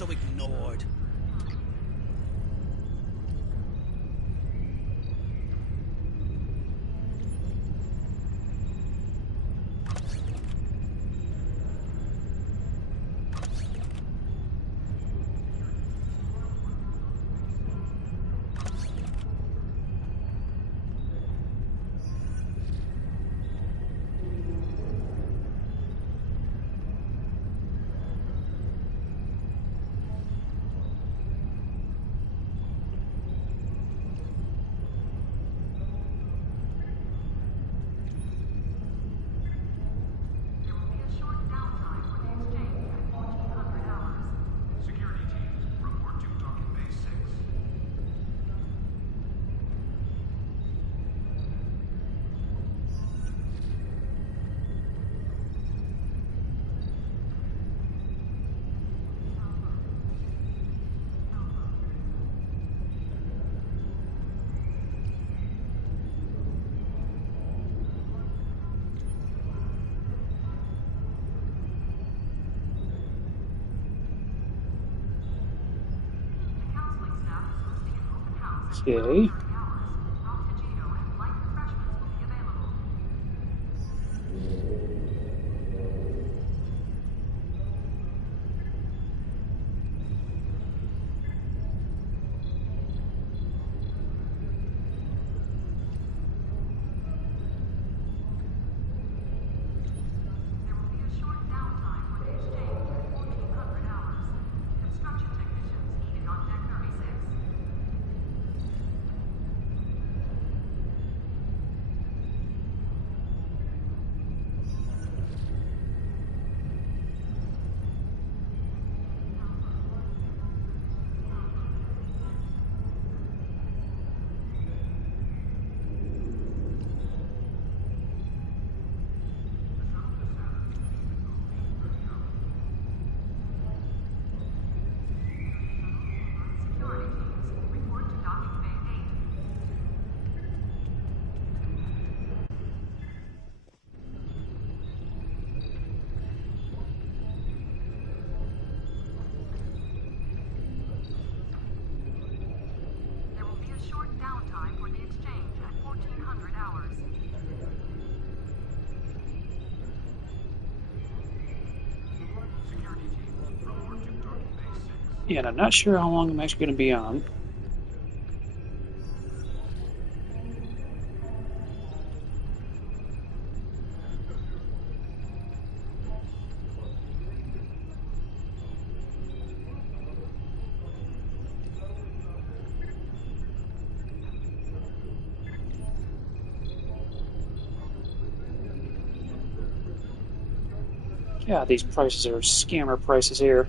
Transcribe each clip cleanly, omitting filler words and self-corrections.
so ignored. Okay. Yeah, and I'm not sure how long I'm actually going to be on. Yeah, these prices are scammer prices here.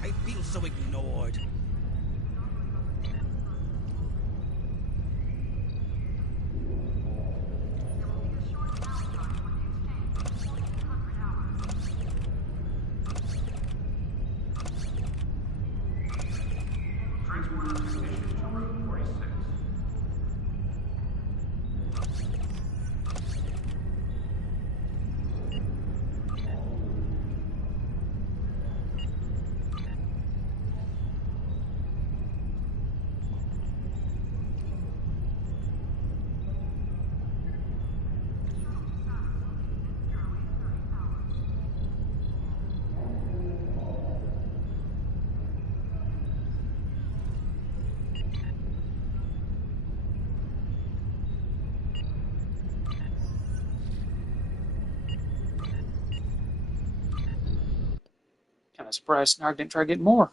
I feel so ignored. Kind of surprised Snark didn't try to get more.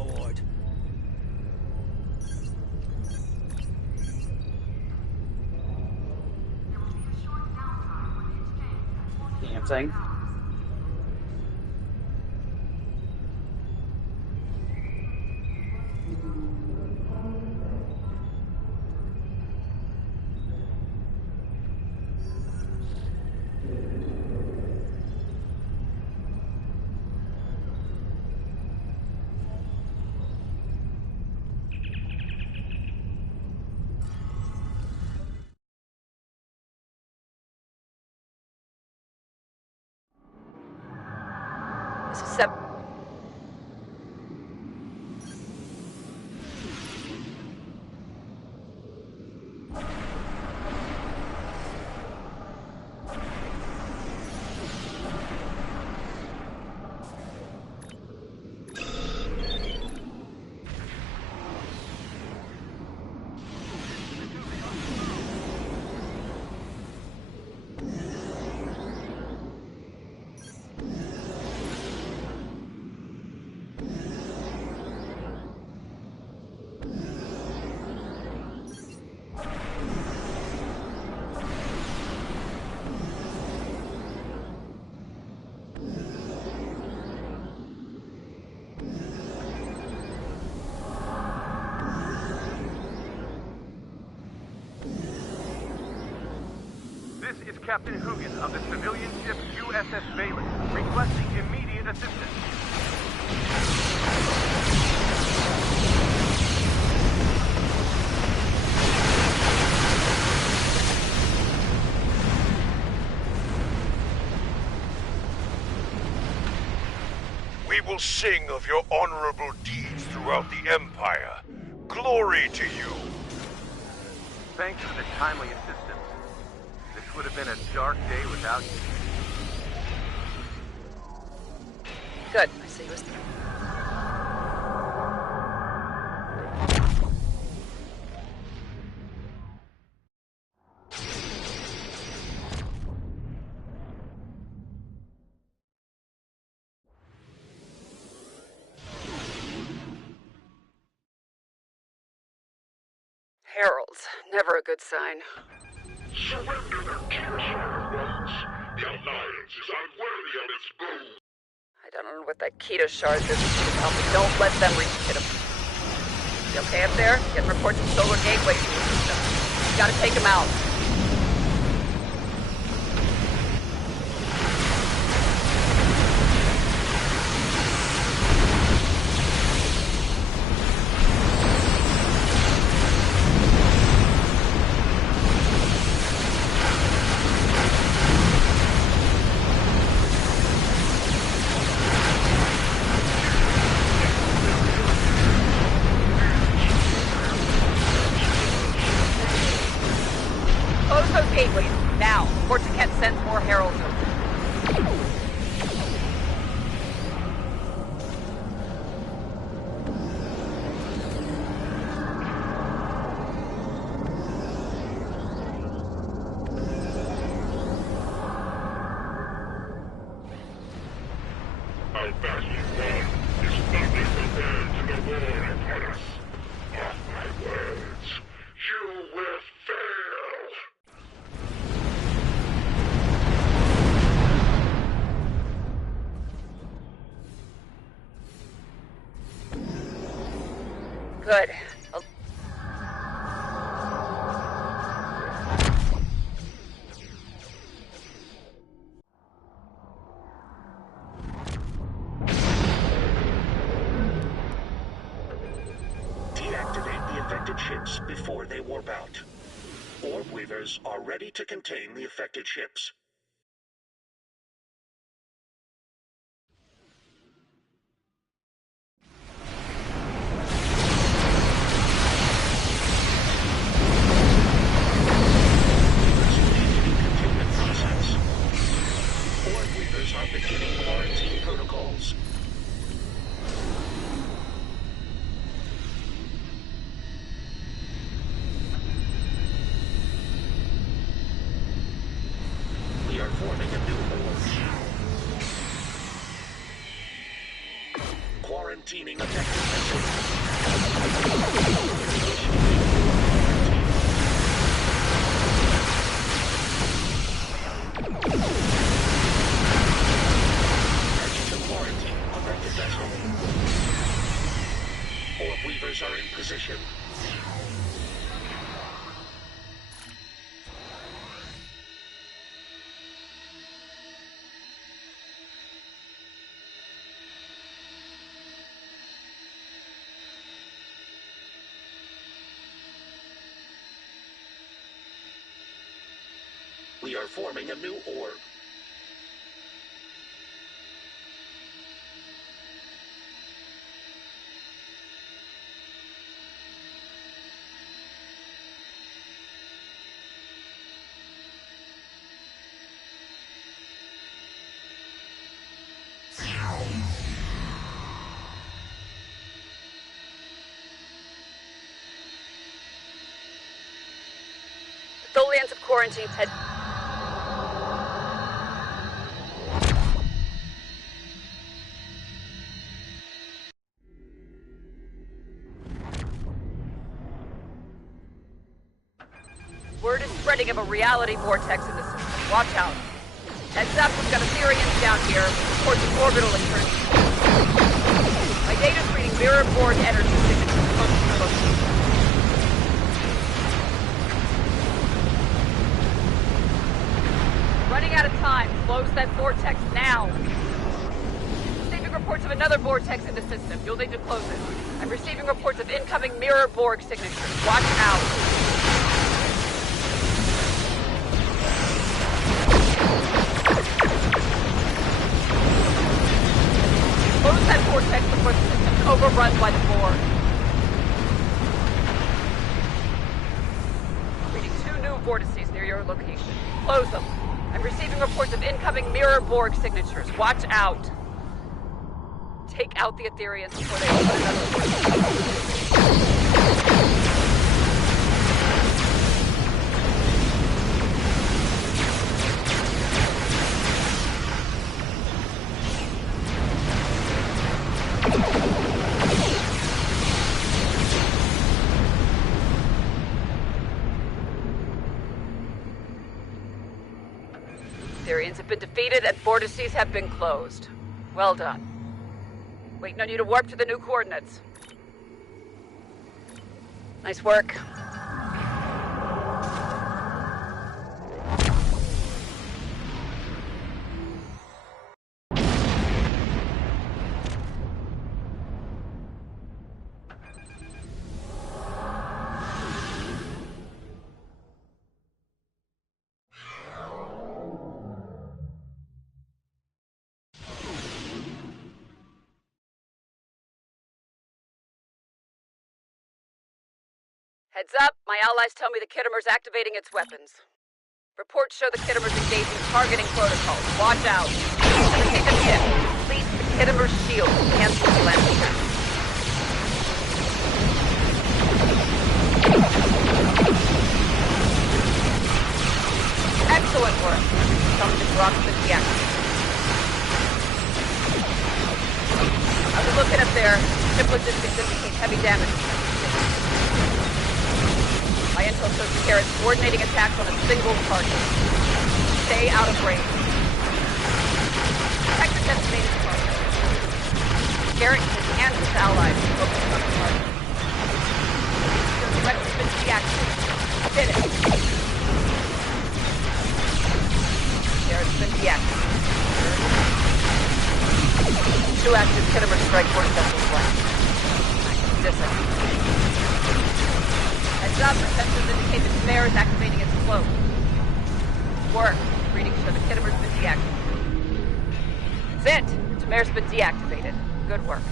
ignored. Damn thing. This is Sep. This is Captain Hugin of the civilian ship USS Valence, requesting immediate assistance. We will sing of your honorable deeds throughout the Empire. Glory to you! Thanks for the timely assistance. This would have been a dark day without you. Good. I see you was. Heralds. Never a good sign. Surrender the Keto ones. The Alliance is unworthy of its boon. I don't know what that Keto shard is. Help me. Don't let them reach Keto. You okay up there? Getting reports from Solar Gateway system. You gotta take him out. Close those gateways. Now. Corsican sends more heralds over. Our battle one is nothing compared to the war upon us. Mark my words, you will fail. Good. Deactivate the affected ships before they warp out. Orb weavers are ready to contain the affected ships. Initiating containment process. Orb weavers are beginning quarantine protocols. To quarantine affected vessel. Orb weavers are in position. We are forming a new orb. The Tholians of quarantine had... Word is spreading of a reality vortex in the system. Watch out. Heads up, we've got Aetherians down here. Reports of orbital intrusion. My data's reading mirror board energy signatures close to the location. Running out of time. Close that vortex now. Receiving reports of another vortex in the system. You'll need to close it. I'm receiving reports of incoming mirror Borg signatures. Watch out. Close that vortex before the system's overrun by the Borg. Reading 2 new vortices near your location. Close them. I'm receiving reports of incoming mirror Borg signatures. Watch out. Take out the Aetherians before they open another vortex. Aetherians have been defeated and vortices have been closed. Well done. Waiting on you to warp to the new coordinates. Nice work. Heads up, my allies tell me the Kittimer's activating its weapons. Reports show the Kittimer's engaging targeting protocols. Watch out. Take a hit. Complete the Kittimer's shield. Cancel the landing path. Excellent work. Tell me to drop the deactivate. I've been looking up there. Ship logistics indicates heavy damage. My intel shows the Garrett's coordinating attacks on a single target. Stay out of range. Protect the designated target. Garrett and his allies focus on the target. Your threat has been deactivated. Hit it. Garrett's been deactivated. 2 active Kittimer strike force vessels left. Disengage. Heads up, the sensors indicate that Tamir is activating its cloak. Work. Readings show the Kittimer's been deactivated. That's it. Tamir's been deactivated. Good work.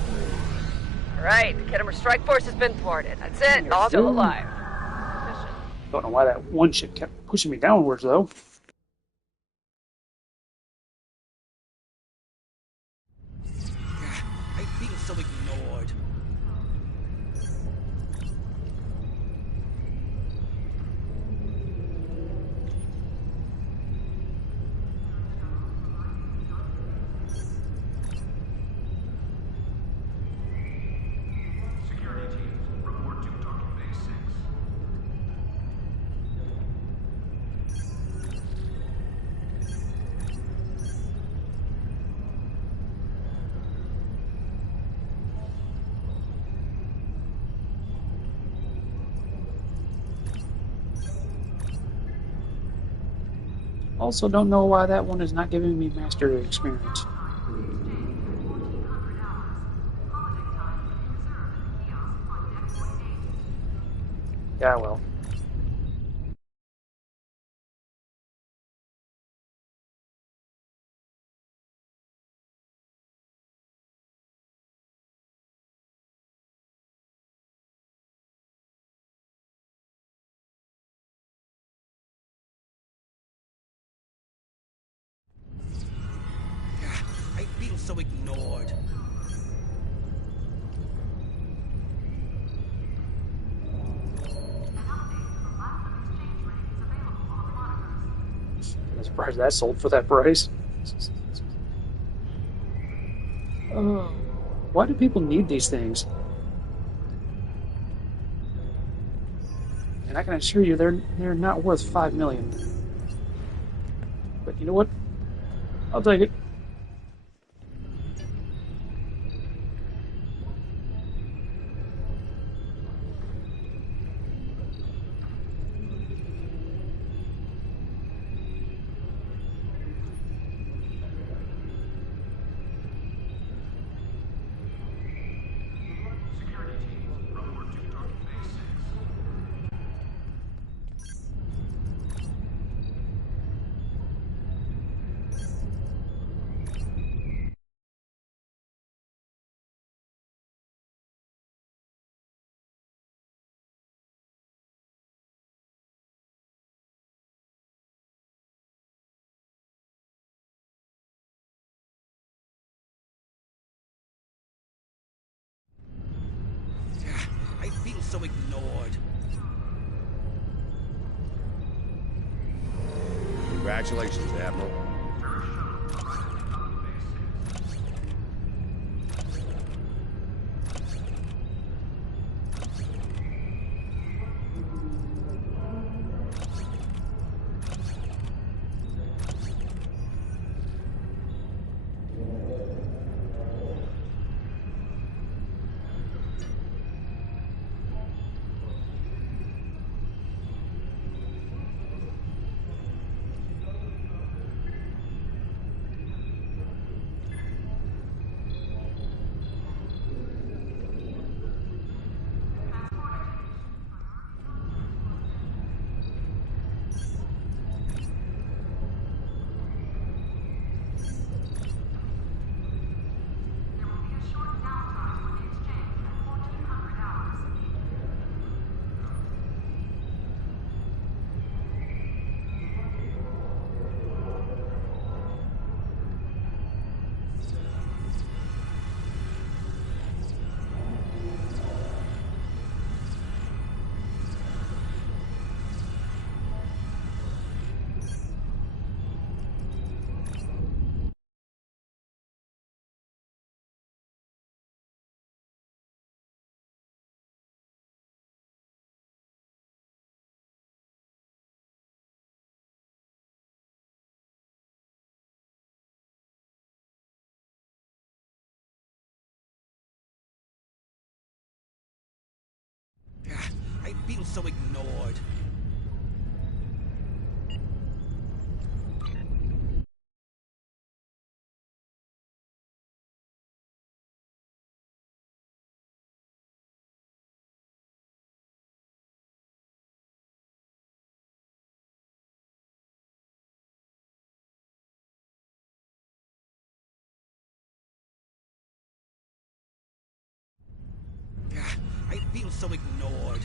Alright, the Kittimer strike force has been thwarted. That's it. All still alive. Mission. Don't know why that one ship kept pushing me downwards, though. I've been so ignored. Security teams, report Also, don't know why that one is not giving me master experience. Yeah, well. I feel so ignored. I'm surprised that sold for that price. Oh, why do people need these things? And I can assure you, they're not worth $5 million. But you know what? I'll take it. I feel so ignored. Congratulations, Admiral. I feel so ignored. I feel so ignored.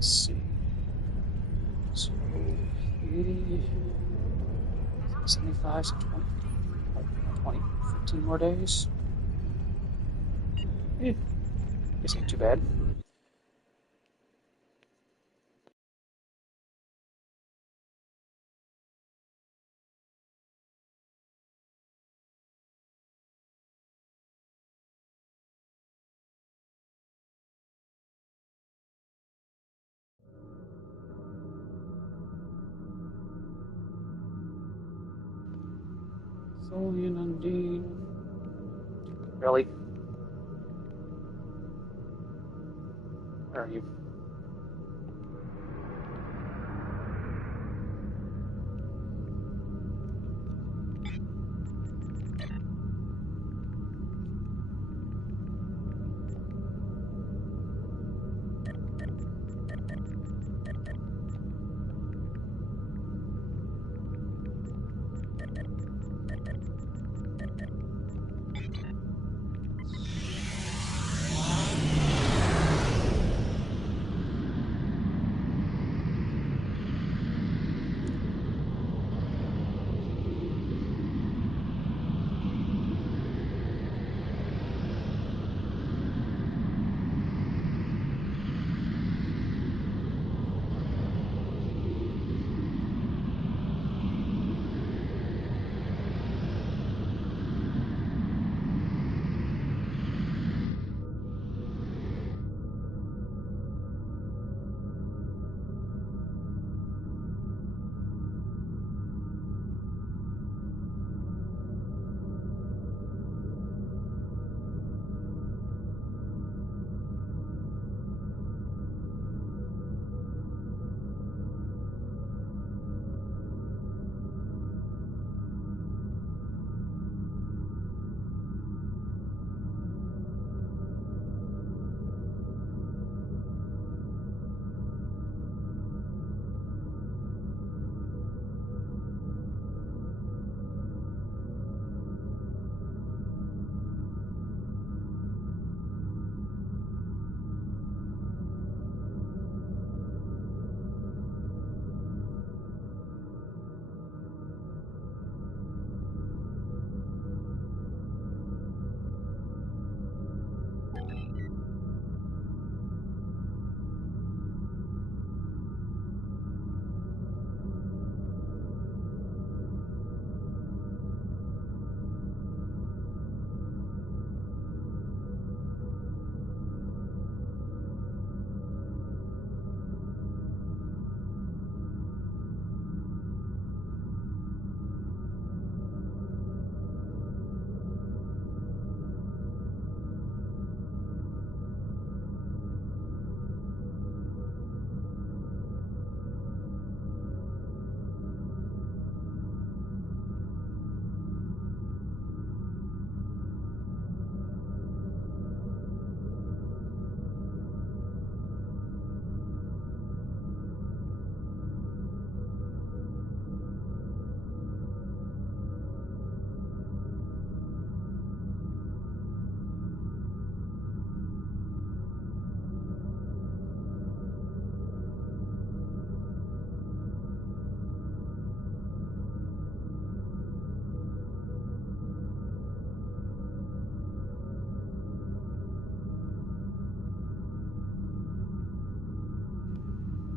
Let's see. So 80, 75, so 20, 15 more days. Guess ain't too bad. Tholian Undine. Really? Where are you?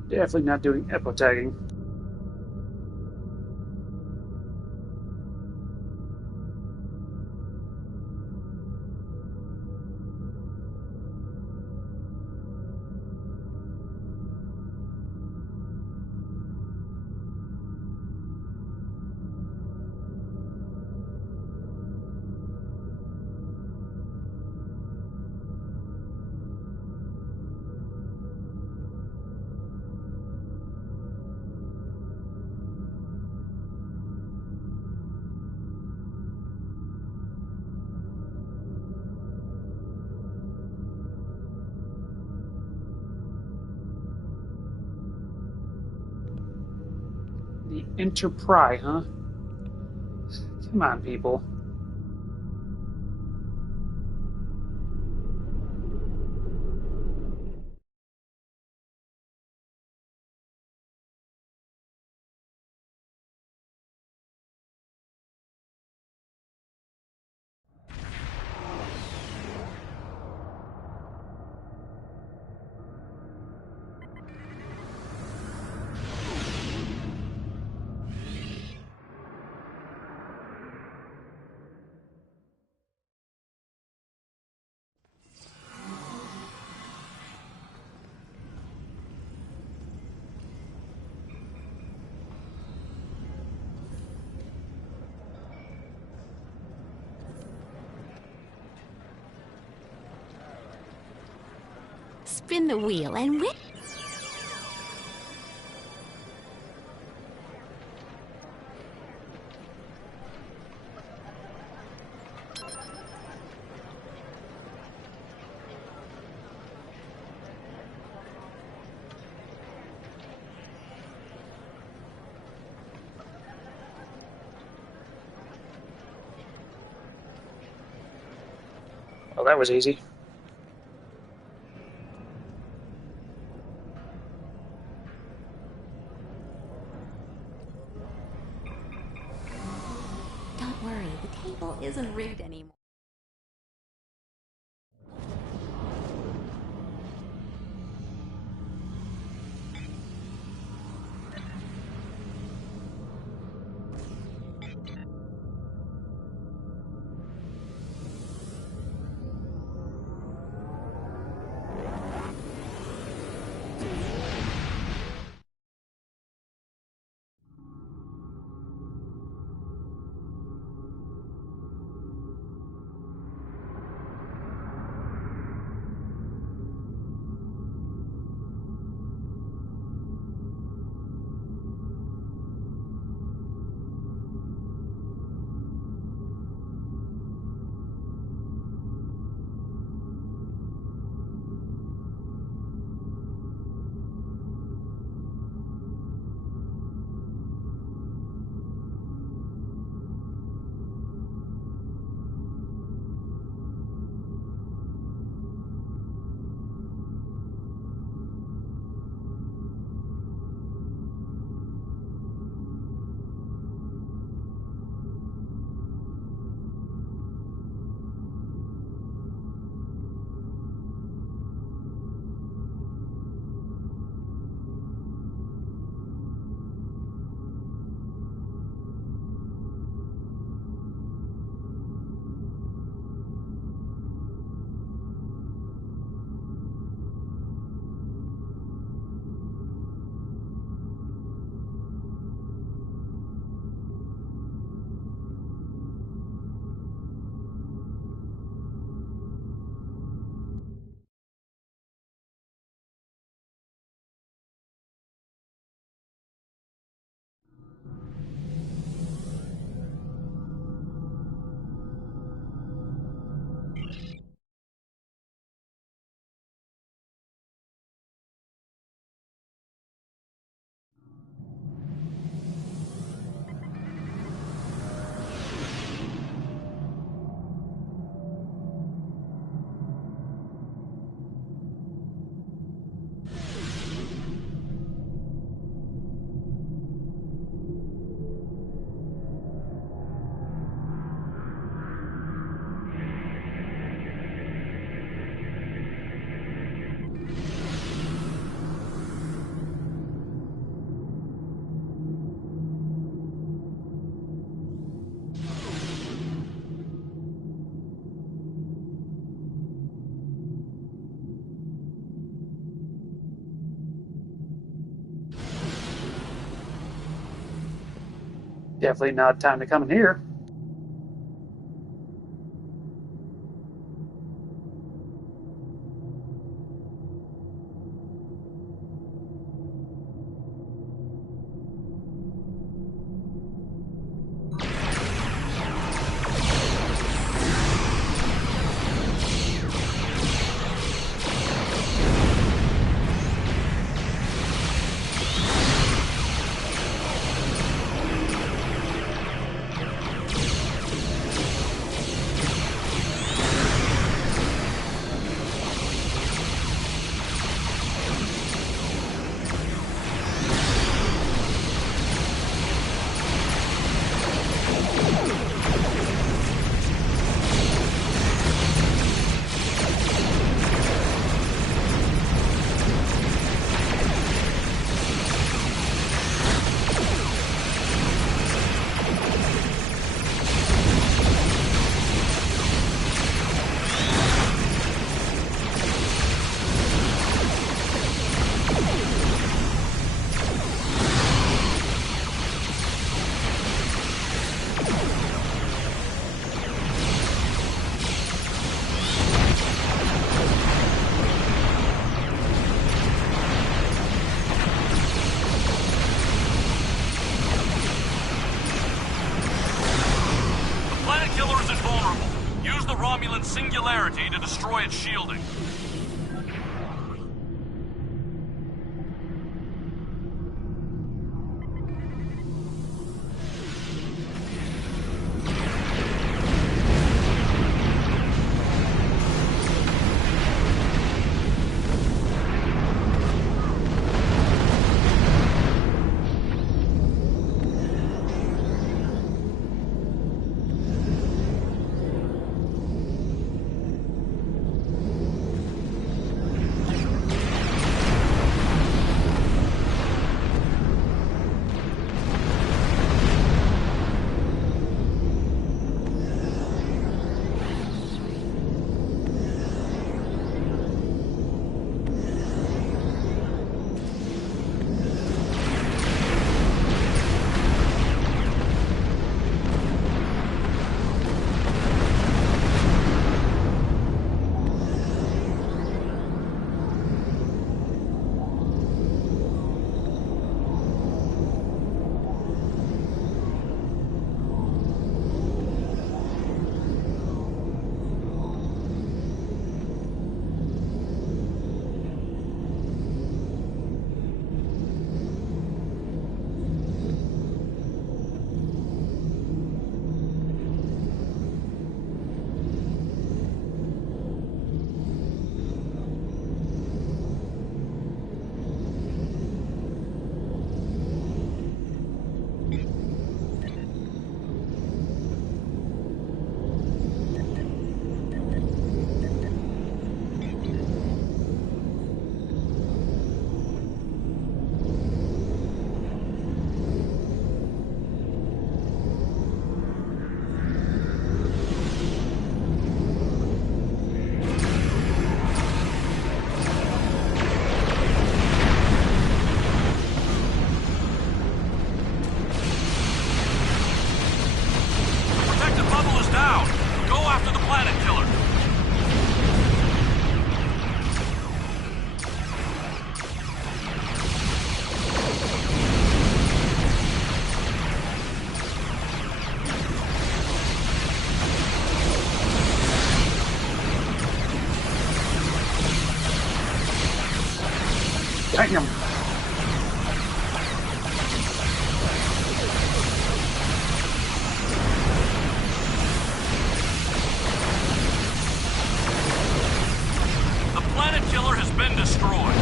Definitely not doing epo tagging. The Enterprise, huh? Come on, people. spin the wheel and whip. Well, that was easy. Don't worry, the table isn't rigged anymore. Definitely not time to come in here. on Singularity to destroy its shielding. Damn! The Planet Killer has been destroyed.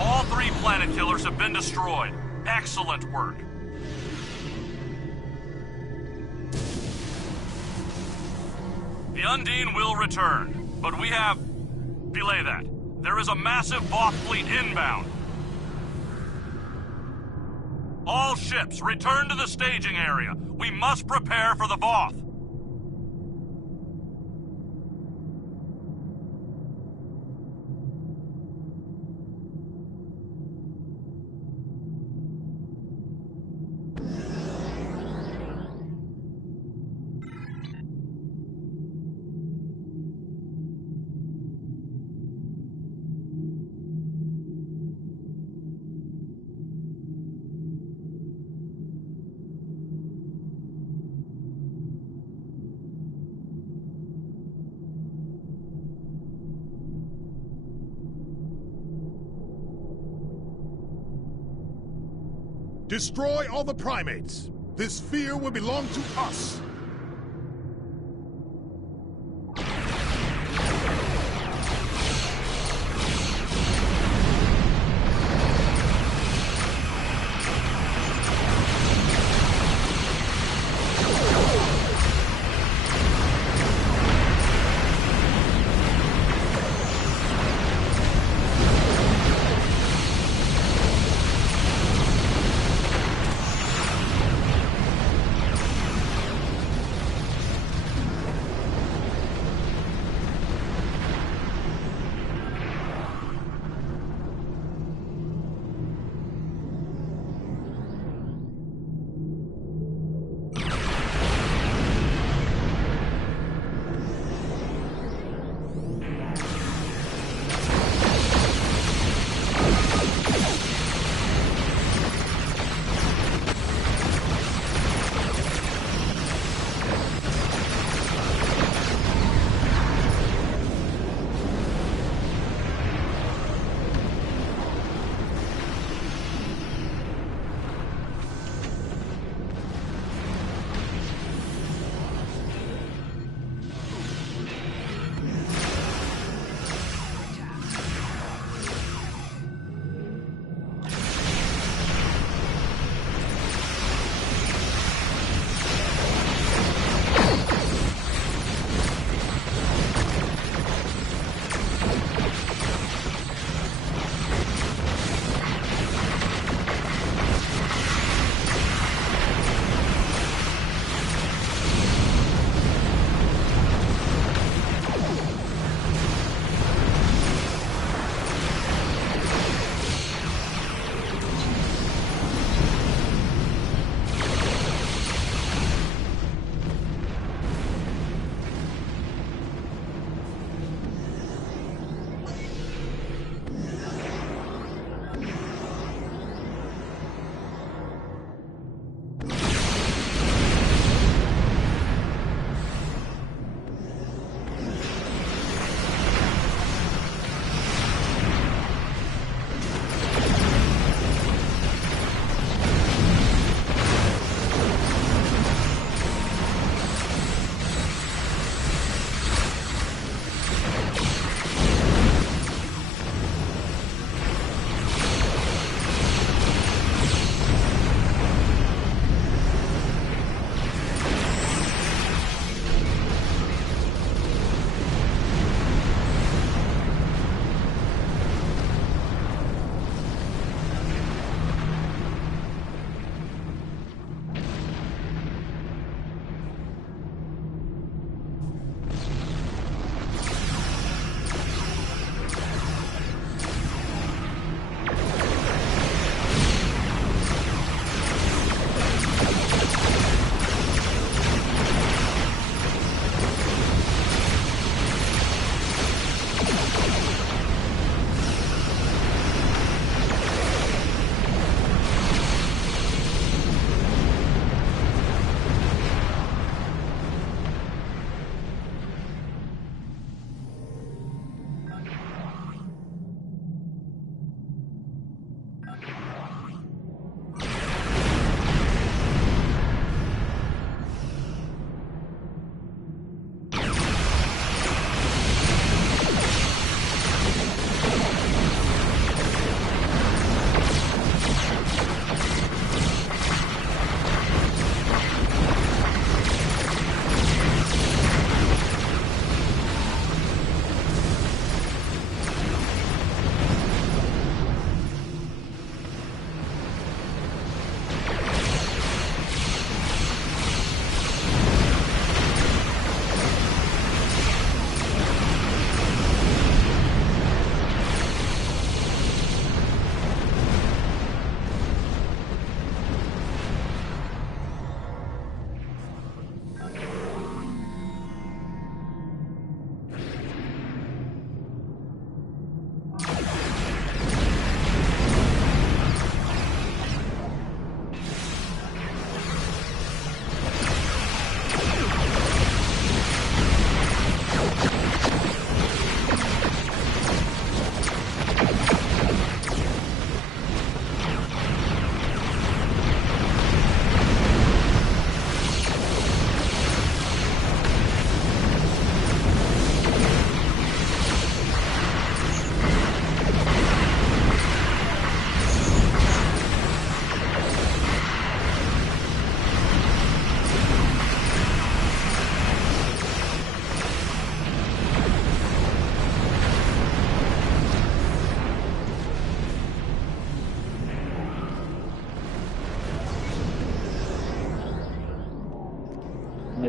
All 3 Planet Killers have been destroyed. Excellent work. The Undine will return, but we have... Belay that. There is a massive Voth fleet inbound. All ships, return to the staging area. We must prepare for the Voth. Destroy all the primates. This sphere will belong to us.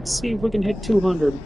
Let's see if we can hit 200.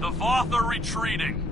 The Voth are retreating.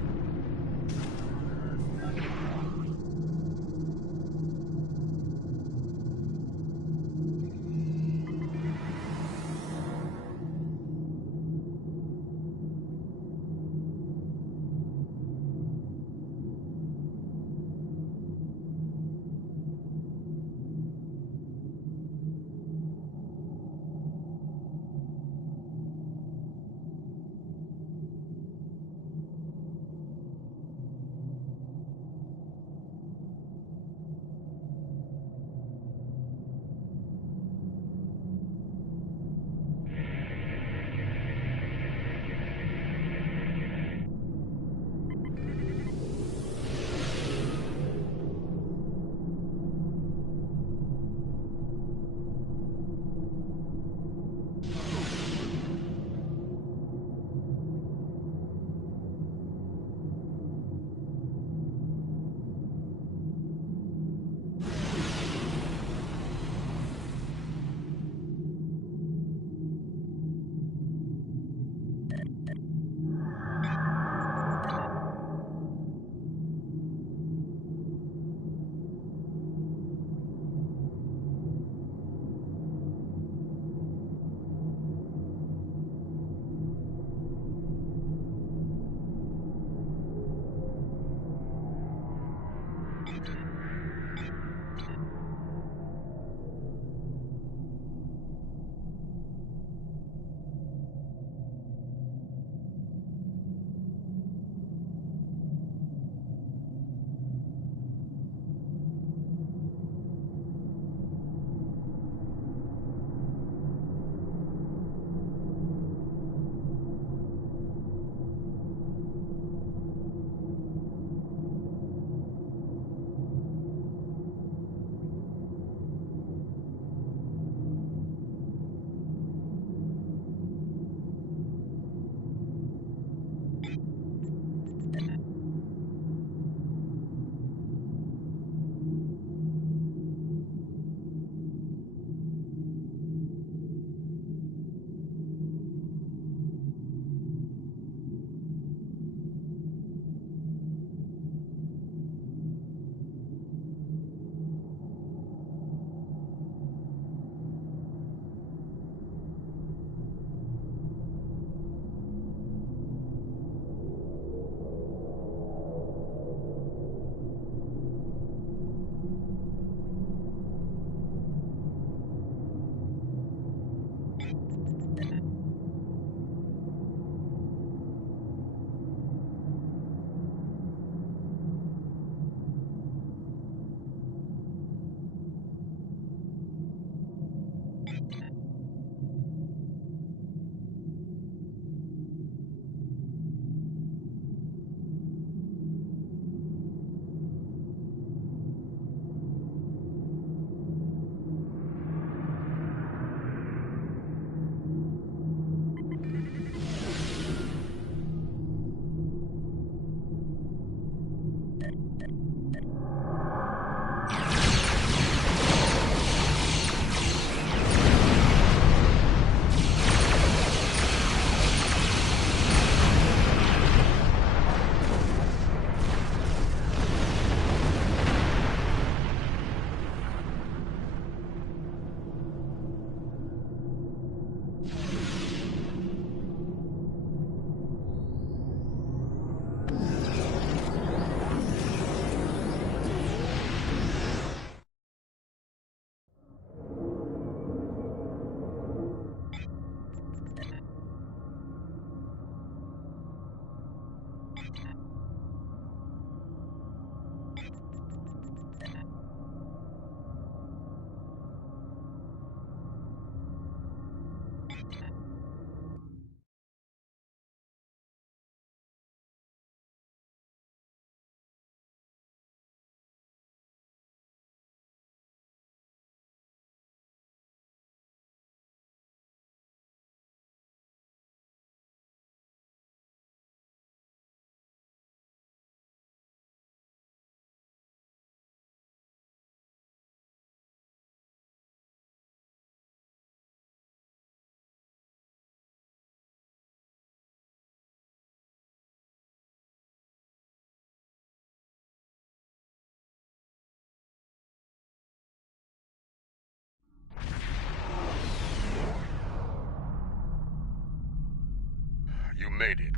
You made it.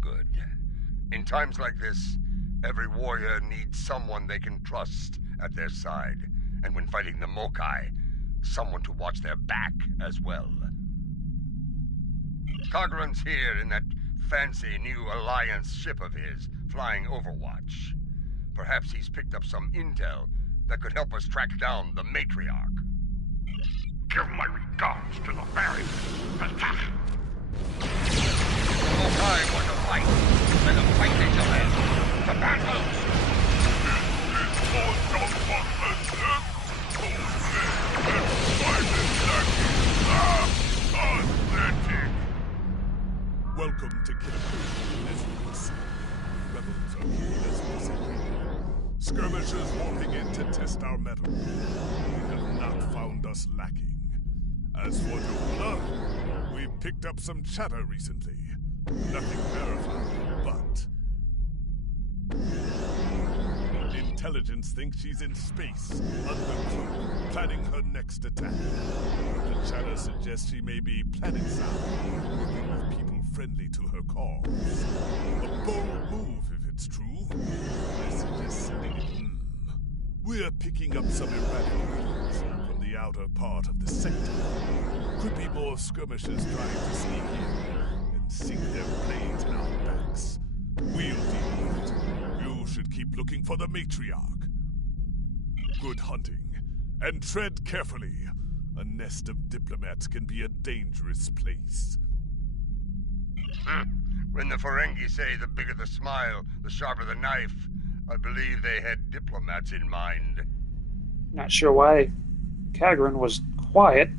Good. In times like this, every warrior needs someone they can trust at their side. And when fighting the Mokai, someone to watch their back as well. Kagran's here in that fancy new Alliance ship of his, flying Overwatch. Perhaps he's picked up some intel that could help us track down the Matriarch. Give my regards to the Baron. Mokai want to fight. Let them fight they shall have. To battle! Welcome to Kitamura, as you can see. Rebels are here as we said. Skirmishers walking in to test our mettle. They have not found us lacking. As for Joula, we've picked up some chatter recently. Nothing verified, but... Intelligence thinks she's in space, undercloak, planning her next attack. The chatter suggests she may be planet-bound, working with people friendly to her cause. A bold move, if it's true. I suggest sending it. We're picking up some erratic movements from the outer part of the sector. Could be more skirmishers trying to sneak in and sink their blades in our backs. We'll deal with it. You should keep looking for the Matriarch. Good hunting. And tread carefully. A nest of diplomats can be a dangerous place. When the Ferengi say the bigger the smile, the sharper the knife, I believe they had diplomats in mind. Not sure why Kagran was quiet.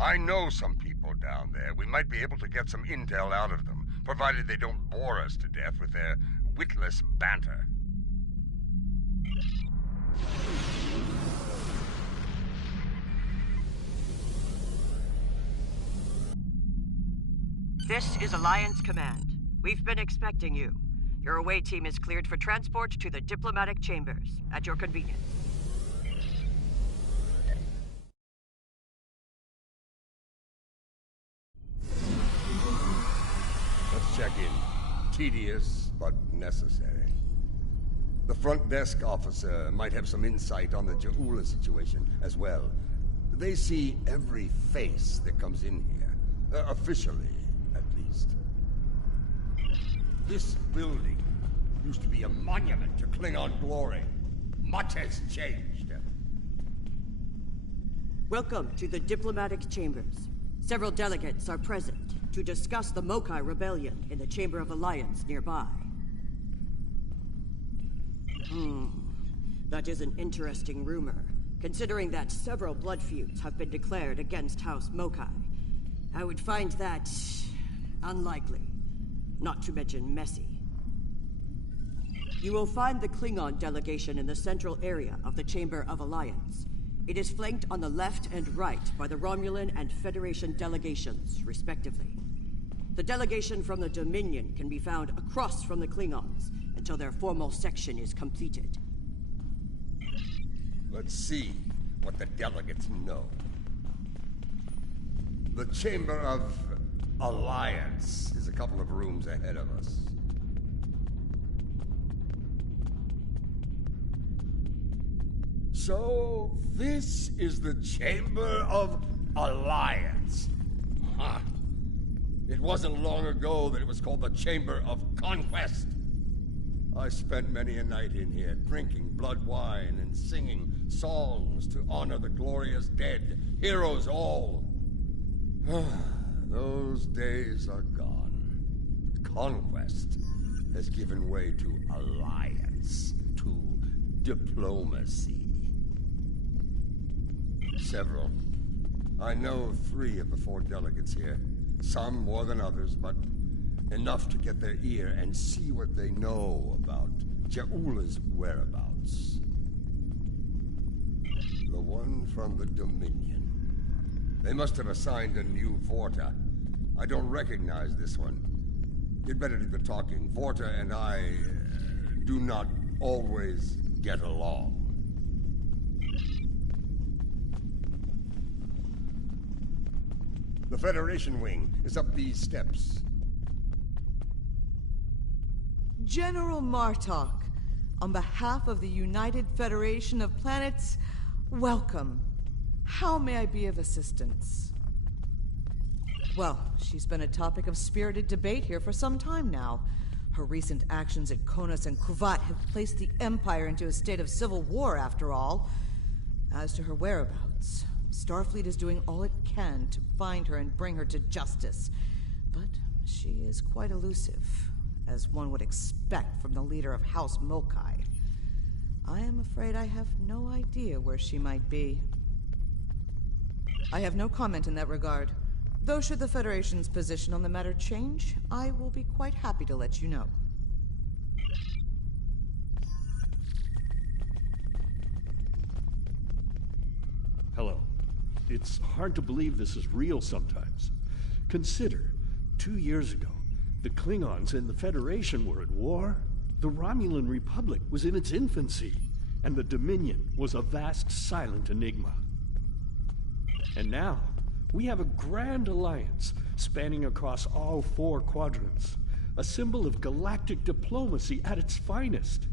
I know some people down there. We might be able to get some intel out of them, provided they don't bore us to death with their witless banter. This is Alliance Command. We've been expecting you. Your away team is cleared for transport to the diplomatic chambers, at your convenience. Let's check in. Tedious, but necessary. The front desk officer might have some insight on the Joula situation as well. They see every face that comes in here. Officially, at least. This building used to be a monument to Klingon glory. Much has changed. Welcome to the diplomatic chambers. Several delegates are present to discuss the Mokai Rebellion in the Chamber of Alliance nearby. That is an interesting rumor, considering that several blood feuds have been declared against House Mokai. I would find that unlikely, not to mention messy. You will find the Klingon delegation in the central area of the Chamber of Alliance. It is flanked on the left and right by the Romulan and Federation delegations, respectively. The delegation from the Dominion can be found across from the Klingons until their formal section is completed. Let's see what the delegates know. The Chamber of Alliance is a couple of rooms ahead of us. So, this is the Chamber of Alliance. Huh. It wasn't long ago that it was called the Chamber of Conquest. I spent many a night in here, drinking blood wine and singing songs to honor the glorious dead, heroes all. Those days are gone. Conquest has given way to alliance, to diplomacy. Several. I know 3 of the 4 delegates here. Some more than others, but enough to get their ear and see what they know about Joula's whereabouts. The one from the Dominion. They must have assigned a new Vorta. I don't recognize this one. You'd better do the talking. Vorta and I do not always get along. The Federation wing is up these steps. General Martok, on behalf of the United Federation of Planets, welcome. How may I be of assistance? Well, she's been a topic of spirited debate here for some time now. Her recent actions at Konos and Kruvat have placed the Empire into a state of civil war, after all. As to her whereabouts, Starfleet is doing all it can to find her and bring her to justice. But she is quite elusive, as one would expect from the leader of House Mokai. I am afraid I have no idea where she might be. I have no comment in that regard. Though should the Federation's position on the matter change, I will be quite happy to let you know. Hello. It's hard to believe this is real sometimes. Consider, 2 years ago, the Klingons and the Federation were at war. The Romulan Republic was in its infancy, and the Dominion was a vast silent enigma. And now, we have a grand alliance spanning across all 4 quadrants, a symbol of galactic diplomacy at its finest.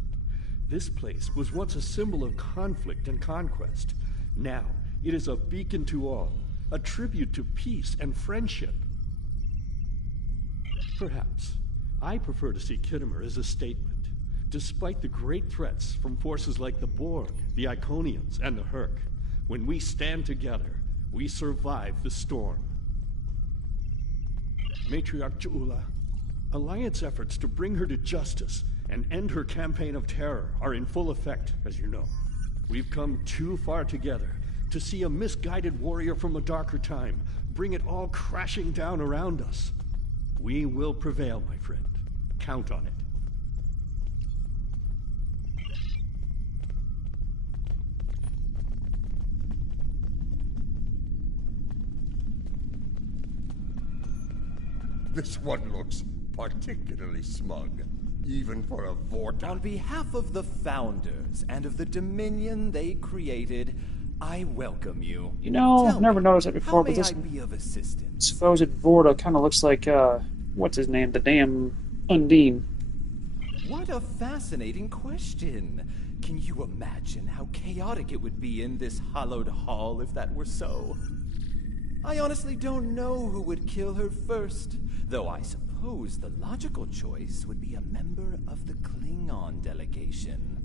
This place was once a symbol of conflict and conquest. Now, it is a beacon to all, a tribute to peace and friendship. Perhaps, I prefer to see Khitomer as a statement. Despite the great threats from forces like the Borg, the Iconians, and the Herc, when we stand together, we survive the storm. Matriarch Ja'ula, Alliance efforts to bring her to justice and end her campaign of terror are in full effect, as you know. We've come too far together to see a misguided warrior from a darker time bring it all crashing down around us. We will prevail, my friend. Count on it. This one looks particularly smug, even for a Vorta. On behalf of the Founders and of the Dominion they created, I welcome you. You know, Tell I've never me, noticed it before, but how may this I be of assistance? supposed Vorta kind of looks like, what's his name? The damn Undine. What a fascinating question. Can you imagine how chaotic it would be in this hallowed hall if that were so? I honestly don't know who would kill her first, though I suppose the logical choice would be a member of the Klingon delegation.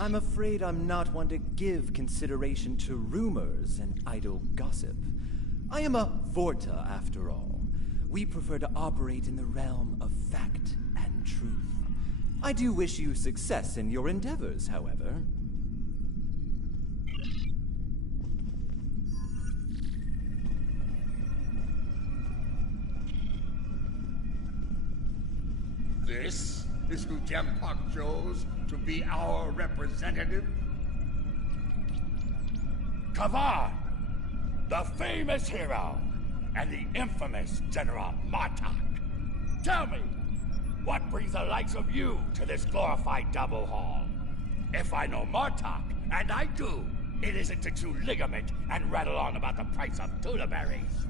I'm afraid I'm not one to give consideration to rumors and idle gossip. I am a Vorta, after all. We prefer to operate in the realm of fact and truth. I do wish you success in your endeavors, however. This is who Jempak chose to be our representative? Kavar, the famous hero, and the infamous General Martok. Tell me, what brings the likes of you to this glorified double hall? If I know Martok, and I do, it isn't to chew ligament and rattle on about the price of tula berries.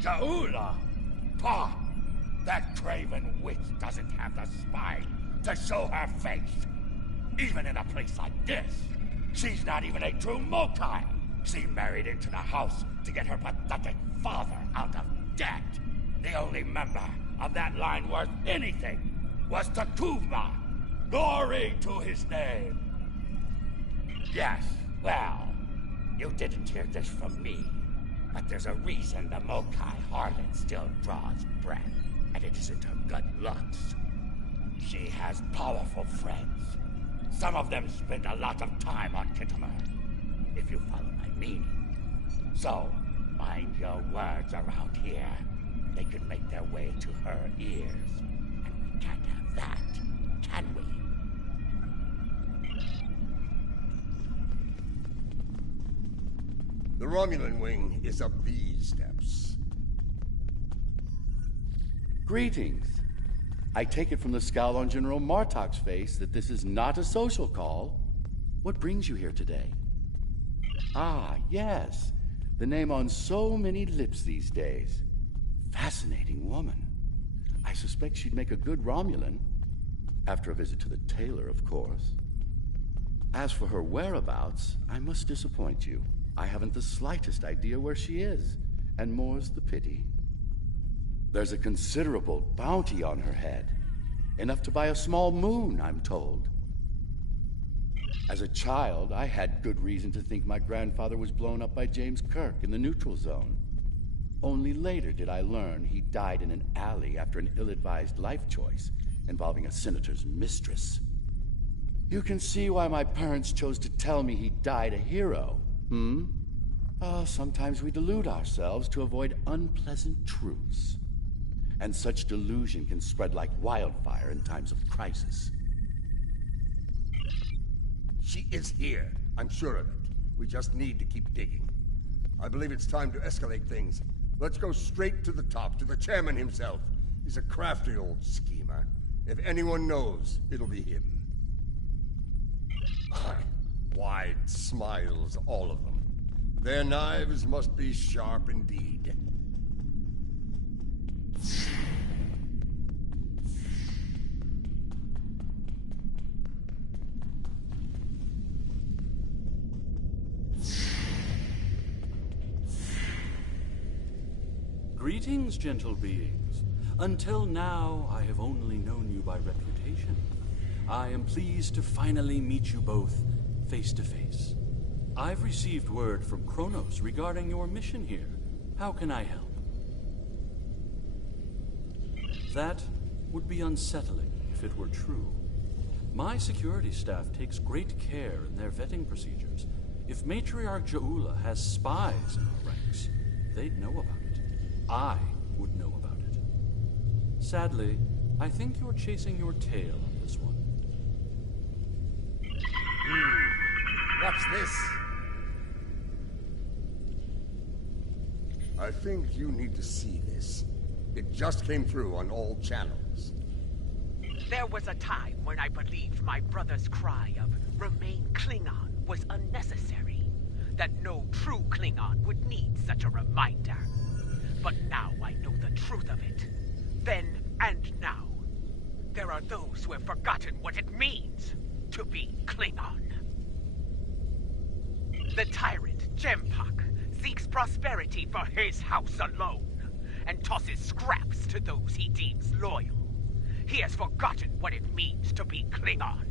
Ja'ula? Pah! That craven witch doesn't have the spine to show her face. Even in a place like this, she's not even a true Mokai. She married into the house to get her pathetic father out of debt. The only member of that line worth anything was Takuvma. Glory to his name. Yes, well, you didn't hear this from me, but there's a reason the Mokai harlot still draws breath. And it isn't her good looks. She has powerful friends. Some of them spend a lot of time on Khitomer, if you follow my meaning. So, mind your words around here. They could make their way to her ears. And we can't have that, can we? The Romulan wing is up these steps. Greetings. I take it from the scowl on General Martok's face that this is not a social call. What brings you here today? Ah, yes. The name on so many lips these days. Fascinating woman. I suspect she'd make a good Romulan. After a visit to the tailor, of course. As for her whereabouts, I must disappoint you. I haven't the slightest idea where she is, and more's the pity. There's a considerable bounty on her head. Enough to buy a small moon, I'm told. As a child, I had good reason to think my grandfather was blown up by James Kirk in the neutral zone. Only later did I learn he died in an alley after an ill-advised life choice involving a senator's mistress. You can see why my parents chose to tell me he died a hero, sometimes we delude ourselves to avoid unpleasant truths. And such delusion can spread like wildfire in times of crisis. She is here. I'm sure of it. We just need to keep digging. I believe it's time to escalate things. Let's go straight to the top, to the chairman himself. He's a crafty old schemer. If anyone knows, it'll be him. Wide smiles, all of them. Their knives must be sharp indeed. Greetings, gentle beings. Until now, I have only known you by reputation. I am pleased to finally meet you both face to face. I've received word from Kronos regarding your mission here. How can I help? That would be unsettling if it were true. My security staff takes great care in their vetting procedures. If Matriarch Jaula has spies in our ranks, they'd know about it. I would know about it. Sadly, I think you're chasing your tail on this one. What's this? I think you need to see this. It just came through on all channels. There was a time when I believed my brother's cry of "Remain Klingon" was unnecessary. That no true Klingon would need such a reminder. But now I know the truth of it. Then and now. There are those who have forgotten what it means to be Klingon. The tyrant, Jempak, seeks prosperity for his house alone, and tosses scraps to those he deems loyal. He has forgotten what it means to be Klingon.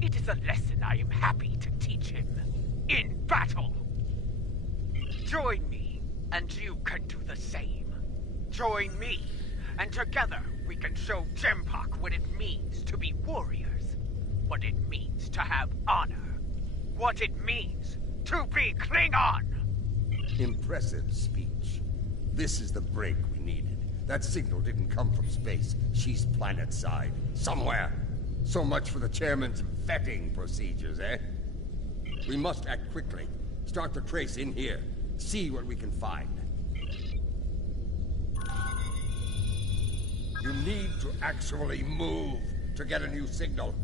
It is a lesson I am happy to teach him. In battle! Join me, and you can do the same. Join me, and together we can show Jempak what it means to be warriors. What it means to have honor. What it means to be Klingon! Impressive speech. This is the break we needed. That signal didn't come from space. She's planet-side. Somewhere. So much for the chairman's vetting procedures, eh? We must act quickly. Start the trace in here. See what we can find. You need to actually move to get a new signal.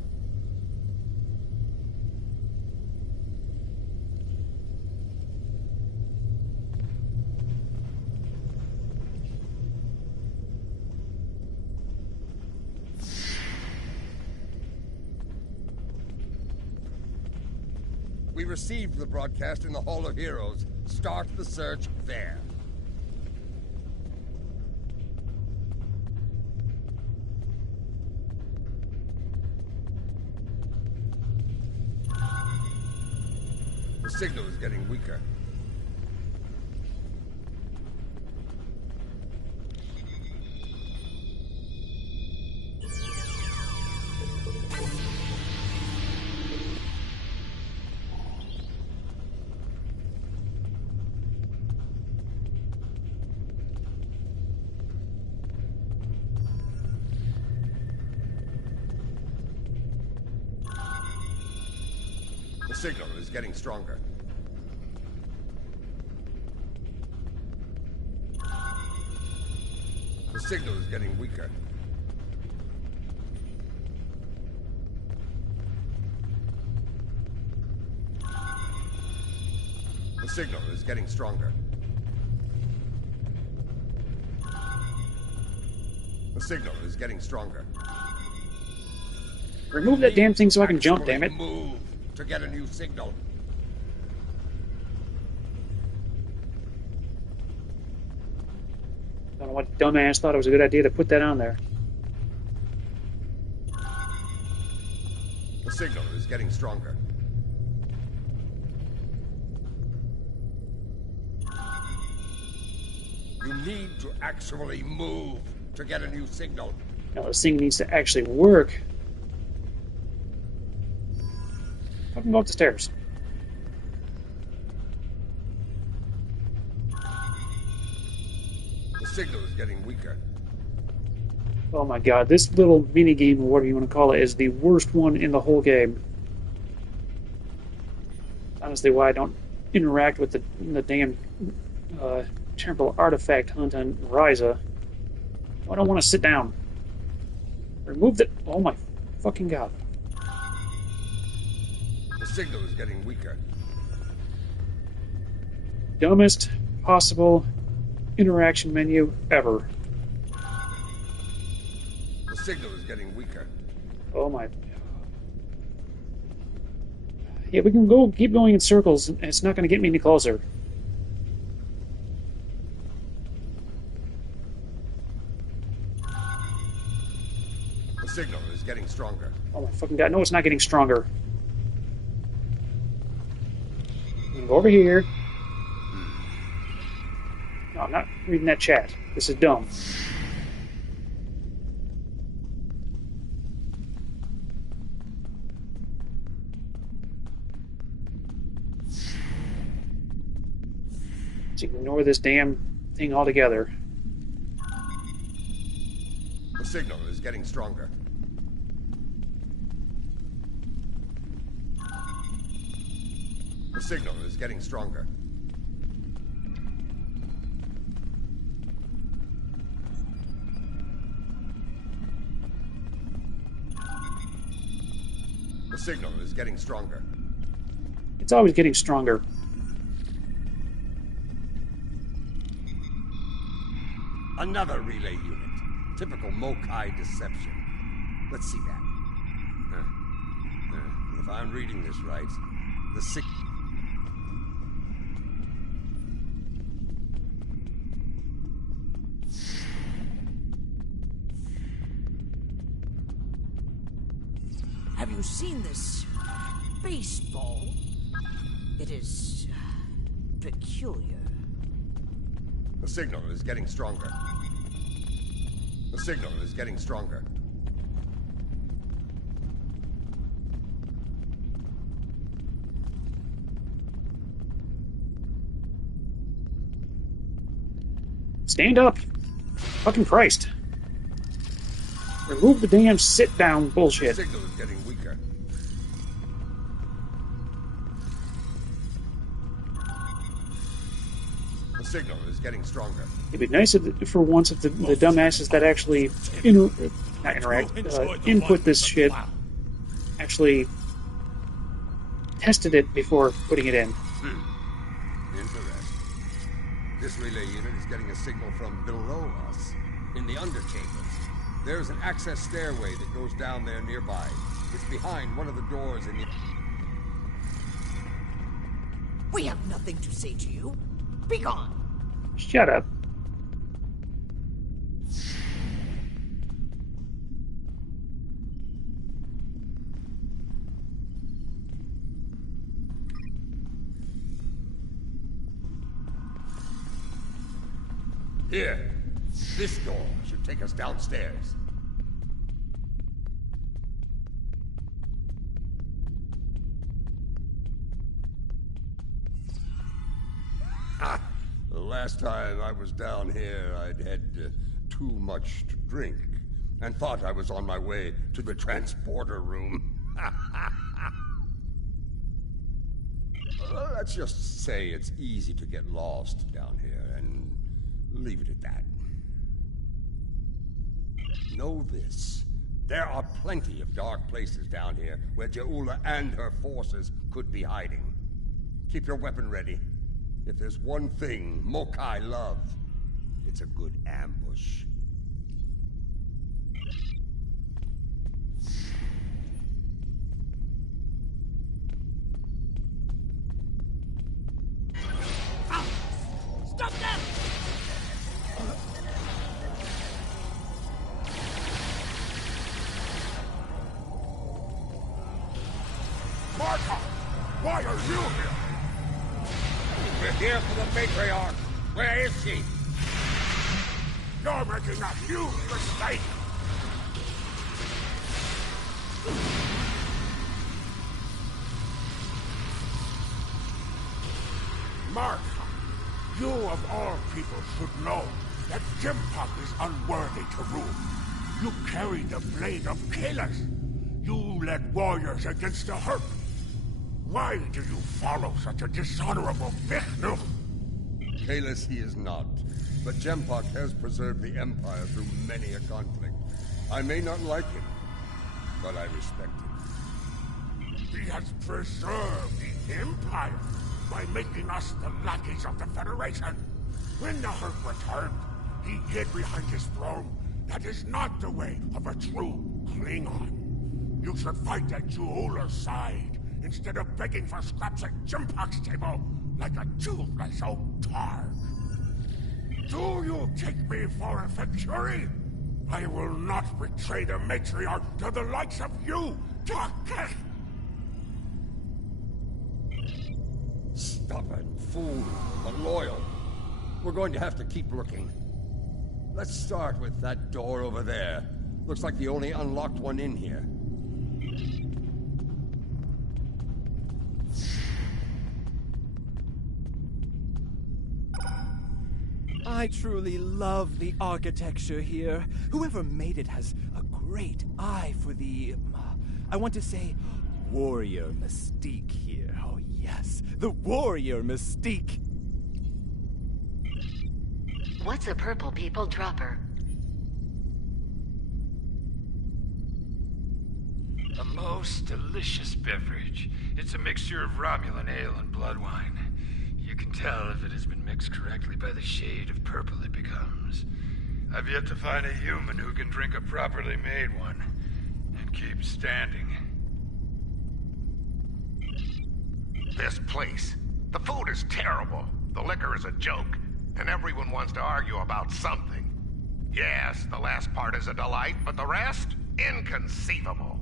We received the broadcast in the Hall of Heroes. Start the search there. The signal is getting weaker. The signal is getting stronger. The signal is getting weaker. The signal is getting stronger. The signal is getting stronger. Remove that damn thing so I can jump, damn it. Move to get a new signal. I don't know what dumbass thought it was a good idea to put that on there. The signal is getting stronger. You need to actually move to get a new signal. Now this thing needs to actually work. I can go up the stairs. The signal is getting weaker. Oh my god, this little mini game, or whatever you want to call it, is the worst one in the whole game. Honestly, why I don't interact with the damn temporal artifact hunt on Ryza. I don't want to sit down. Remove the... Oh my fucking god. The signal is getting weaker. Dumbest possible interaction menu ever. The signal is getting weaker. Oh my... Yeah, we can go keep going in circles, and it's not going to get me any closer. The signal is getting stronger. Oh my fucking god, no, it's not getting stronger. I'm gonna go over here. No, I'm not reading that chat. This is dumb. Let's ignore this damn thing altogether. The signal is getting stronger. The signal is getting stronger. The signal is getting stronger. It's always getting stronger. Another relay unit. Typical Mokai deception. Let's see that. If I'm reading this right, the sick... Have you seen this baseball? It is peculiar. The signal is getting stronger. The signal is getting stronger. Stand up! Fucking Christ. Remove the damn sit-down bullshit. The signal is getting weaker. The signal is getting stronger. It'd be nice for once if the dumbasses that actually input this shit actually tested it before putting it in. Interesting. This relay unit is getting a signal from below us, in the underchambers. There's an access stairway that goes down there nearby. It's behind one of the doors in the... We have nothing to say to you. Be gone. Shut up. Here. This door should take us downstairs. The last time I was down here, I'd had too much to drink and thought I was on my way to the transporter room. Let's just say it's easy to get lost down here and leave it at that. Know this. There are plenty of dark places down here where Ja'ula and her forces could be hiding. Keep your weapon ready. If there's one thing Mokai love, it's a good ambush. Why are you here? We're here for the matriarch. Where is she? You're making a huge mistake. Martha, you of all people should know that Jempok is unworthy to rule. You carry the blade of Kalis. You led warriors against the Herp. Why do you follow such a dishonorable Vishnu? Kalis he is not, but Jempok has preserved the Empire through many a conflict. I may not like him, but I respect him. He has preserved the Empire by making us the lackeys of the Federation. When the Herp returned, he hid behind his throne. That is not the way of a true Klingon. You should fight at Juula's side, instead of begging for scraps at Jempok's table like a toothless old tar. Do you take me for a Factory? I will not betray the matriarch to the likes of you, Doctor! Stubborn fool, but loyal. We're going to have to keep looking. Let's start with that door over there. Looks like the only unlocked one in here. I truly love the architecture here. Whoever made it has a great eye for the, I want to say, warrior mystique here. Oh yes, the warrior mystique. What's a purple people dropper? A most delicious beverage. It's a mixture of Romulan ale and blood wine. You can tell if it has been mixed correctly by the shade of purple it becomes. I've yet to find a human who can drink a properly made one and keep standing. This place. The food is terrible. The liquor is a joke. And everyone wants to argue about something. Yes, the last part is a delight, but the rest? Inconceivable.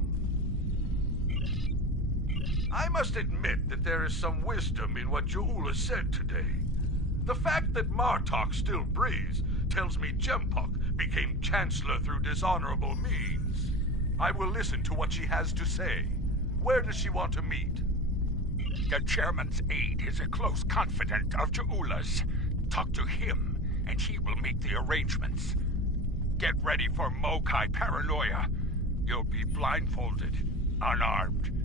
I must admit that there is some wisdom in what Juula said today. The fact that Martok still breathes tells me Jempok became Chancellor through dishonorable means. I will listen to what she has to say. Where does she want to meet? The Chairman's aide is a close confidant of Juula's. Talk to him, and he will make the arrangements. Get ready for Mokai paranoia. You'll be blindfolded, unarmed.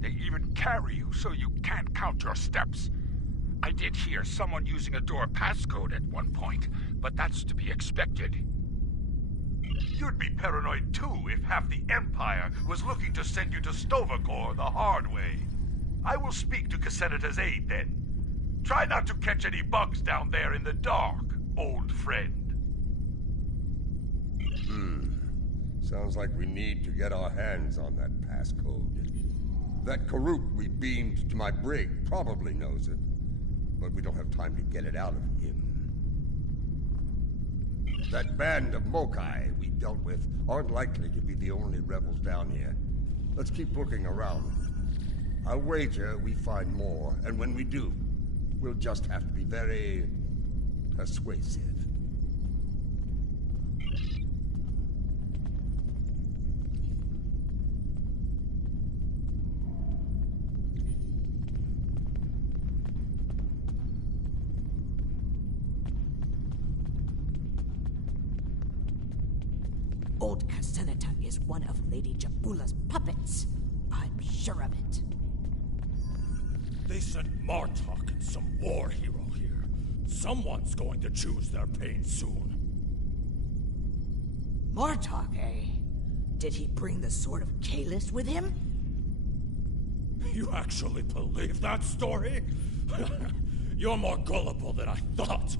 They even carry you so you can't count your steps. I did hear someone using a door passcode at one point, but that's to be expected. You'd be paranoid too if half the Empire was looking to send you to Stovagor the hard way. I will speak to Casenata's aide then. Try not to catch any bugs down there in the dark, old friend. Sounds like we need to get our hands on that passcode. That Karuk we beamed to my brig probably knows it, but we don't have time to get it out of him. That band of Mokai we dealt with aren't likely to be the only rebels down here. Let's keep looking around. I'll wager we find more, and when we do, we'll just have to be very persuasive. Old Casenata is one of Lady Jabula's puppets. I'm sure of it. They sent Martok and some war hero here. Someone's going to choose their pain soon. Martok, eh? Did he bring the Sword of Kalis with him? You actually believe that story? You're more gullible than I thought.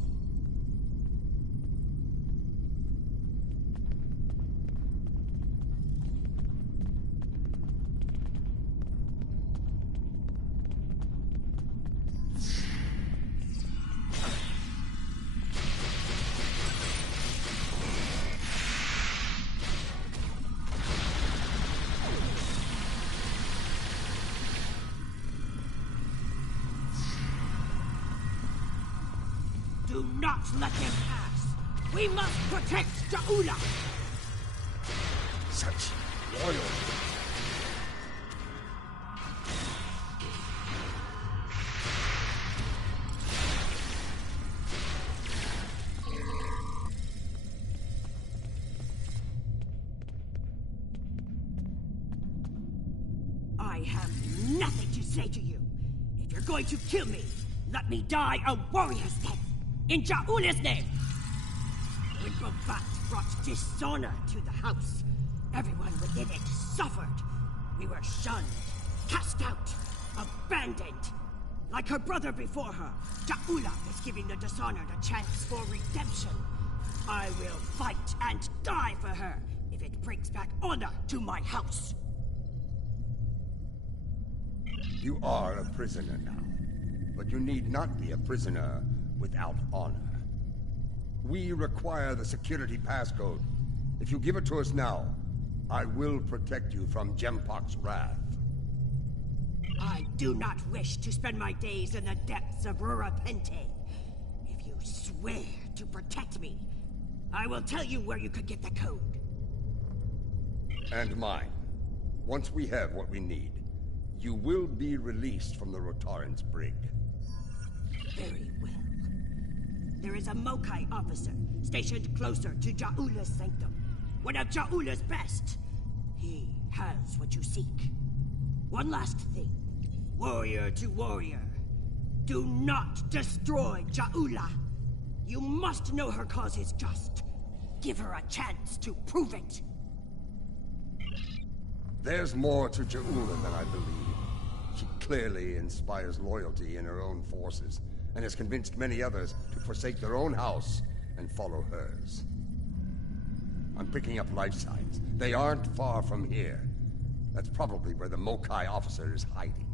Do not let them pass. We must protect Ja'ula. Such loyalty. I have nothing to say to you. If you're going to kill me, let me die a warrior's death. In Ja'ula's name! When Babat brought dishonor to the house, everyone within it suffered. We were shunned, cast out, abandoned. Like her brother before her, Ja'ula is giving the dishonored a chance for redemption. I will fight and die for her if it brings back honor to my house. You are a prisoner now, but you need not be a prisoner without honor. We require the security passcode. If you give it to us now, I will protect you from Jempok's wrath. I do not wish to spend my days in the depths of Rurapente. If you swear to protect me, I will tell you where you could get the code. And mine. Once we have what we need, you will be released from the Rotaran's brig. Very well. There is a Mokai officer stationed closer to Ja'ula's sanctum. One of Ja'ula's best. He has what you seek. One last thing. Warrior to warrior. Do not destroy Ja'ula. You must know her cause is just. Give her a chance to prove it. There's more to Ja'ula than I believe. She clearly inspires loyalty in her own forces, and has convinced many others to forsake their own house and follow hers. I'm picking up life signs. They aren't far from here. That's probably where the Mokai officer is hiding.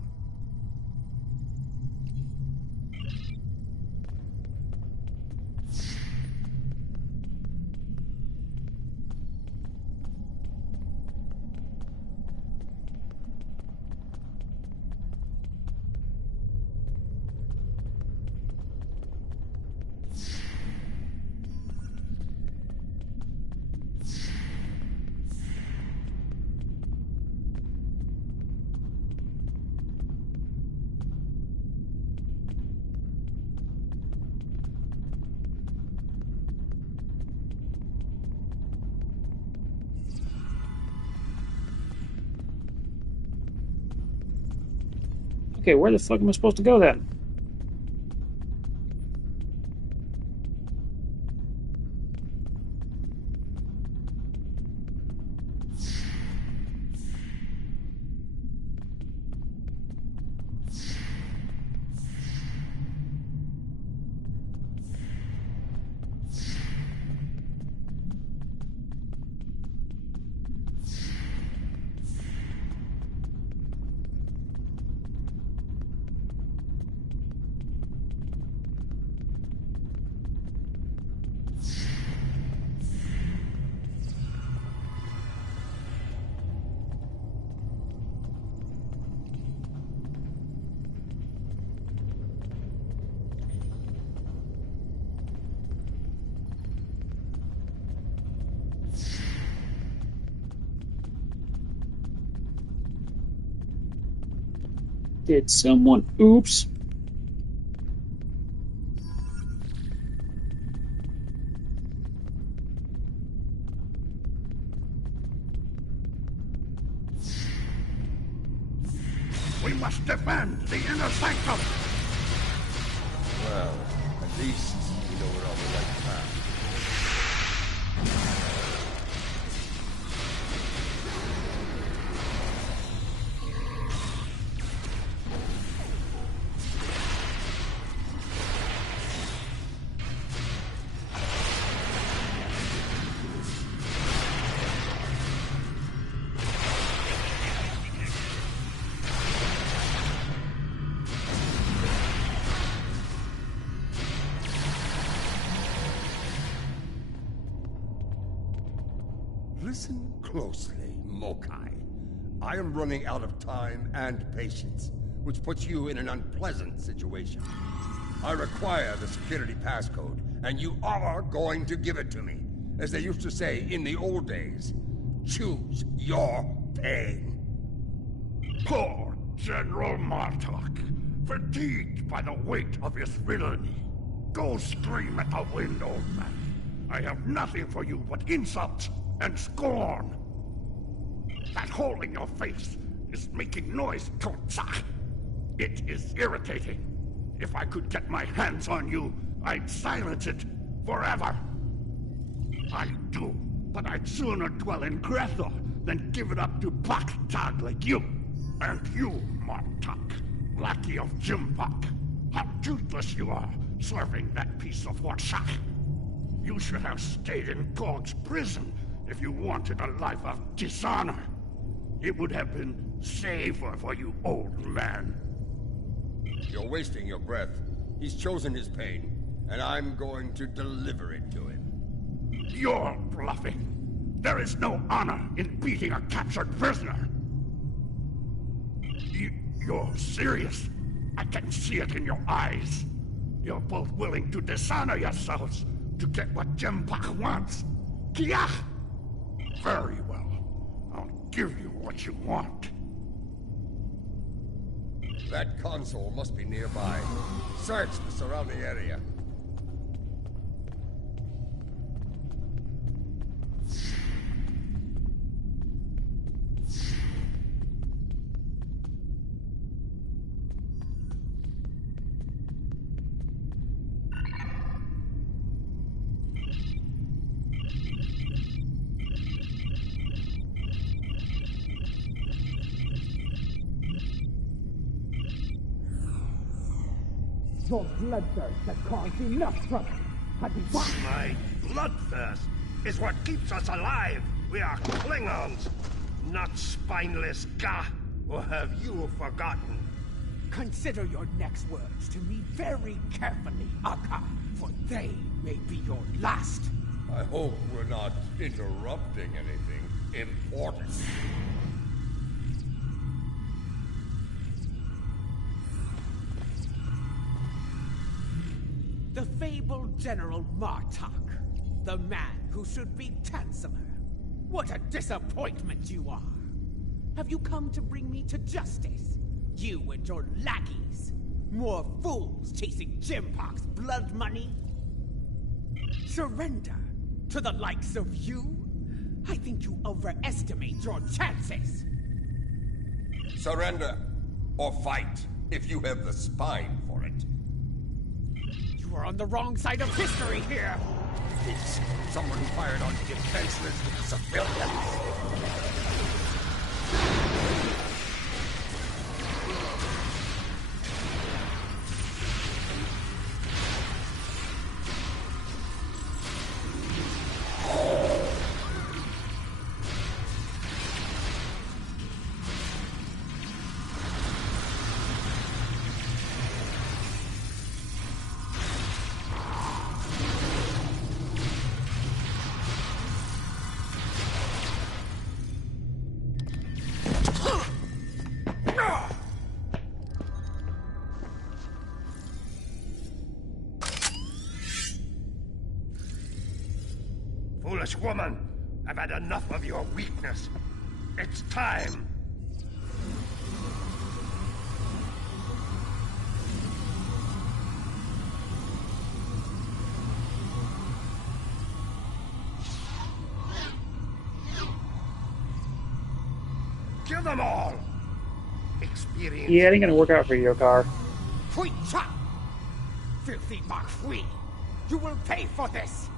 Okay, where the fuck am I supposed to go then? Did someone... Oops. We must defend the inner sanctum! Well, at least we know we're on the right path. Listen closely, Mokai. I am running out of time and patience, which puts you in an unpleasant situation. I require the security passcode, and you are going to give it to me. As they used to say in the old days, choose your pain. Poor General Martok, fatigued by the weight of his villainy. Go scream at the wind, old man. I have nothing for you but insults and scorn. That hole in your face is making noise, Totsa. It is irritating. If I could get my hands on you, I'd silence it forever. I do, but I'd sooner dwell in Grethel than give it up to Baktag like you. And you, Martok, lackey of Jimpak, how toothless you are, serving that piece of Warshak. You should have stayed in Gog's prison if you wanted a life of dishonor. It would have been safer for you, old man. You're wasting your breath. He's chosen his pain, and I'm going to deliver it to him. You're bluffing. There is no honor in beating a captured prisoner. You're serious. I can see it in your eyes. You're both willing to dishonor yourselves to get what Jimpak wants. Kiach! Very well. I'll give you what you want. That console must be nearby. Search the surrounding area. Your bloodthirst has caused enough trouble. My bloodthirst is what keeps us alive. We are Klingons, not spineless Gah. Or have you forgotten? Consider your next words to me very carefully, Akka, for they may be your last. I hope we're not interrupting anything important. The fabled General Martok, the man who should be Chancellor. What a disappointment you are! Have you come to bring me to justice? You and your lackeys? More fools chasing Jimpak's blood money? Surrender to the likes of you? I think you overestimate your chances. Surrender, or fight, if you have the spine for it. You are on the wrong side of history here! It's someone who fired on defenseless civilians. Foolish woman, I've had enough of your weakness. It's time. Kill them all. Experience. Yeah, it ain't gonna work out for you, Yokar. Hui Cha! Filthy Mark Hui! You will pay for this!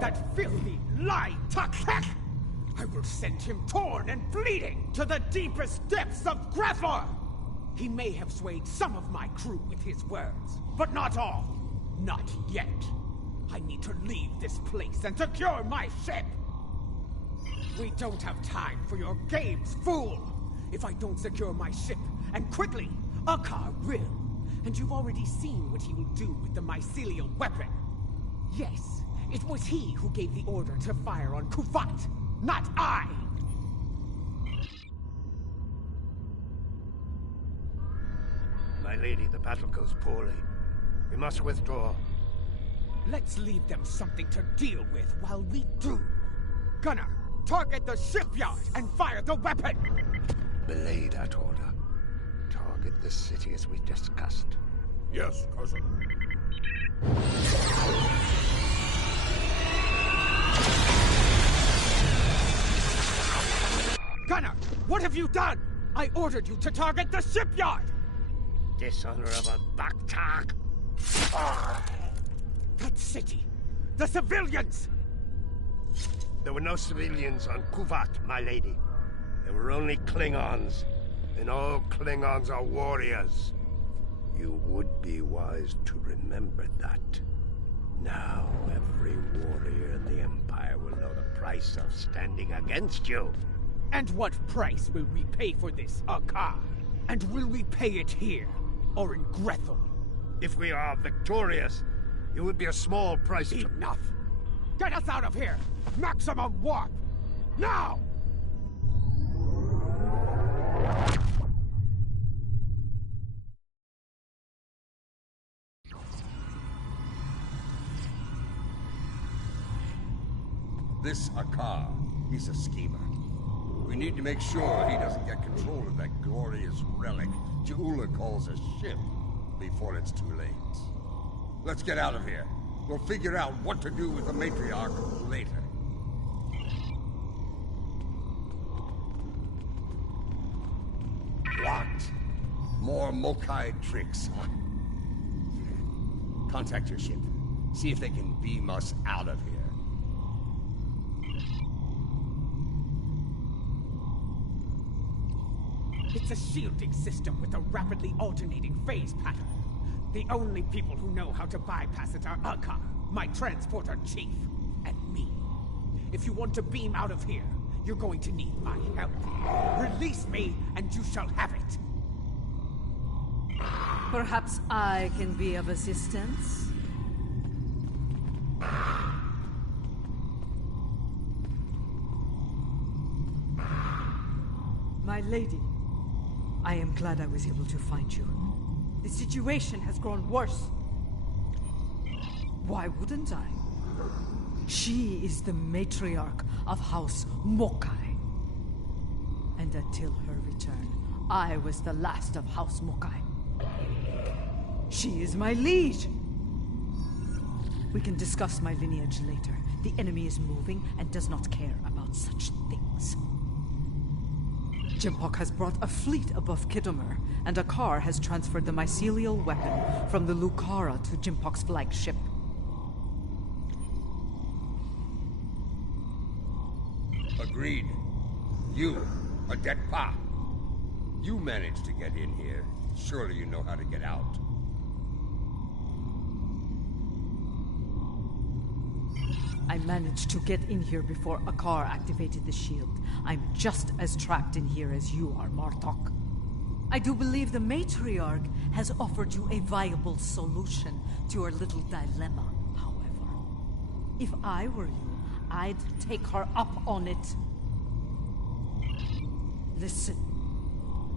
That filthy, lying Tuck-Heck! I will send him torn and bleeding to the deepest depths of Grethor! He may have swayed some of my crew with his words, but not all. Not yet. I need to leave this place and secure my ship! We don't have time for your games, fool! If I don't secure my ship, and quickly, Akar will. And you've already seen what he will do with the mycelial weapon. Yes, it was he who gave the order to fire on Kufat, not I! My lady, the battle goes poorly. We must withdraw. Let's leave them something to deal with while we do. Gunner, target the shipyard and fire the weapon! Belay that order. Target the city as we discussed. Yes, cousin. Gunner, what have you done? I ordered you to target the shipyard! Dishonorable Baktak! That city! The civilians! There were no civilians on Kuvat, my lady. There were only Klingons. And all Klingons are warriors. You would be wise to remember that. Now every warrior in the Empire will know the price of standing against you. And what price will we pay for this, Akar? And will we pay it here, or in Grethel? If we are victorious, it would be a small price. Enough! Get us out of here! Maximum warp! Now! This Akar, he's a schemer. We need to make sure he doesn't get control of that glorious relic Ja'ula calls a ship before it's too late. Let's get out of here. We'll figure out what to do with the Matriarch later. What? More Mokai tricks, huh? Contact your ship. See if they can beam us out of here. It's a shielding system with a rapidly alternating phase pattern. The only people who know how to bypass it are Akar, my transporter chief, and me. If you want to beam out of here, you're going to need my help. Release me, and you shall have it. Perhaps I can be of assistance? My lady, I am glad I was able to find you. The situation has grown worse. Why wouldn't I? She is the matriarch of House Mokai. And until her return, I was the last of House Mokai. She is my liege. We can discuss my lineage later. The enemy is moving and does not care about such things. Jempok has brought a fleet above Khitomer, and Akar has transferred the mycelial weapon from the Lucara to Jempok's flagship. Agreed. You, Adet Pa. You managed to get in here. Surely you know how to get out. I managed to get in here before Akar activated the shield. I'm just as trapped in here as you are, Martok. I do believe the Matriarch has offered you a viable solution to your little dilemma, however. If I were you, I'd take her up on it. Listen,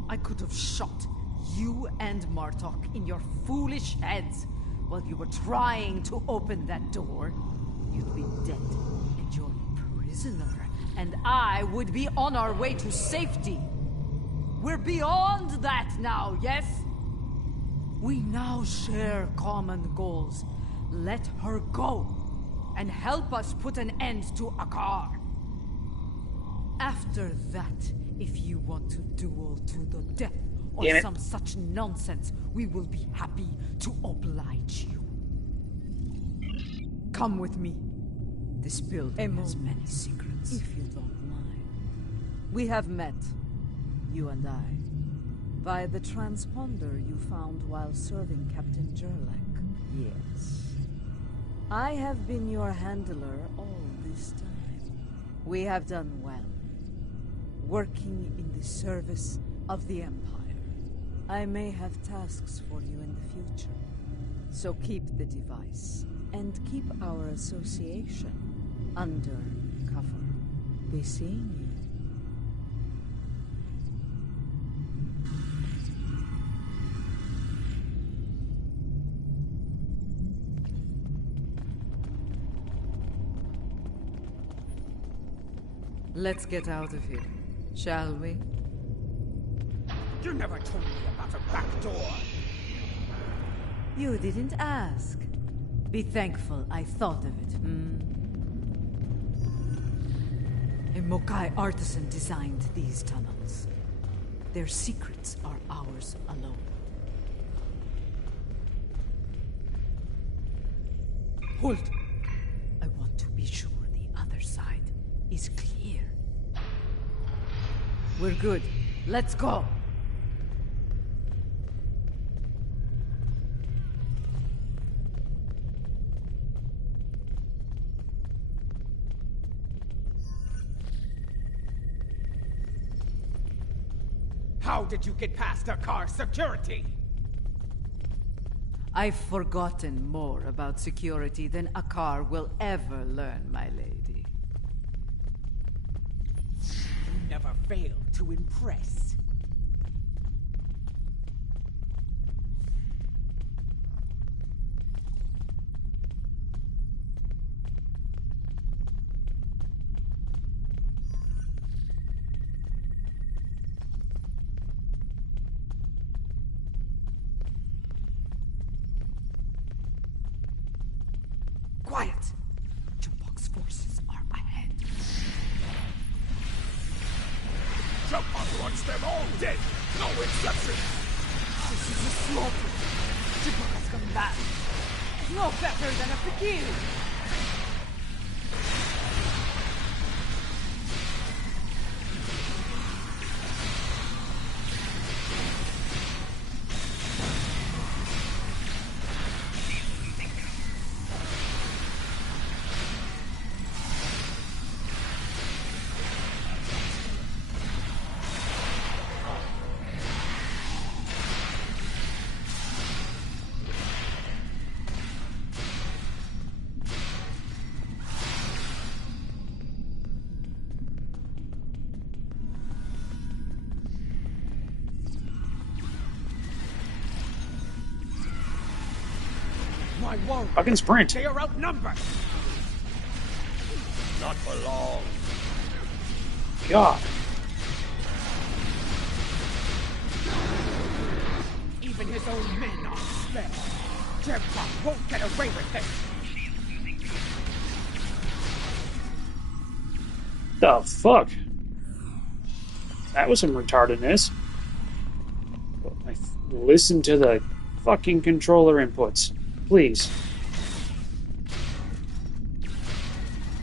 I could have shot you and Martok in your foolish heads while you were trying to open that door. You'd be dead, and you're a prisoner, and I would be on our way to safety. We're beyond that now, yes? We now share common goals. Let her go, and help us put an end to Akar. After that, if you want to duel to the death, or some such nonsense, we will be happy to oblige you. Come with me. This building has many secrets. If you don't mind. We have met, you and I, by the transponder you found while serving Captain Jerlek. Yes. I have been your handler all this time. We have done well, working in the service of the Empire. I may have tasks for you in the future, so keep the device, and keep our association under cover. Be seeing you. Let's get out of here, shall we? You never told me about a back door. You didn't ask. Be thankful I thought of it, A Mokai artisan designed these tunnels. Their secrets are ours alone. Hold! I want to be sure the other side is clear. We're good. Let's go! How did you get past the car security? I've forgotten more about security than a car will ever learn, my lady. You never fail to impress. Quiet! Jumpbox forces are ahead. Jumpbox wants them all dead! No exception! This is a slaughter. Jumpbox has come back. No better than a fakir. My warriors, I can sprint. they are outnumbered. Not for long. God. Even his own men are spared. Jebka won't get away with this. The fuck? That was some retardedness. Listen to the fucking controller inputs. Please.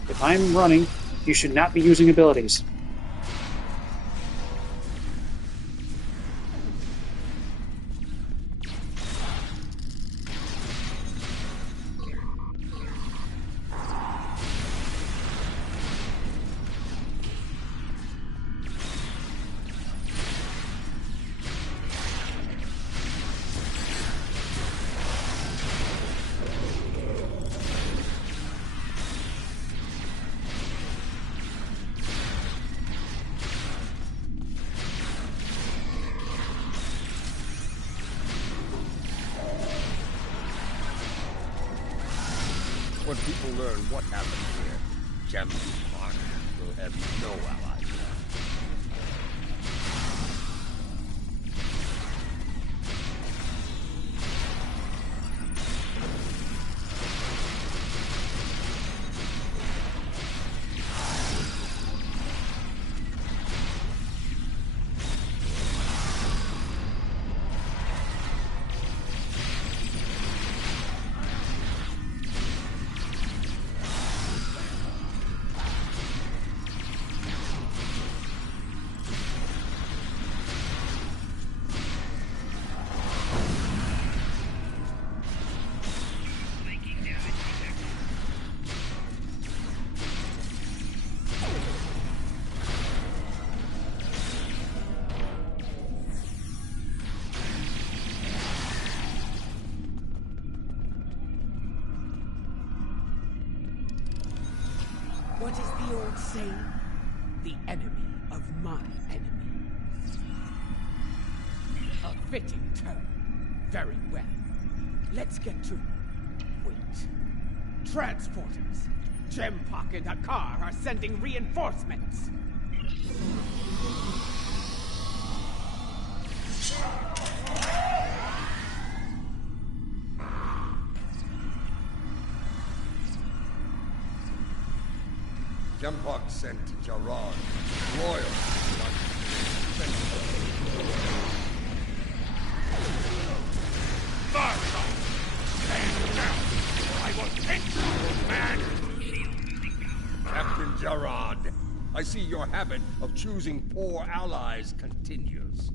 If I'm running, you should not be using abilities. When people learn what happened here, Jempak will have no allies left. What is the old saying? The enemy of my enemy. A fitting term. Very well. Let's get to... Wait. Transporters. Jempock and Hakar are sending reinforcements. Jempock sent Jarad, loyal. Martha! Stand down! I will hit you, man! Captain Jarad, I see your habit of choosing poor allies continues.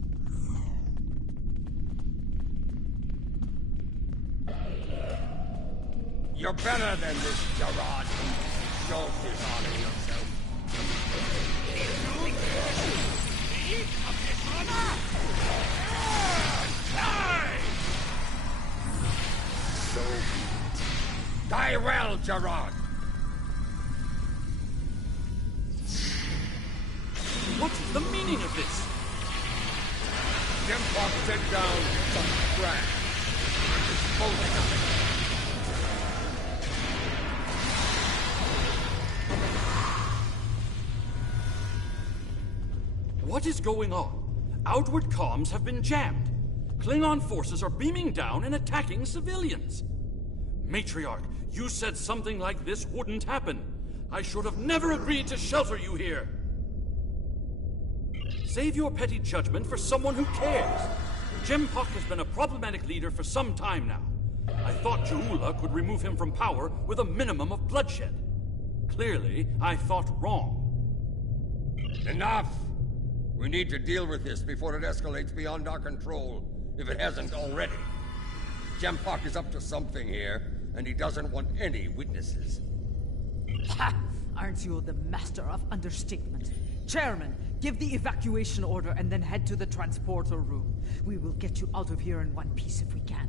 You're better than this, Jarad. Don't dishonor yourself. So be it. Die well, Jarad. What is the meaning of this? Jempock sent down some trash. Disposing of it. What is going on? Outward comms have been jammed. Klingon forces are beaming down and attacking civilians. Matriarch, you said something like this wouldn't happen. I should have never agreed to shelter you here. Save your petty judgment for someone who cares. Jempock has been a problematic leader for some time now. I thought Ja'ula could remove him from power with a minimum of bloodshed. Clearly, I thought wrong. Enough! We need to deal with this before it escalates beyond our control, if it hasn't already. Jempock is up to something here, and he doesn't want any witnesses. Ha! Aren't you the master of understatement? Chairman, give the evacuation order and then head to the transporter room. We will get you out of here in one piece if we can.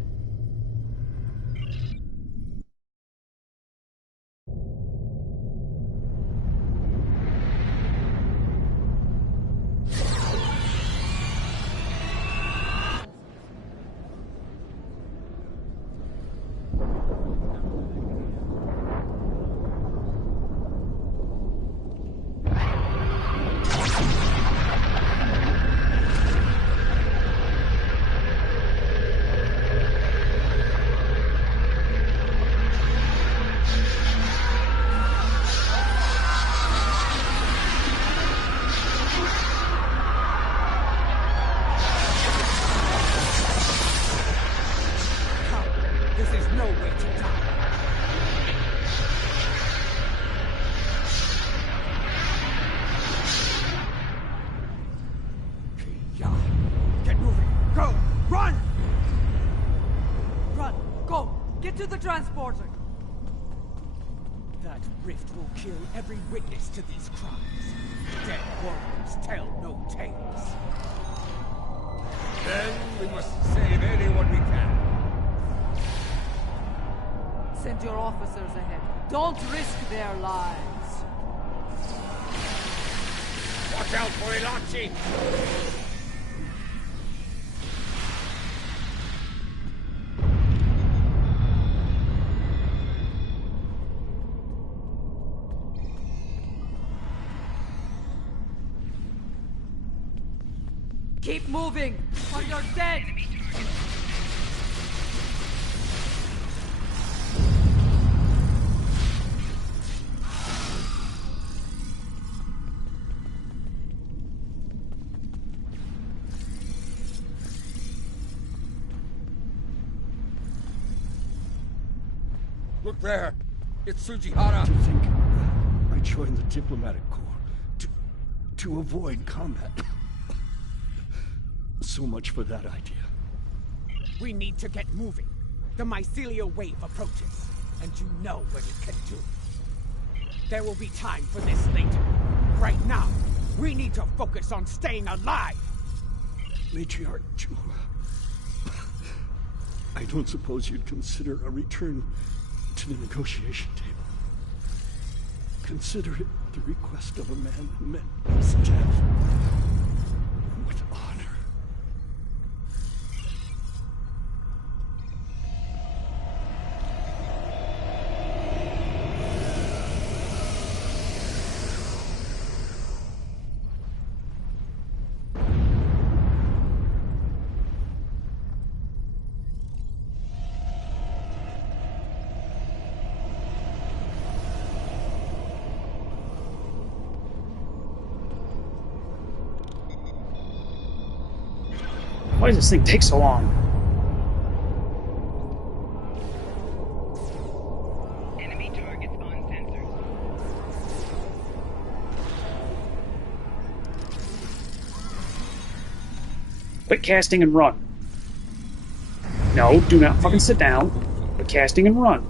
To the transporter! That rift will kill every witness to these crimes. Dead warriors tell no tales. Then we must save anyone we can. Send your officers ahead. Don't risk their lives. Watch out for Ilachi! Keep moving, or you're dead! Look there! It's Tsujihara! To think I joined the diplomatic corps to avoid combat. So much for that idea. We need to get moving. The mycelial wave approaches, and you know what it can do. There will be time for this later. Right now, we need to focus on staying alive! Matriarch Ja'ula, I don't suppose you'd consider a return to the negotiation table. consider it the request of a man who met his death with honor. Why does this thing take so long? Enemy targets on sensors. Quit casting and run. No, do not fucking sit down. Quit casting and run.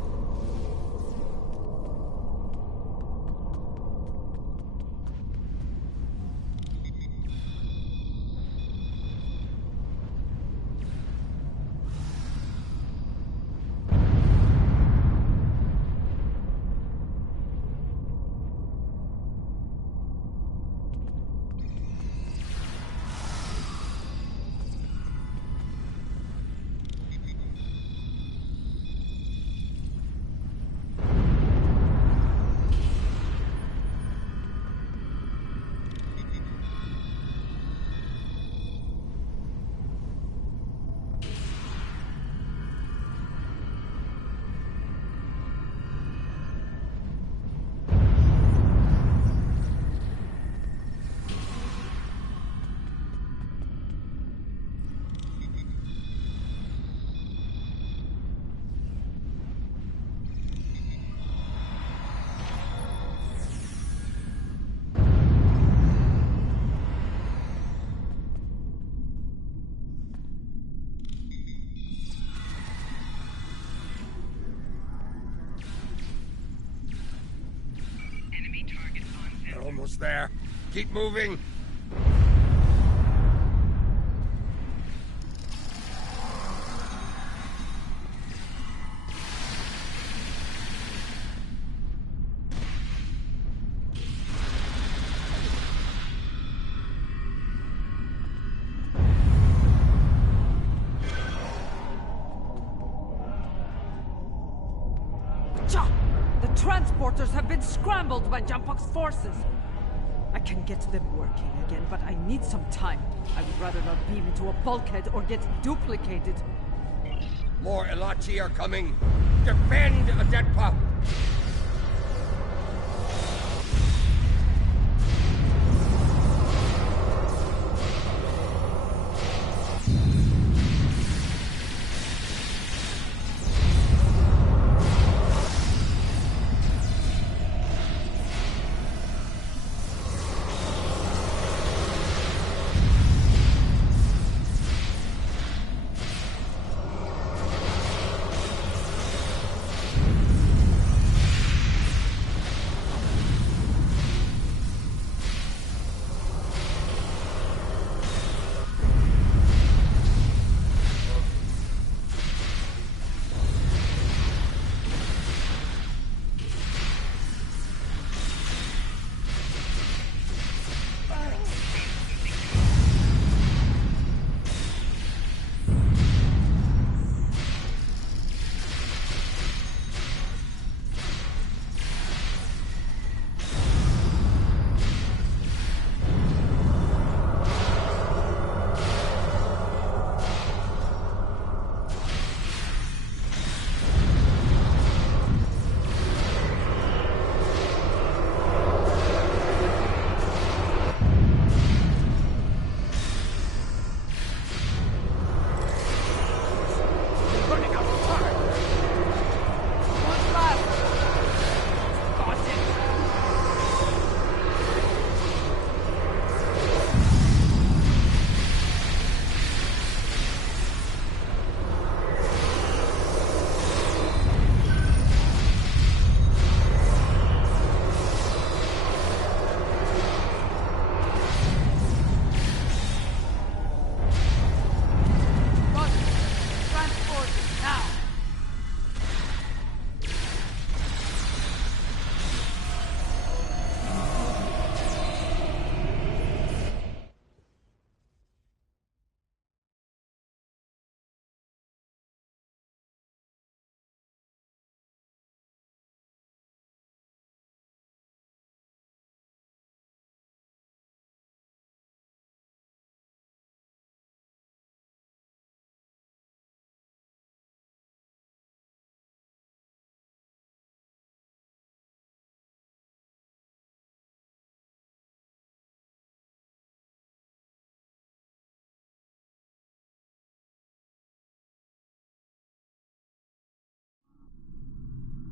We're almost there. Keep moving. The transporters have been scrambled by Jampok's forces. I can get them working again, but I need some time. I would rather not beam into a bulkhead or get duplicated. More Elachi are coming. Defend Adetpa!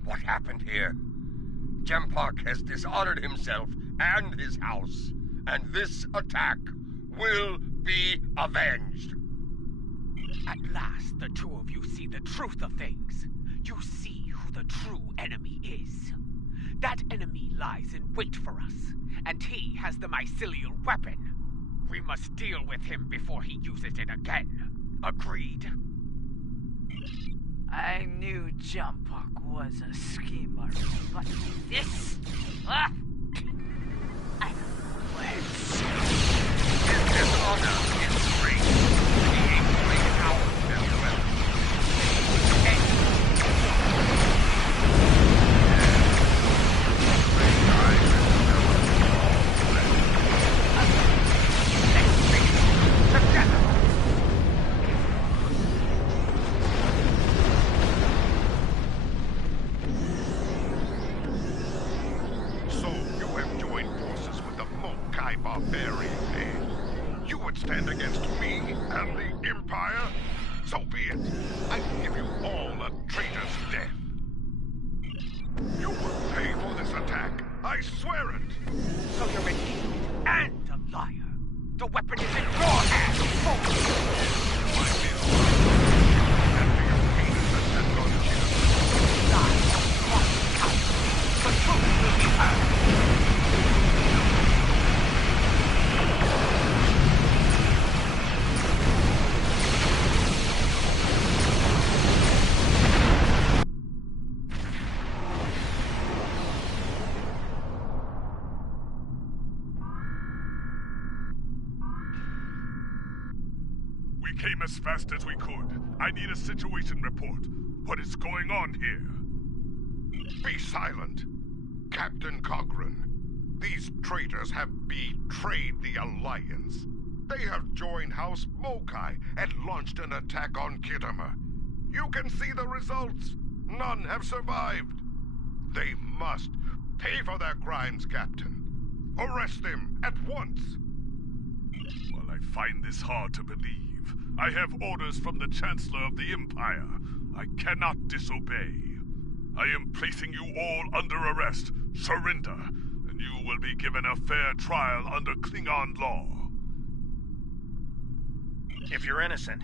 what happened here. Jempak has dishonored himself and his house, and this attack will be avenged. At last, the two of you see the truth of things. You see who the true enemy is. That enemy lies in wait for us, and he has the mycelial weapon. We must deal with him before he uses it again. Agreed? I knew Jempak was a schemer, but this... I His dishonor is free. He ain't free ours as well. So you have joined forces with the Mokai barbarian, eh? You would stand against me and the Empire? So be it. I give you all a traitor's death. You will pay for this attack. I swear it. So you're an idiot and a liar. The weapon is in your hands. The truth will be heard. We came as fast as we could. I need a situation report. What is going on here? Be silent. Captain Cogran, these traitors have betrayed the Alliance. They have joined House Mokai and launched an attack on Khitomer. You can see the results. None have survived. They must pay for their crimes, Captain. Arrest them at once. Well, I find this hard to believe. I have orders from the Chancellor of the Empire. I cannot disobey. I am placing you all under arrest. Surrender, and you will be given a fair trial under Klingon law. If you're innocent,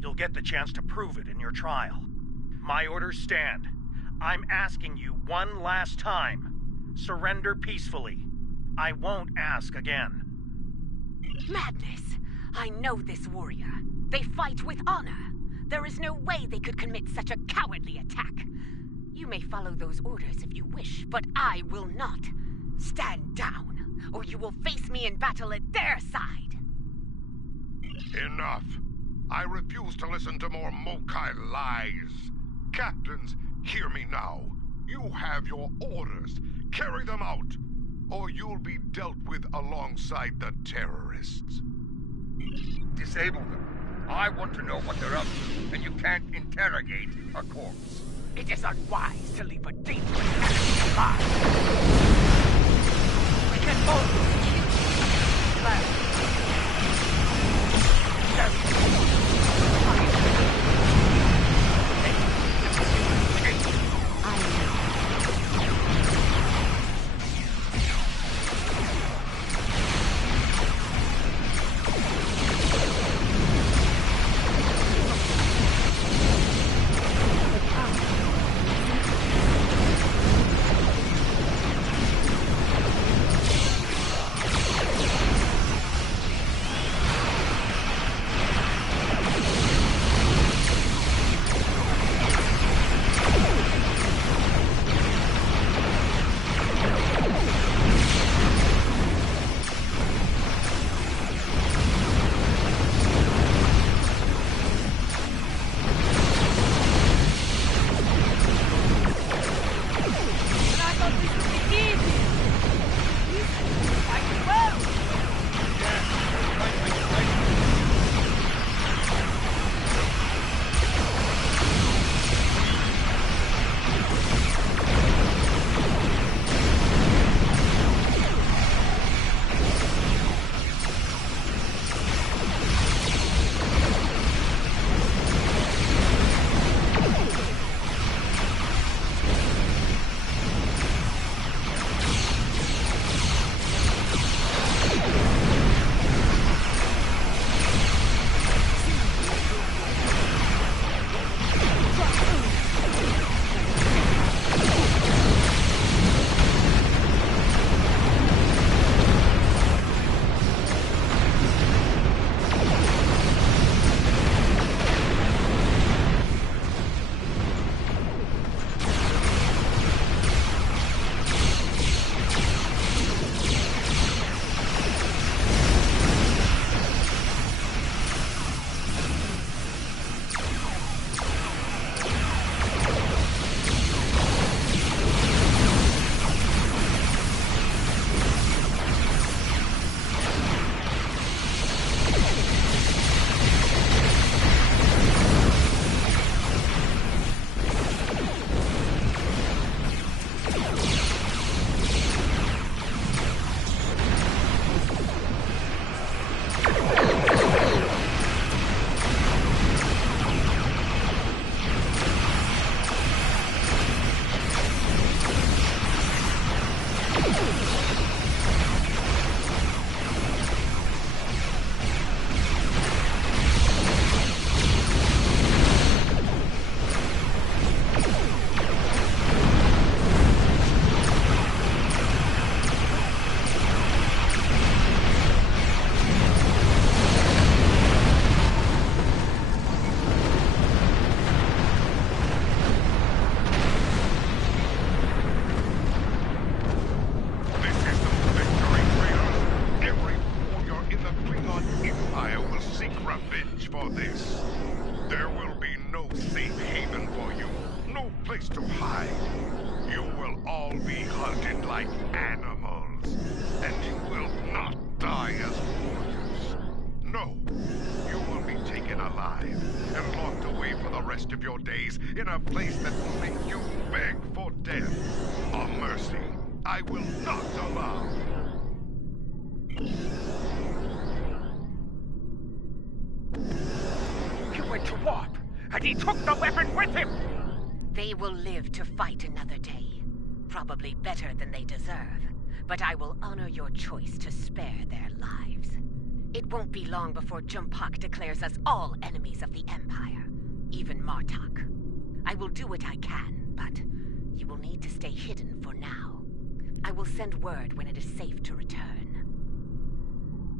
you'll get the chance to prove it in your trial. My orders stand. I'm asking you one last time. Surrender peacefully. I won't ask again. Madness! I know this warrior. They fight with honor. There is no way they could commit such a cowardly attack. You may follow those orders if you wish, but I will not. Stand down, or you will face me in battle at their side. Enough. I refuse to listen to more Mokai lies. Captains, hear me now. You have your orders. Carry them out, or you'll be dealt with alongside the terrorists. Disable them. I want to know what they're up to, and you can't interrogate a corpse. It is unwise to leave a dangerous enemy alive. We can only kill place to hide. You will all be hunted like animals, and you will not die as warriors. No, you will be taken alive and locked away for the rest of your days in a place that will make you beg for death. A mercy I will not allow. He went to warp, and he took the weapon with him! They will live to fight another day. Probably better than they deserve. But I will honor your choice to spare their lives. It won't be long before Jumpak declares us all enemies of the Empire. Even Martok. I will do what I can, but you will need to stay hidden for now. I will send word when it is safe to return.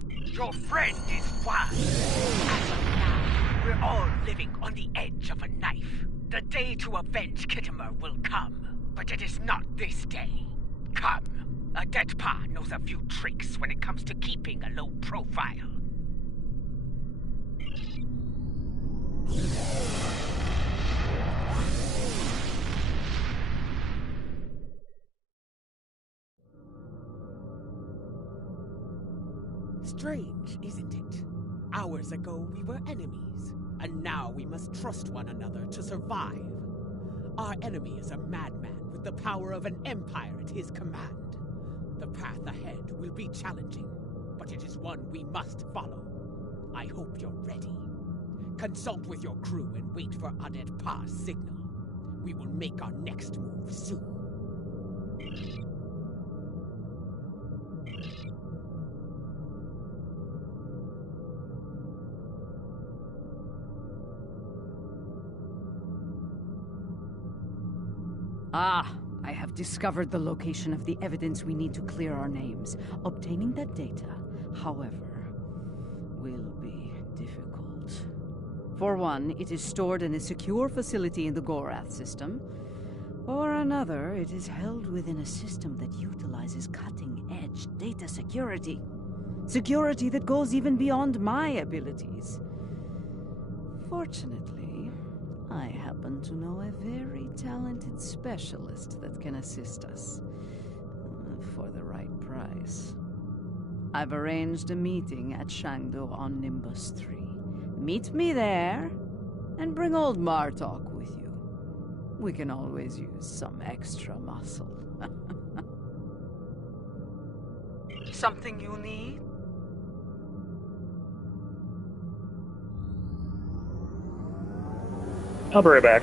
Your friend is wild. As of now, we're all living on the edge of a knife. The day to avenge Kittimer will come, but it is not this day. Come. A dead pa knows a few tricks when it comes to keeping a low profile. Strange, isn't it? Hours ago we were enemies, and now we must trust one another to survive. Our enemy is a madman with the power of an empire at his command. The path ahead will be challenging, but it is one we must follow. I hope you're ready. Consult with your crew and wait for Adet Pa's signal. We will make our next move soon. Ah, I have discovered the location of the evidence we need to clear our names. Obtaining that data, however, will be difficult. For one, it is stored in a secure facility in the Gorath system. For another, it is held within a system that utilizes cutting-edge data security. Security that goes even beyond my abilities. Fortunately, I happen to know a very talented specialist that can assist us. For the right price. I've arranged a meeting at Shangdo on Nimbus 3. Meet me there, and bring old Martok with you. We can always use some extra muscle. Something you need? I'll be right back.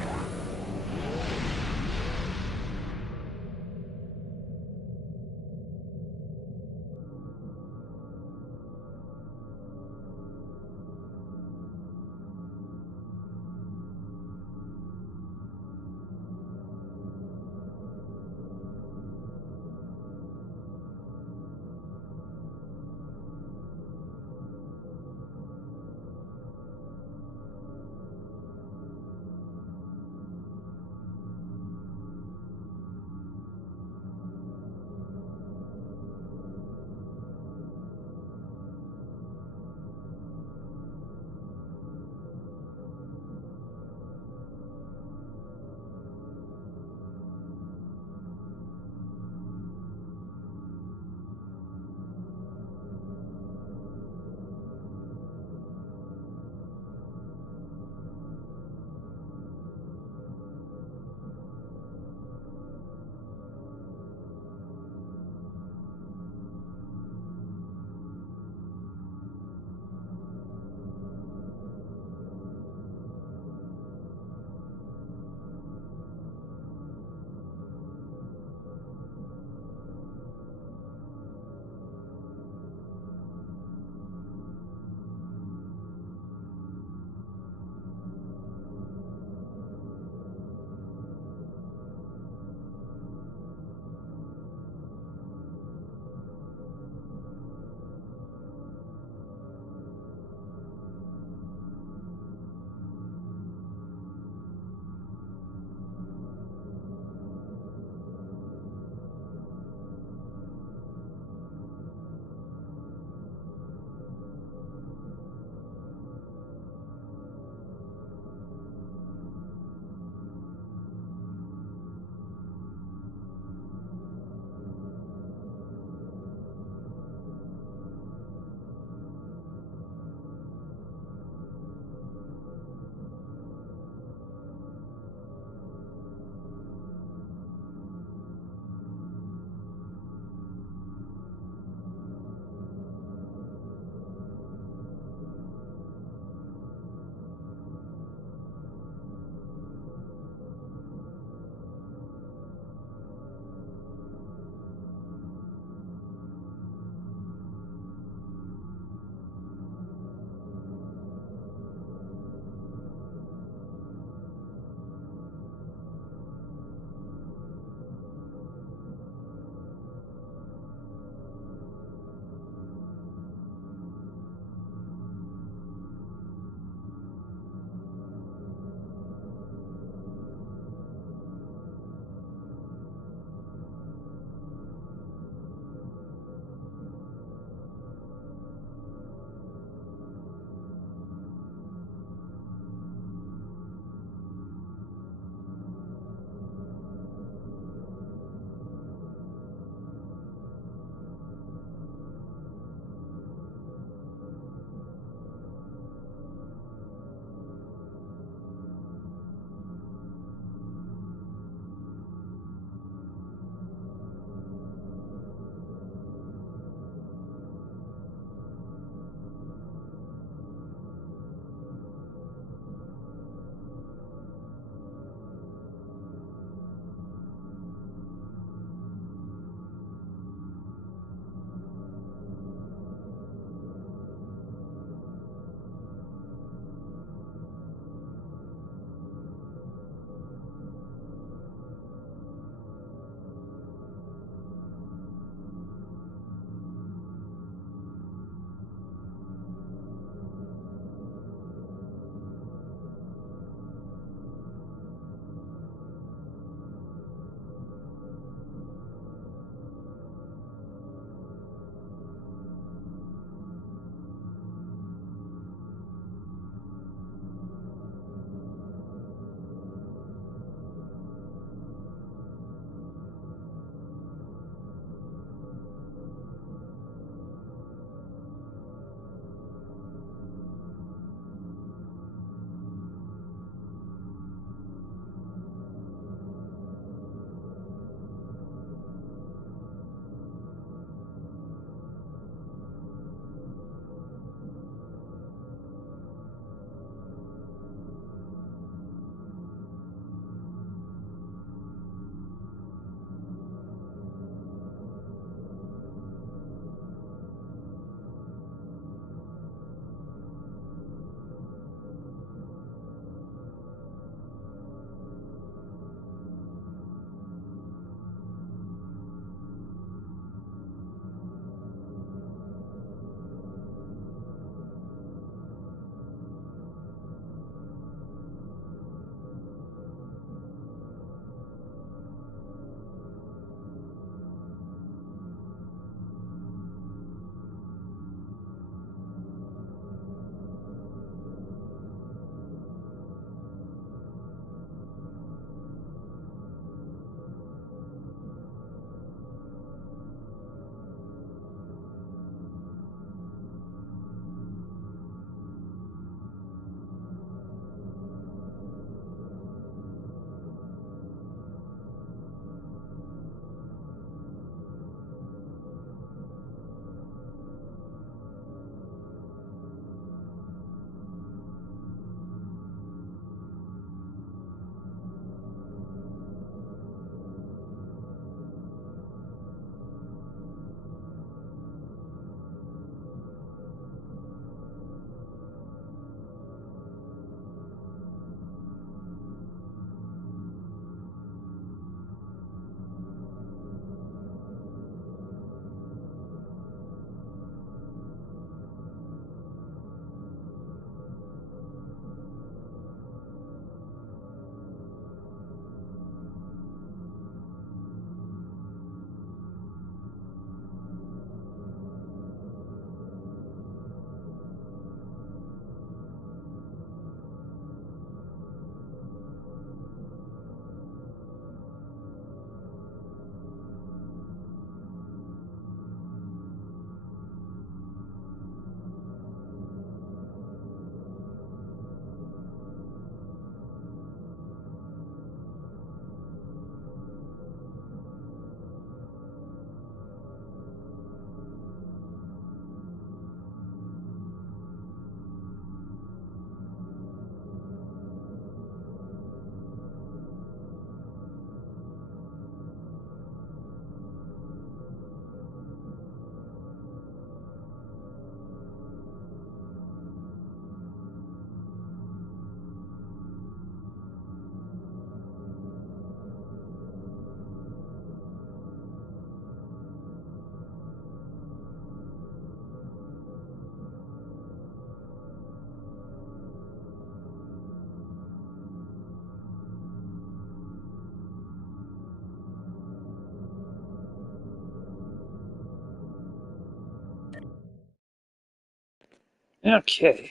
Okay.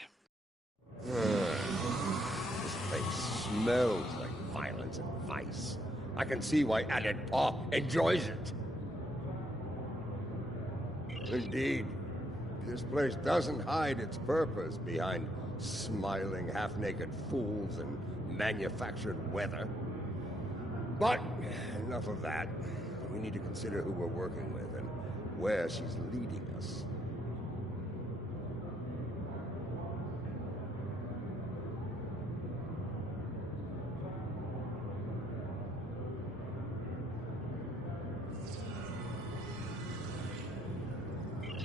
This place smells like violence and vice. I can see why Added Paw enjoys it. Indeed, this place doesn't hide its purpose behind smiling, half-naked fools and manufactured weather. But enough of that. We need to consider who we're working with and where she's leading us.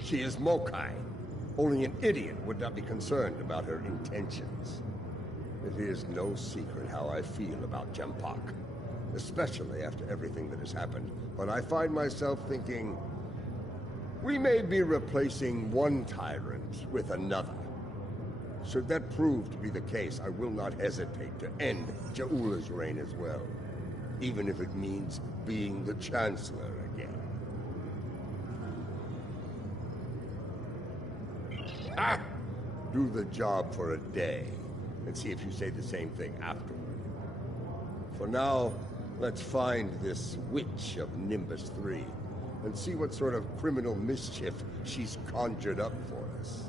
She is Mokai. Only an idiot would not be concerned about her intentions. It is no secret how I feel about Jempak, especially after everything that has happened. But I find myself thinking, we may be replacing one tyrant with another. Should that prove to be the case, I will not hesitate to end Ja'ula's reign as well, even if it means being the Chancellor again. Ah! Do the job for a day, and see if you say the same thing afterward. For now, let's find this witch of Nimbus 3, and see what sort of criminal mischief she's conjured up for us.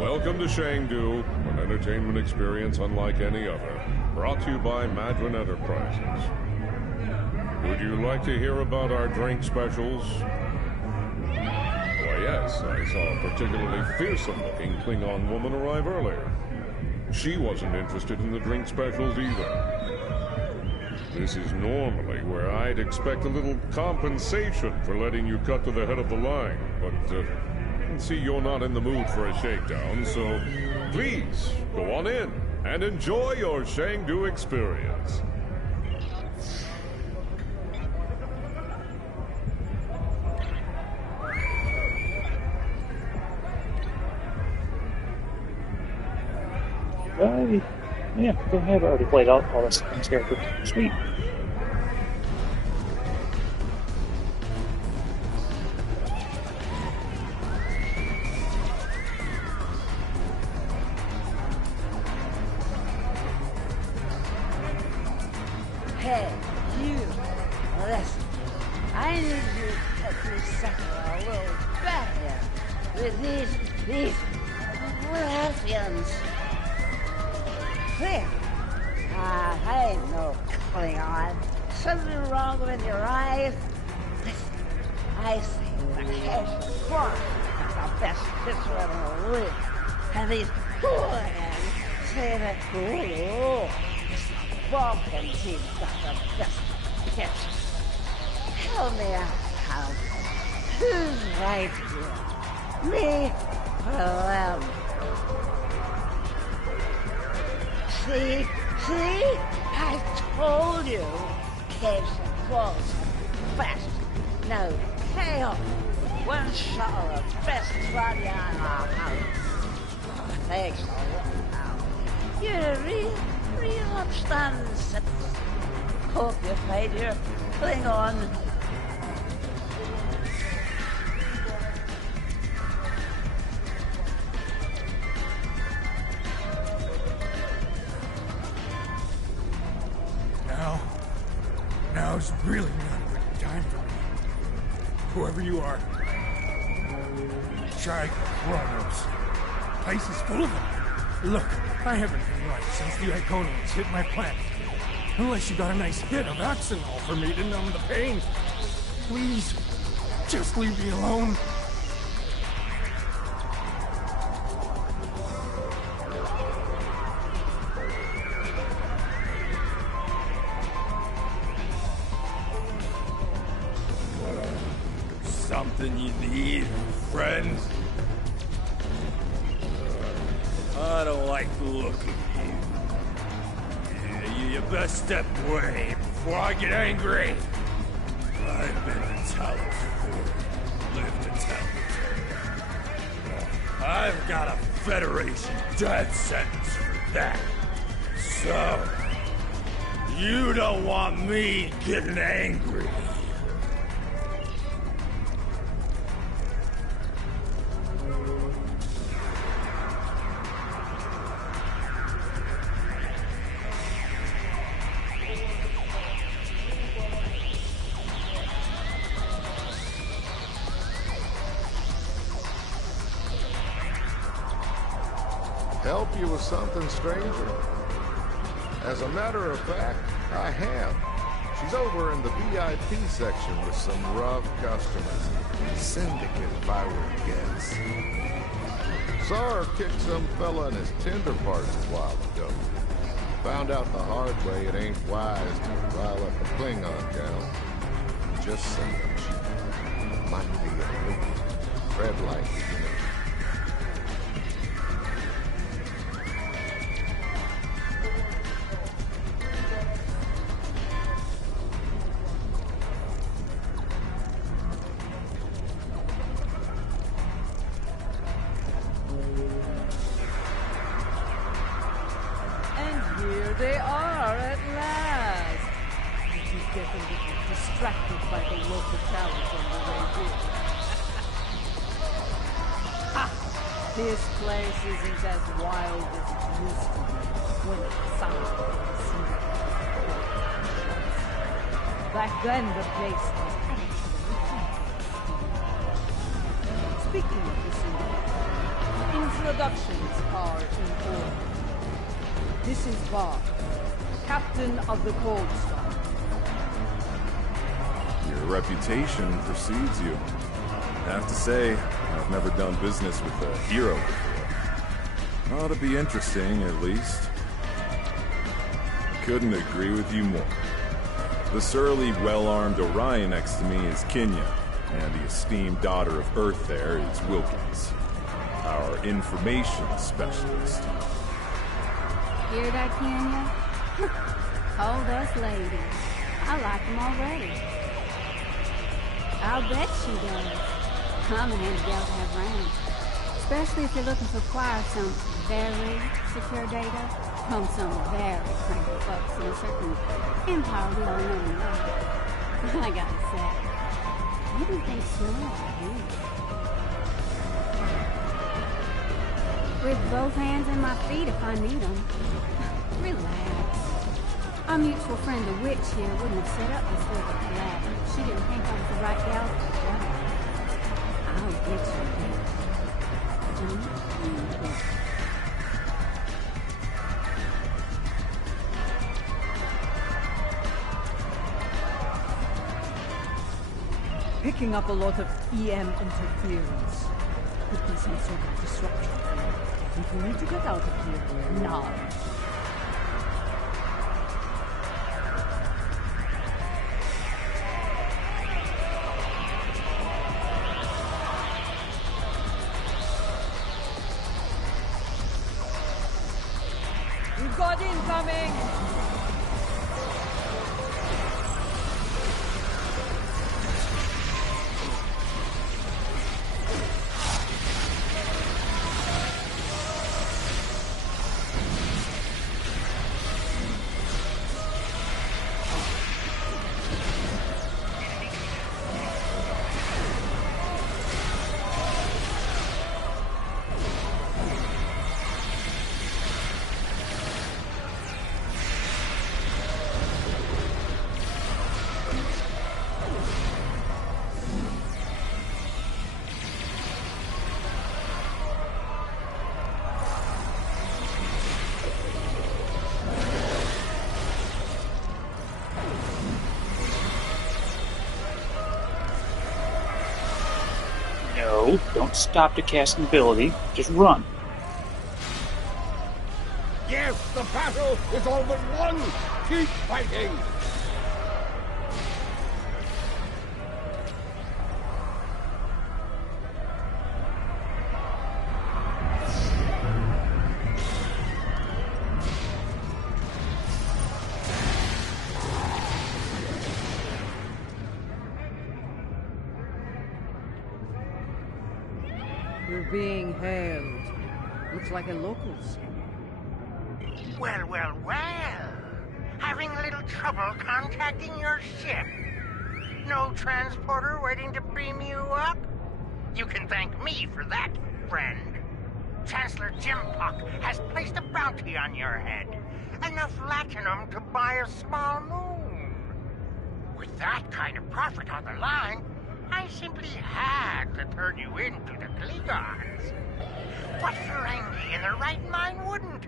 Welcome to Shangdu, an entertainment experience unlike any other. Brought to you by Madron Enterprises. Would you like to hear about our drink specials? Why, yes, I saw a particularly fearsome-looking Klingon woman arrive earlier. She wasn't interested in the drink specials either. This is normally where I'd expect a little compensation for letting you cut to the head of the line, but I can see you're not in the mood for a shakedown, so please, go on in and enjoy your Shangdu experience. Yeah, go ahead. I already played out all this character. Sweet. Hey, you, listen. I need you to settle a little better with these ruffians. Here, I ain't no Klingon. Something wrong with your eyes? I see the case of Quark is the best picture in the league. And these hooligans say that Lulu is the Vulcan team got the best picture. Tell me out, Hal. Who's right here? Me or them? See? I told you. Caves are close and fast. No tail. One shot of the best body on our house. Thanks a lot now. You're a real upstanding citizen. Hope you find your Klingon. Now's really not a good time for me. Whoever you are. Try Kronos. Place is full of them. Look, I haven't been right since the Iconians hit my planet. Unless you got a nice hit of Oxynol for me to numb the pain. Please, just leave me alone. Something you need, friends? I don't like the look of you. Yeah, you best step away before I get angry. I've been in Talos before. Lived to tell the tale. I've got a Federation death sentence for that. So, You don't want me getting angry. Help you with something, stranger? As a matter of fact, I have. She's over in the VIP section with some rough customers. Syndicate, if I were to guess. Saw her kick some fella in his tender parts a while ago. Found out the hard way it ain't wise to rile up a Klingon gal. Just saying, she might be a little red light, you know. They are at last. Did you get a little distracted by the local talent on the way here? Ha! This place isn't as wild as it used to be when it sounded like a Back then, the place was actually empty. Speaking of the scene, introductions are in order. This is Bob, captain of the Cold Star. Your reputation precedes you. I have to say, I've never done business with a hero before. Ought to be interesting, at least. Couldn't agree with you more. The surly, well-armed Orion next to me is Kinya, and the esteemed daughter of Earth there is Wilkins, our information specialist. Hear that, Kenya? Hold us, ladies. I like them already. I'll bet she does. I'm a handy gal to have around. Especially if you're looking to acquire some very secure data from some very cranky folks in a certain empire we all know and love. I gotta say, maybe they smell like you. With both hands and my feet if I need them. Relax. Our mutual friend, the witch here, wouldn't have set up this little collab if she didn't think I was the right gal for the job. I'll get you there. Don't you worry. Picking up a lot of EM interference. Could be some sort of disruption. I think we need to get out of here now. We've got incoming! No, don't stop to cast an ability. Just run. Yes, the battle is all but won! Keep fighting! You're being hailed. Looks like a locals. Well, well, well! Having a little trouble contacting your ship? No transporter waiting to beam you up? You can thank me for that, friend. Chancellor Jempok has placed a bounty on your head. Enough latinum to buy a small moon. With that kind of profit on the line, I simply had to turn you into the Klingons. What Ferengi in their right mind wouldn't?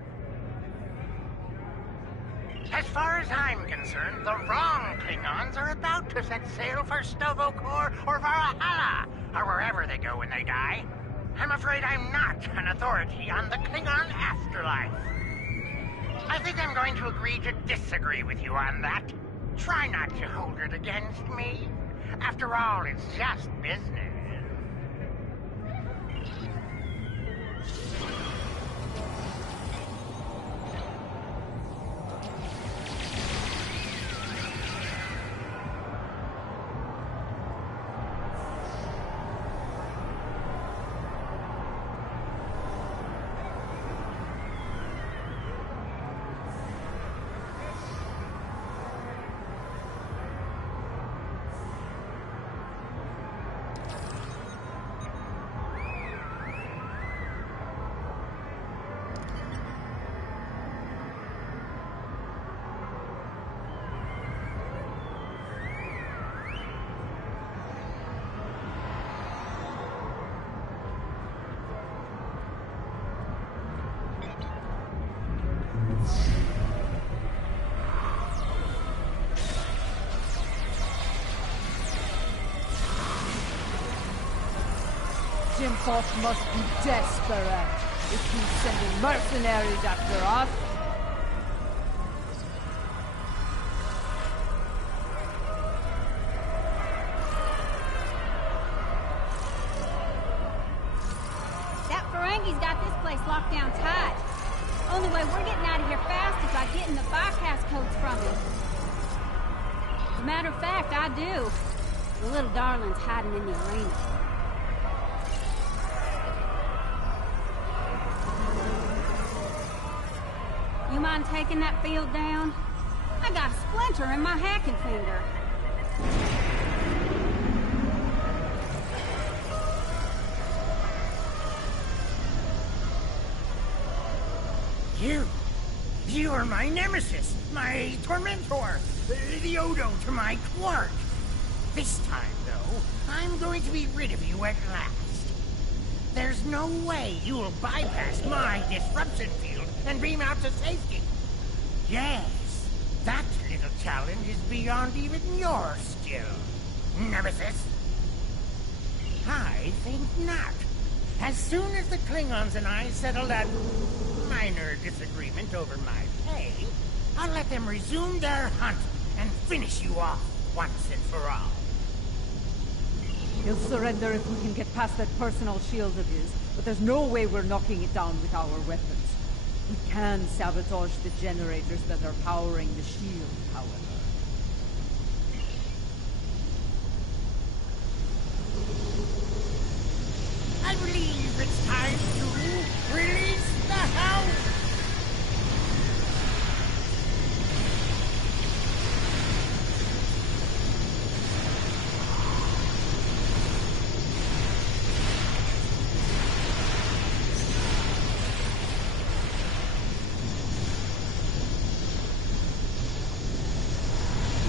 As far as I'm concerned, the wrong Klingons are about to set sail for Sto-vo-kor or Valhalla, or wherever they go when they die. I'm afraid I'm not an authority on the Klingon afterlife. I think I'm going to agree to disagree with you on that. Try not to hold it against me. After all, it's just business. Jempok must be desperate if he's sending mercenaries after us. That Ferengi's got this place locked down tight. Only way we're getting out of here fast is by getting the bypass codes from him. As a matter of fact, I do. The little darling's hiding in the arena. You mind taking that field down? I got a splinter in my hacking finger. You are my nemesis, my tormentor, the Odo to my Quark. This time, though, I'm going to be rid of you at last. There's no way you'll bypass my disruption field and beam out to safety. Yes, that little challenge is beyond even your skill, Nemesis. I think not. As soon as the Klingons and I settle that minor disagreement over my pay, I'll let them resume their hunt and finish you off once and for all. He'll surrender if we can get past that personal shield of his, but there's no way we're knocking it down with our weapons. We can sabotage the generators that are powering the shield, however. I believe it's time to release the house!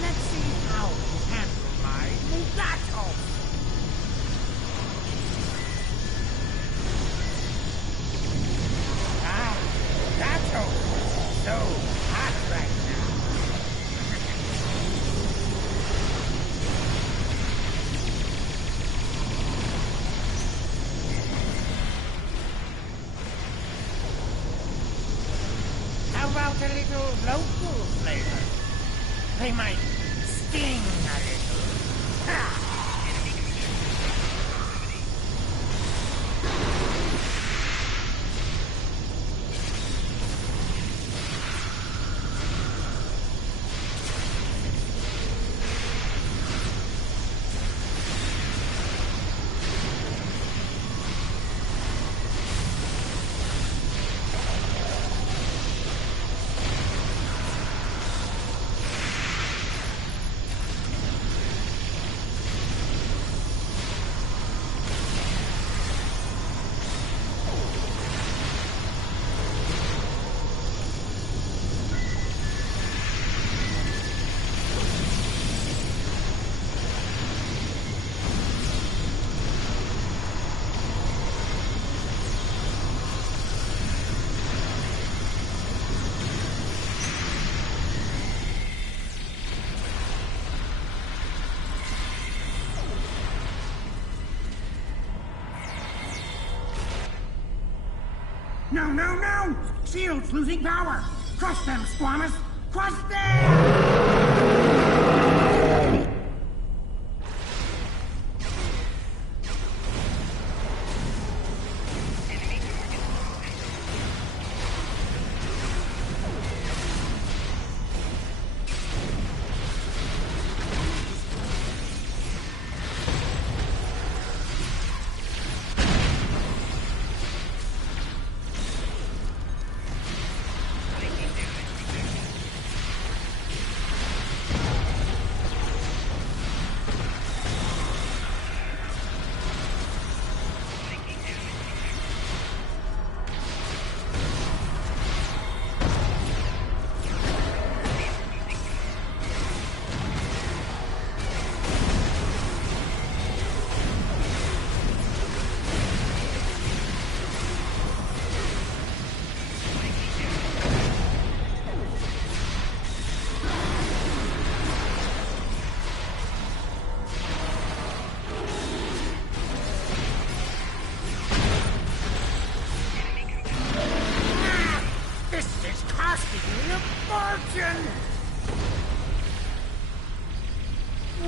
Let's see how we handle my Mugato! Mugato! So hot right now. How about a little local flavor? They might sting a little. Ha! No, no, no! Shield's losing power! Crush them, Squamous! Crush them!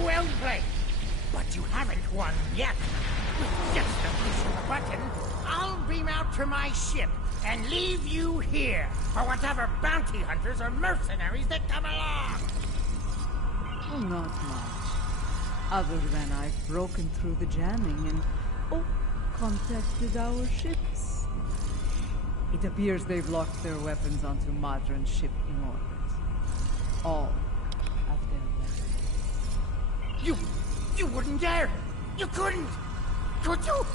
Well played. But you haven't won yet. With just a push of a button, I'll beam out to my ship and leave you here for whatever bounty hunters or mercenaries that come along. Oh, not much. Other than I've broken through the jamming and, contacted our ships. It appears they've locked their weapons onto Madron's ship in orbit. All of their weapons. You wouldn't dare! You couldn't! Could you?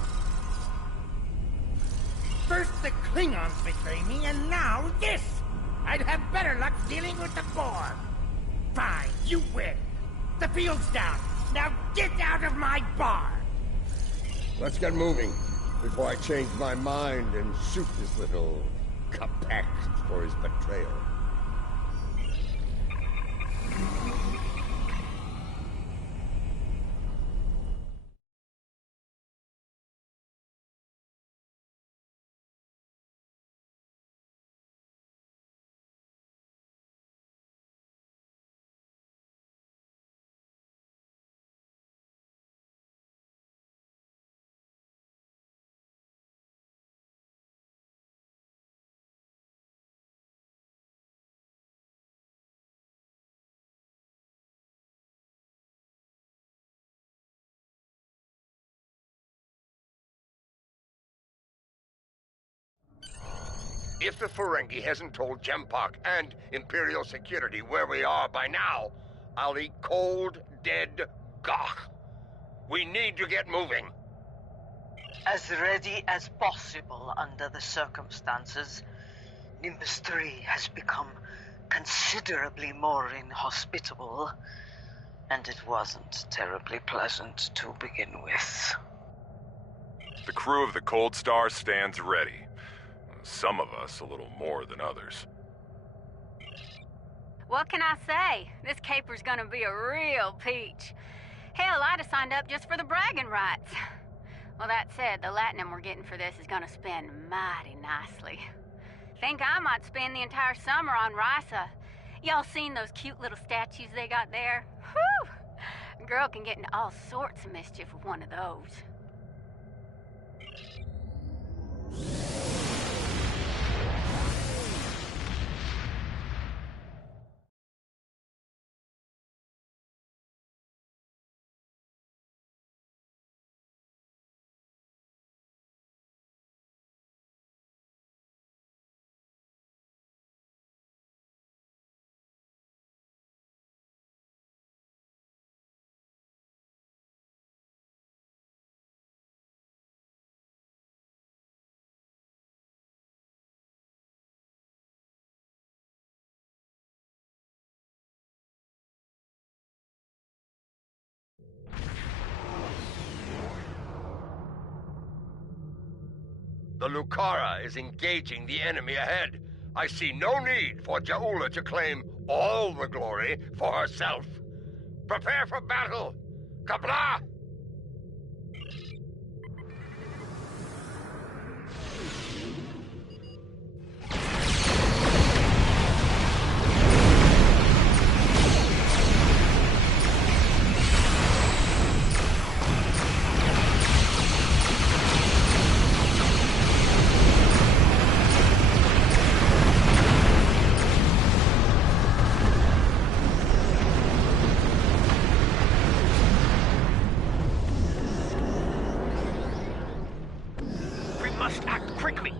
First the Klingons betray me, and now this! I'd have better luck dealing with the Borg. Fine, you win. The field's down. Now get out of my bar! Let's get moving, before I change my mind and shoot this little Capac for his betrayal. If the Ferengi hasn't told Jempak and Imperial Security where we are by now, I'll eat cold, dead Gok. We need to get moving. As ready as possible under the circumstances. Nimbus 3 has become considerably more inhospitable, and it wasn't terribly pleasant to begin with. The crew of the Cold Star stands ready. Some of us a little more than others. What can I say? This caper's gonna be a real peach. Hell, I'd have signed up just for the bragging rights. Well, that said, the latinum we're getting for this is gonna spend mighty nicely. Think I might spend the entire summer on Risa. Y'all seen those cute little statues they got there? Whew! Girl can get into all sorts of mischief with one of those. The Lucara is engaging the enemy ahead. I see no need for Ja'ula to claim all the glory for herself. Prepare for battle! Qapla'! must act quickly.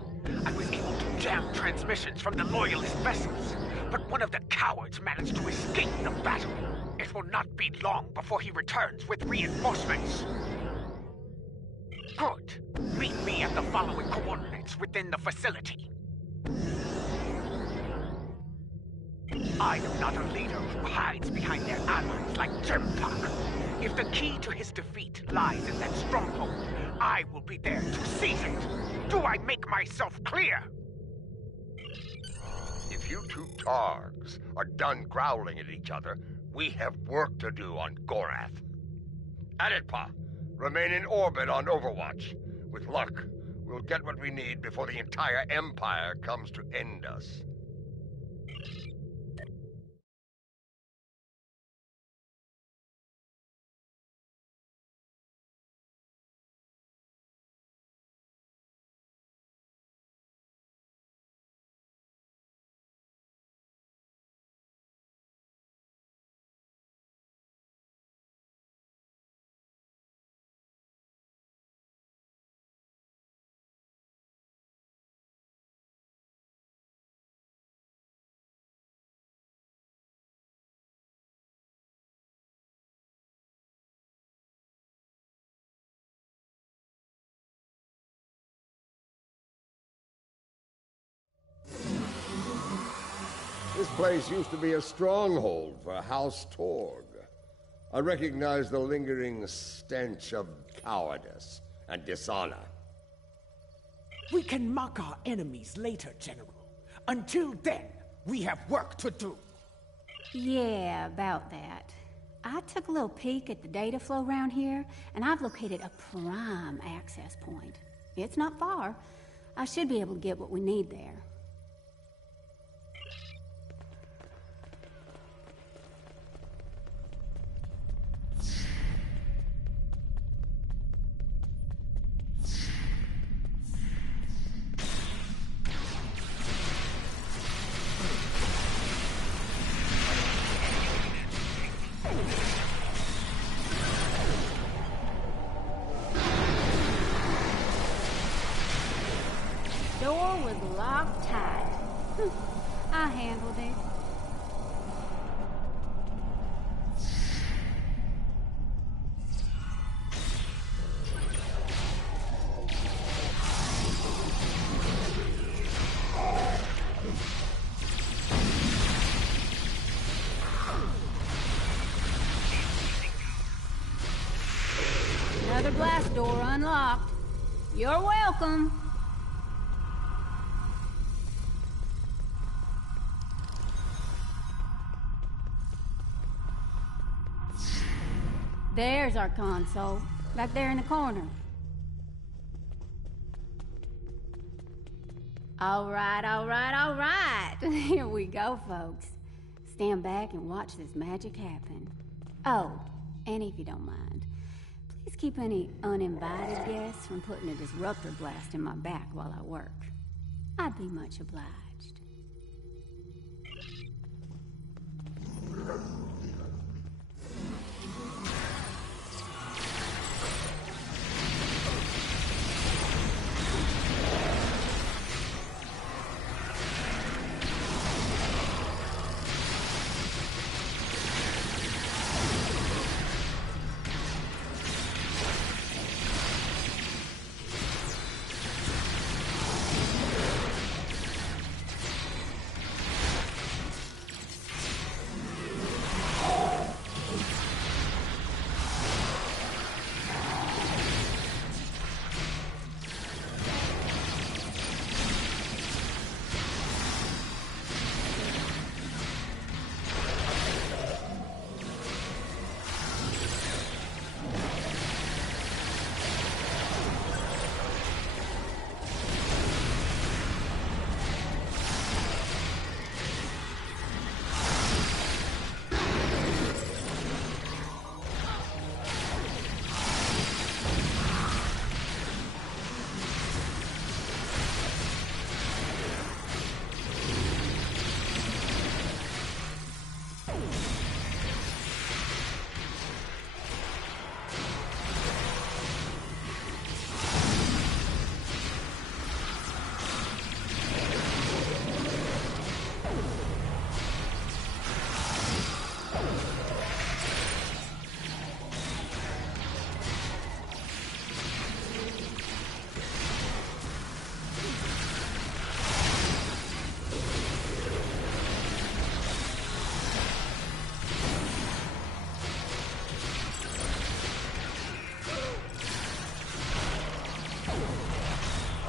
I was able to jam transmissions from the Loyalist vessels, but one of the cowards managed to escape the battle. It will not be long before he returns with reinforcements. Good. Meet me at the following coordinates within the facility. I am not a leader who hides behind their allies like Jempak. If the key to his defeat lies in that stronghold, I will be there to seize it. Do I make myself clear? If you two Targs are done growling at each other, we have work to do on Gorath. Aditpa, remain in orbit on Overwatch. With luck, we'll get what we need before the entire Empire comes to end us. This place used to be a stronghold for House Torg. I recognize the lingering stench of cowardice and dishonor. We can mock our enemies later, General. Until then, we have work to do. Yeah, about that. I took a little peek at the data flow around here, and I've located a prime access point. It's not far. I should be able to get what we need there. Door was locked tight. I handled it. Another blast door unlocked. You're welcome. There's our console, back there in the corner. All right, all right, all right. Here we go, folks. Stand back and watch this magic happen. Oh, and if you don't mind, please keep any uninvited guests from putting a disruptor blast in my back while I work. I'd be much obliged.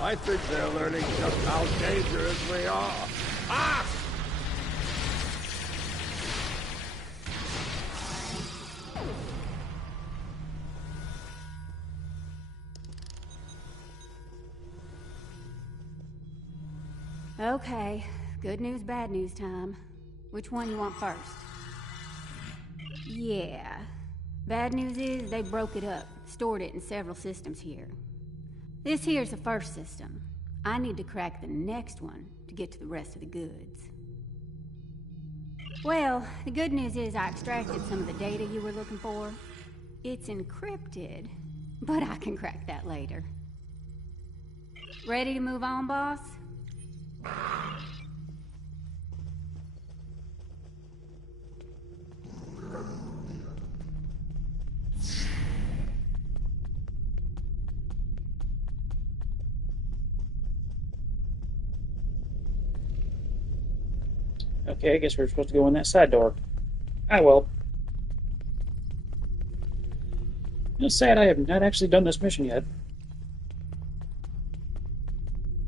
I think they're learning just how dangerous we are. Ah! Okay, good news, bad news time. Which one you want first? Yeah. Bad news is they broke it up, stored it in several systems here. This here's the first system. I need to crack the next one to get to the rest of the goods. Well, the good news is I extracted some of the data you were looking for. It's encrypted, but I can crack that later. Ready to move on, boss? Okay, I guess we're supposed to go in that side door. Ah, well. It's sad I have not actually done this mission yet.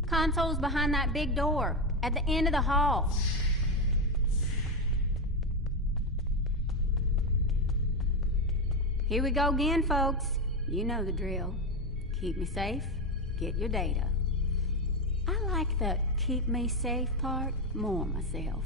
Console's behind that big door, at the end of the hall. Here we go again, folks. You know the drill. Keep me safe, get your data. I like the keep me safe part more myself.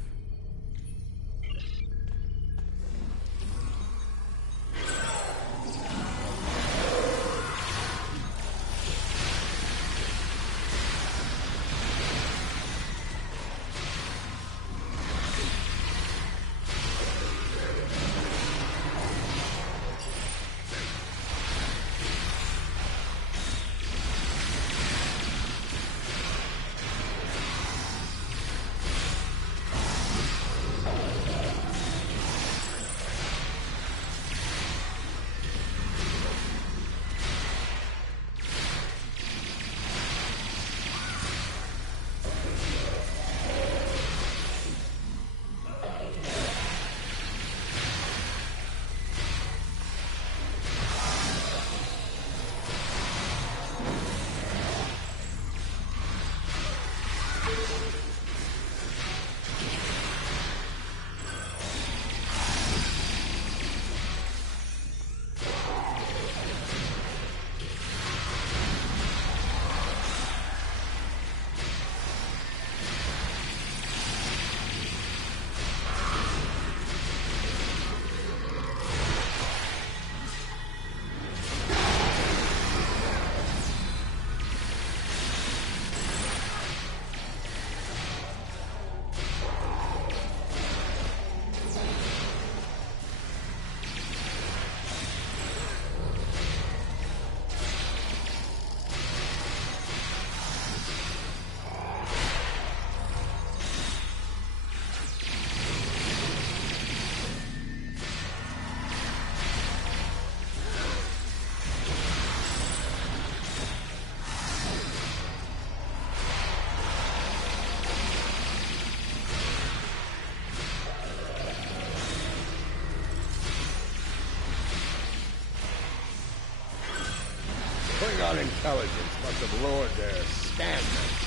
Klingon intelligence must have lowered their standards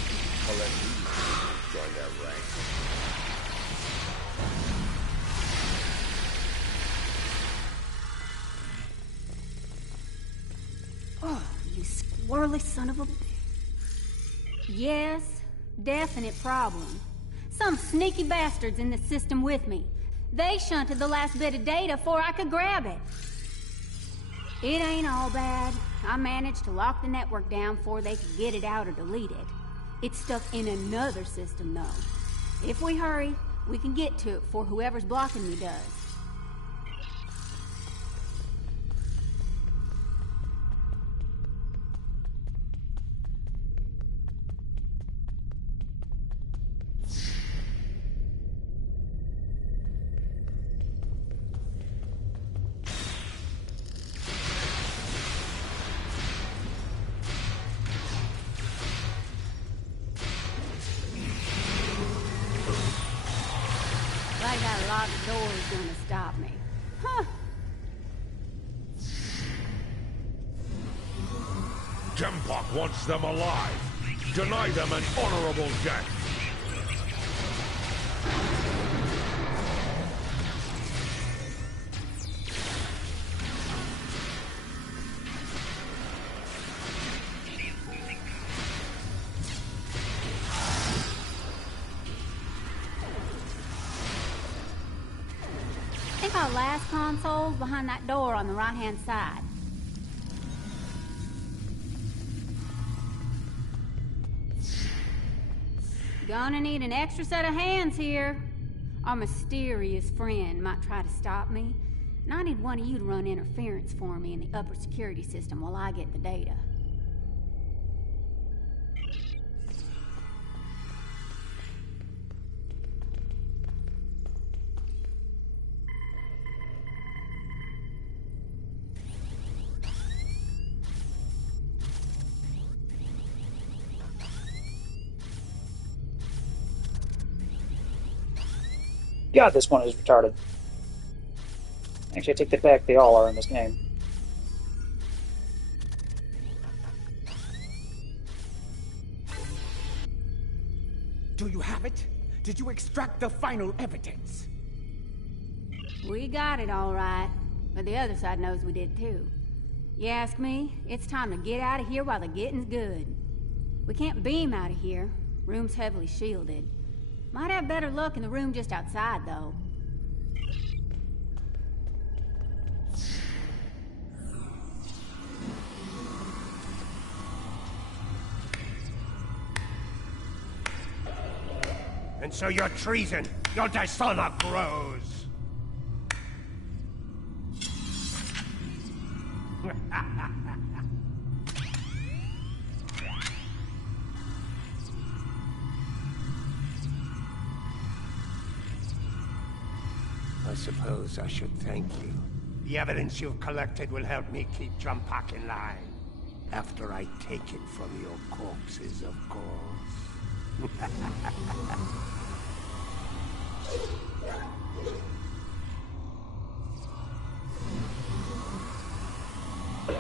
to let these join their ranks. Oh, you squirrely son of a... Yes, definite problem. Some sneaky bastards in the system with me. They shunted the last bit of data before I could grab it. It ain't all bad. I managed to lock the network down before they could get it out or delete it. It's stuck in another system, though. If we hurry, we can get to it before whoever's blocking me does. That locked door is gonna stop me. Huh. Jempak wants them alive. Deny them an honorable death. I think our last console's behind that door on the right-hand side. Gonna need an extra set of hands here. Our mysterious friend might try to stop me, and I need one of you to run interference for me in the upper security system while I get the data. God, this one is retarded. Actually, I take that back. They all are in this game. Do you have it? Did you extract the final evidence? We got it all right, but the other side knows we did too. You ask me, it's time to get out of here while the getting's good. We can't beam out of here. Room's heavily shielded. Might have better luck in the room just outside, though. And so your treason, your dishonor grows. I suppose I should thank you. The evidence you've collected will help me keep Jumpak in line. After I take it from your corpses, of course. Do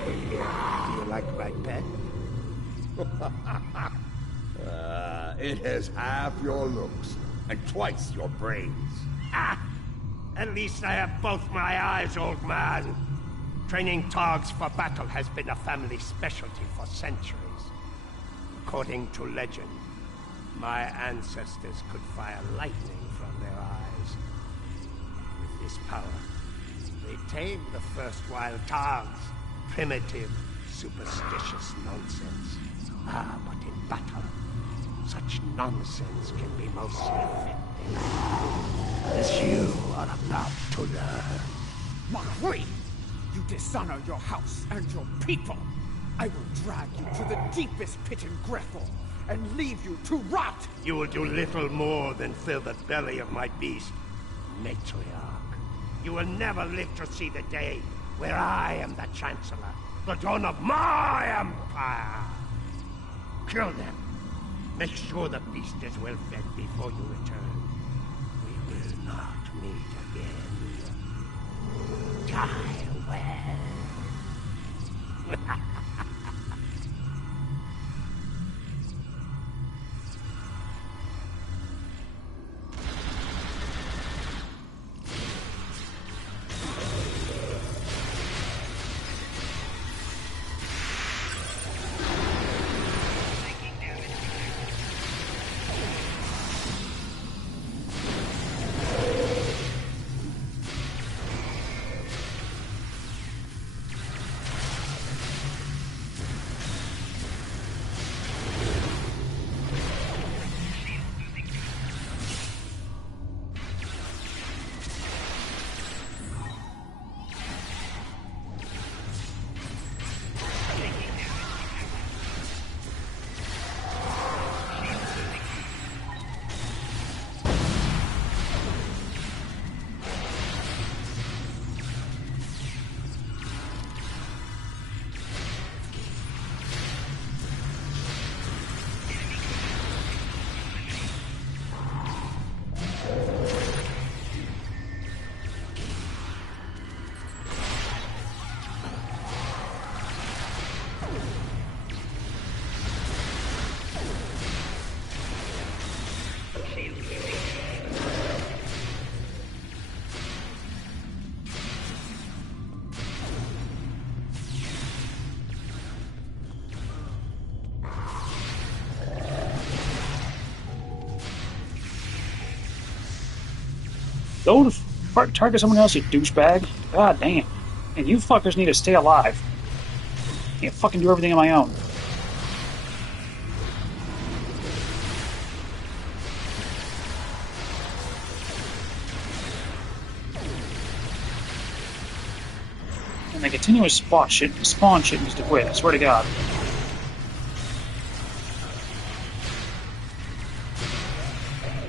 you like my pet? It has half your looks and twice your brains. Ah! At least I have both my eyes, old man. Training Targs for battle has been a family specialty for centuries. According to legend, my ancestors could fire lightning from their eyes. With this power, they tamed the first wild Targs. Primitive, superstitious nonsense. Ah, but in battle, such nonsense can be most effective. As you are about to learn. Mahri! You dishonor your house and your people! I will drag you to the deepest pit in Grethel and leave you to rot! You will do little more than fill the belly of my beast, Matriarch. You will never live to see the day where I am the Chancellor, the dawn of my empire. Kill them. Make sure the beast is well fed before you return. We will not meet again. Die well. go to target someone else, you douchebag. God damn. And you fuckers need to stay alive. Can't fucking do everything on my own. And the continuous spawn shit needs to quit, I swear to God.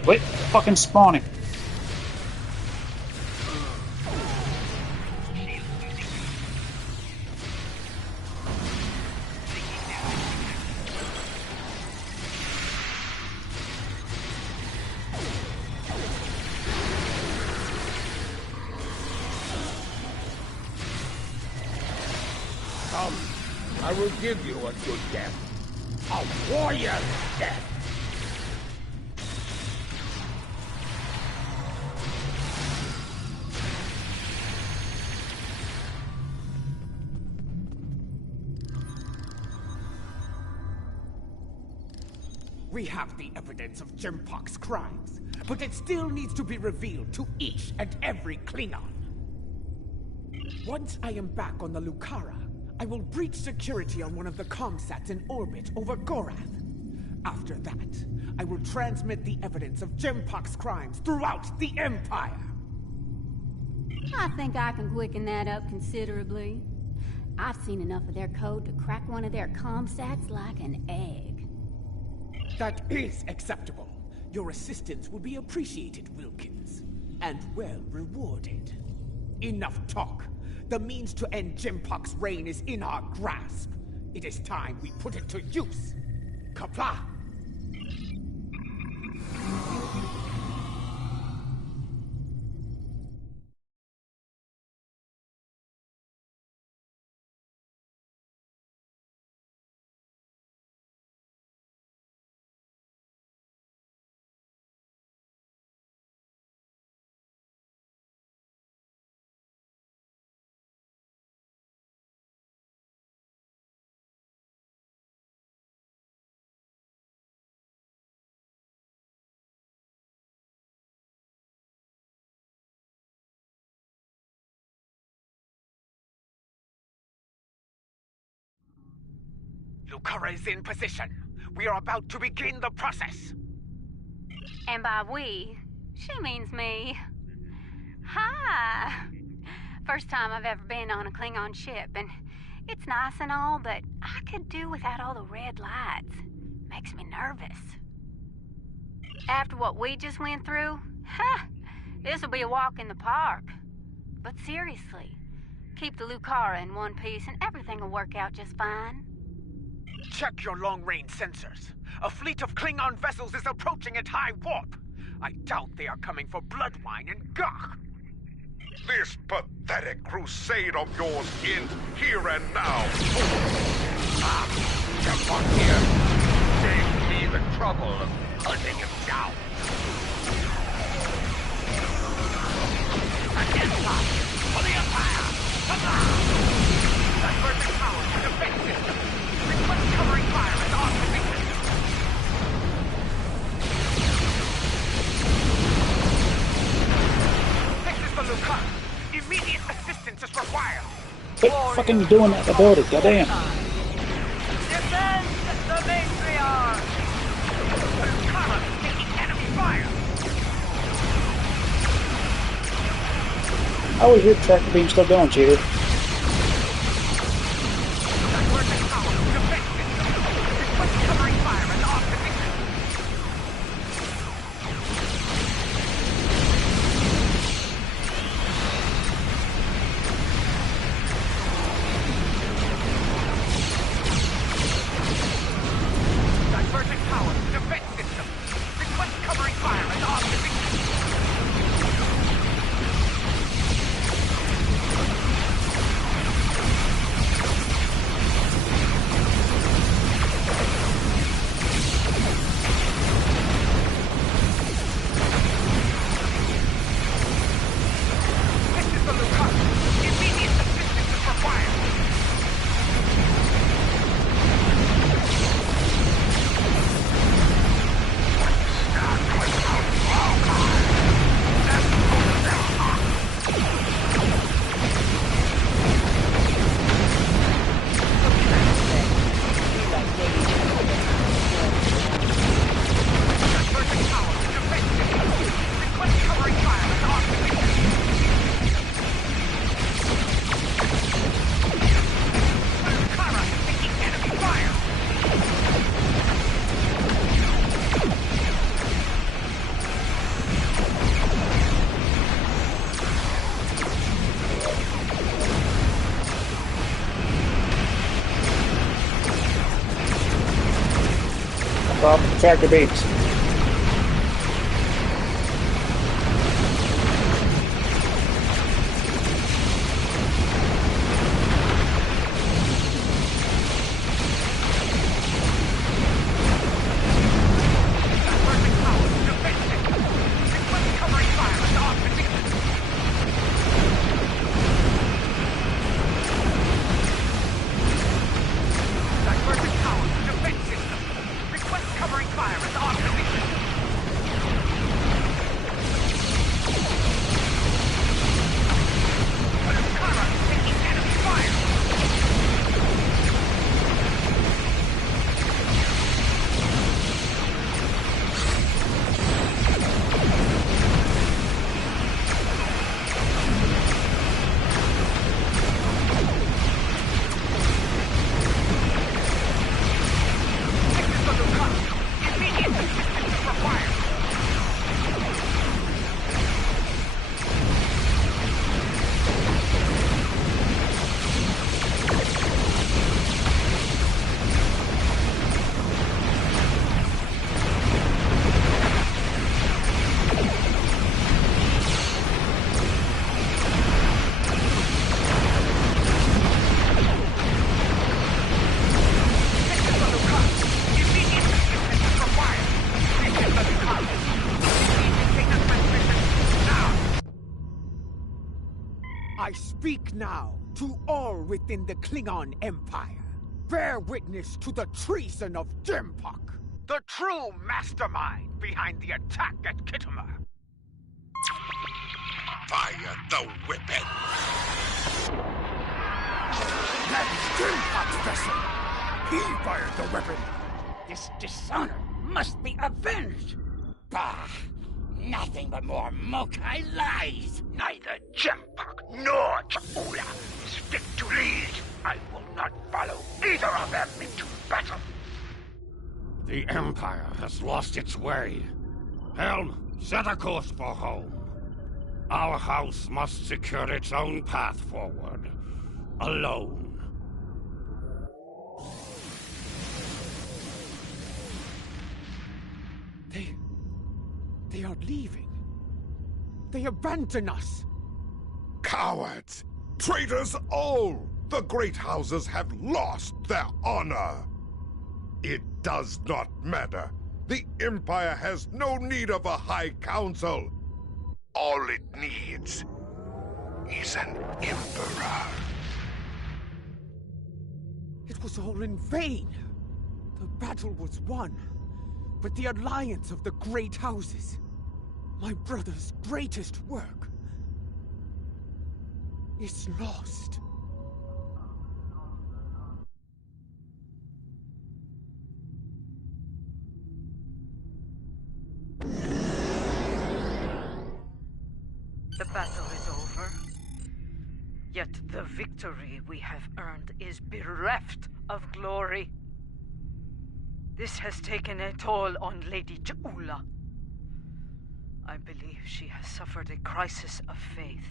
Quit fucking spawning. I will give you a good death. A warrior's death. We have the evidence of Jempok's crimes, but it still needs to be revealed to each and every Klingon. Once I am back on the Lucara, I will breach security on one of the comsats in orbit over Gorath. After that, I will transmit the evidence of Jempok's crimes throughout the Empire. I think I can quicken that up considerably. I've seen enough of their code to crack one of their comsats like an egg. That is acceptable. Your assistance will be appreciated, Wilkins, and well rewarded. Enough talk. The means to end Jempok's reign is in our grasp. It is time we put it to use. Qapla'! Lucara is in position. We are about to begin the process. And by we, she means me. Hi! First time I've ever been on a Klingon ship, and it's nice and all, but I could do without all the red lights. Makes me nervous. After what we just went through, this'll be a walk in the park. But seriously, keep the Lucara in one piece and everything will work out just fine. Check your long-range sensors. A fleet of Klingon vessels is approaching at high warp. I doubt they are coming for Bloodwine and Gach. This pathetic crusade of yours ends here and now. Jempok here. Save me the trouble of hunting him down. Against for the Empire! Come on! Divergent power to defense system. Request covering fire at all positions. This is the Lucara. Immediate assistance is required. Quit fucking doing that about it, goddamn. Defend the matriarch! The Lucara is taking enemy fire. How is your tractor beam still going, cheater? Jump off the tractor beams. I speak now to all within the Klingon Empire. Bear witness to the treason of Jempok, the true mastermind behind the attack at Khitomer. Fire the weapon! That's Jempok's vessel! He fired the weapon! This dishonor must be avenged! Bah! Nothing but more Mokai lies! Neither Jempok nor Ja'ula is fit to lead. I will not follow either of them into battle. The Empire has lost its way. Helm, set a course for home. Our house must secure its own path forward. Alone. They are leaving. They abandon us. Cowards! Traitors all! The great houses have lost their honor. It does not matter. The Empire has no need of a High Council. All it needs is an Emperor. It was all in vain. The battle was won, but the alliance of the great houses, my brother's greatest work, is lost. The battle is over. Yet the victory we have earned is bereft of glory. This has taken a toll on Lady Ja'ula. I believe she has suffered a crisis of faith.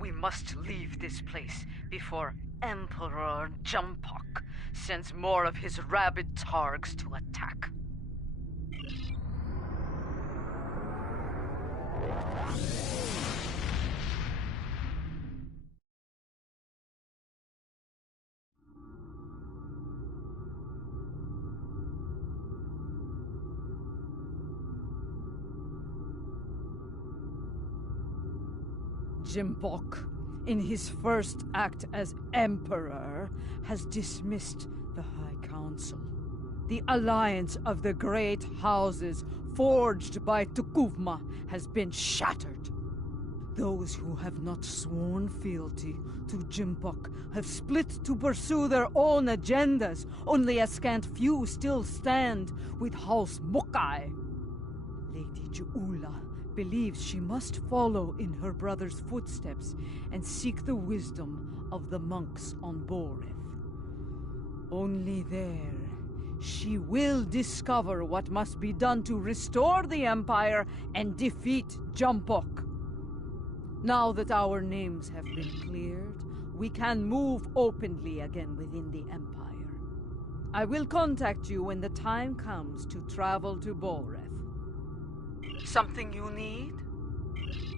We must leave this place before Emperor Jempok sends more of his rabid targs to attack. Jempok, in his first act as Emperor, has dismissed the High Council. The alliance of the great houses forged by Tukuvma has been shattered. Those who have not sworn fealty to Jempok have split to pursue their own agendas. Only a scant few still stand with House Mokai. Lady Ja'ula believes she must follow in her brother's footsteps and seek the wisdom of the monks on Boreth. Only there, she will discover what must be done to restore the Empire and defeat Jempok. Now that our names have been cleared, we can move openly again within the Empire. I will contact you when the time comes to travel to Boreth. Something you need?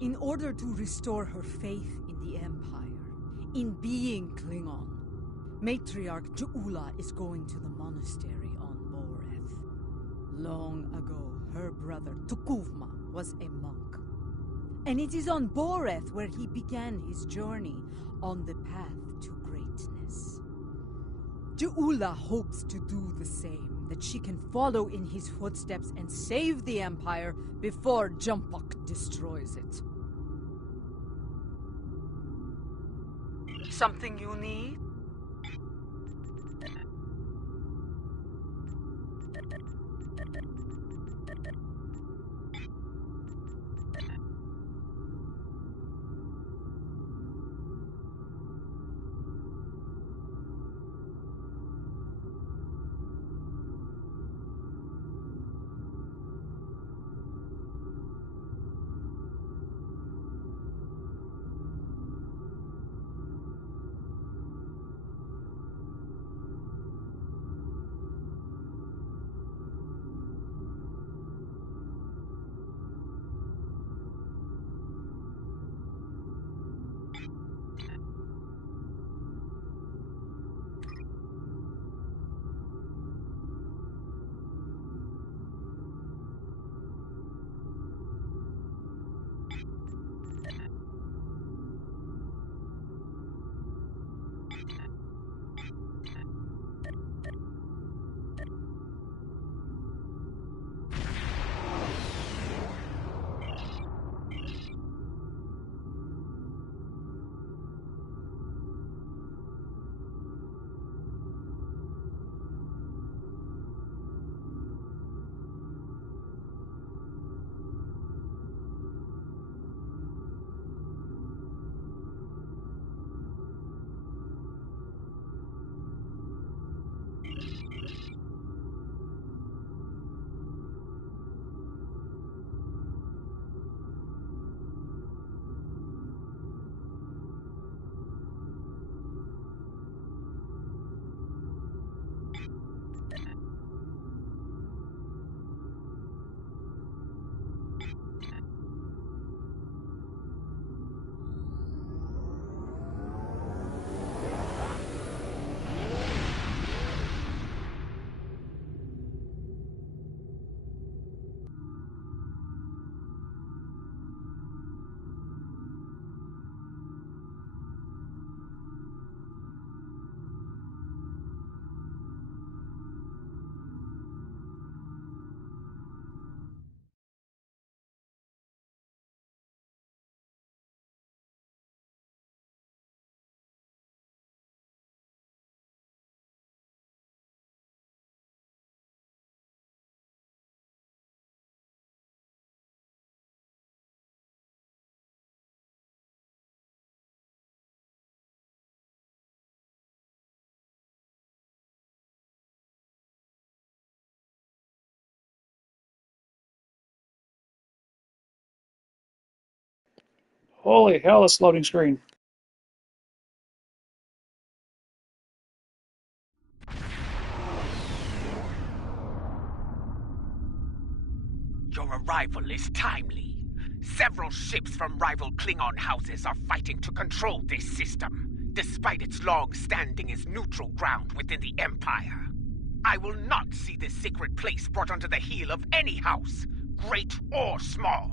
In order to restore her faith in the Empire, in being Klingon, Matriarch Ja'ula is going to the monastery on Boreth. Long ago, her brother Tukuvma was a monk. And it is on Boreth where he began his journey on the path to greatness. Ja'ula hopes to do the same, that she can follow in his footsteps and save the Empire before Jumpuck destroys it. Something you need? Holy hell, this loading screen. Your arrival is timely. Several ships from rival Klingon houses are fighting to control this system, despite its long standing as neutral ground within the Empire. I will not see this sacred place brought under the heel of any house, great or small.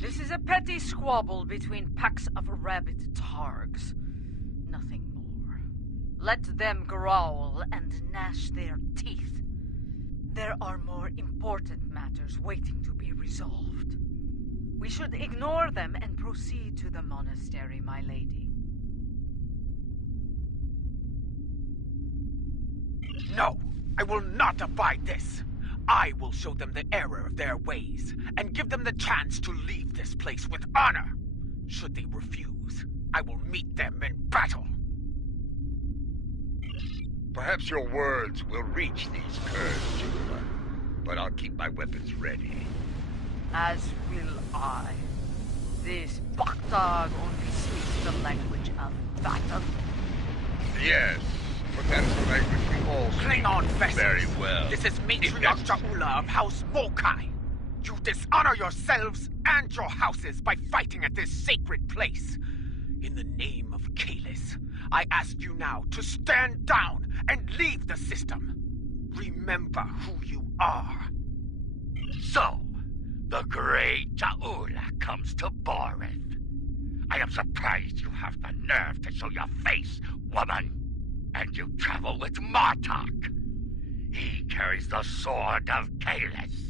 This is a petty squabble between packs of rabid targs. Nothing more. Let them growl and gnash their teeth. There are more important matters waiting to be resolved. We should ignore them and proceed to the monastery, my lady. No, I will not abide this. I will show them the error of their ways, and give them the chance to leave this place with honor. Should they refuse, I will meet them in battle. Perhaps your words will reach these curves, Ja'ula, but I'll keep my weapons ready. As will I. This Baktag only speaks the language of battle. Yes, but that is the language we all speak. Klingon vessels. Very well. This is Matriarch Ja'ula of House Mokai. You dishonor yourselves and your houses by fighting at this sacred place. In the name of Kalis, I ask you now to stand down and leave the system. Remember who you are. So, the great Ja'ula comes to Boreth. I am surprised you have the nerve to show your face, woman. And you travel with Martok. He carries the sword of Kalis.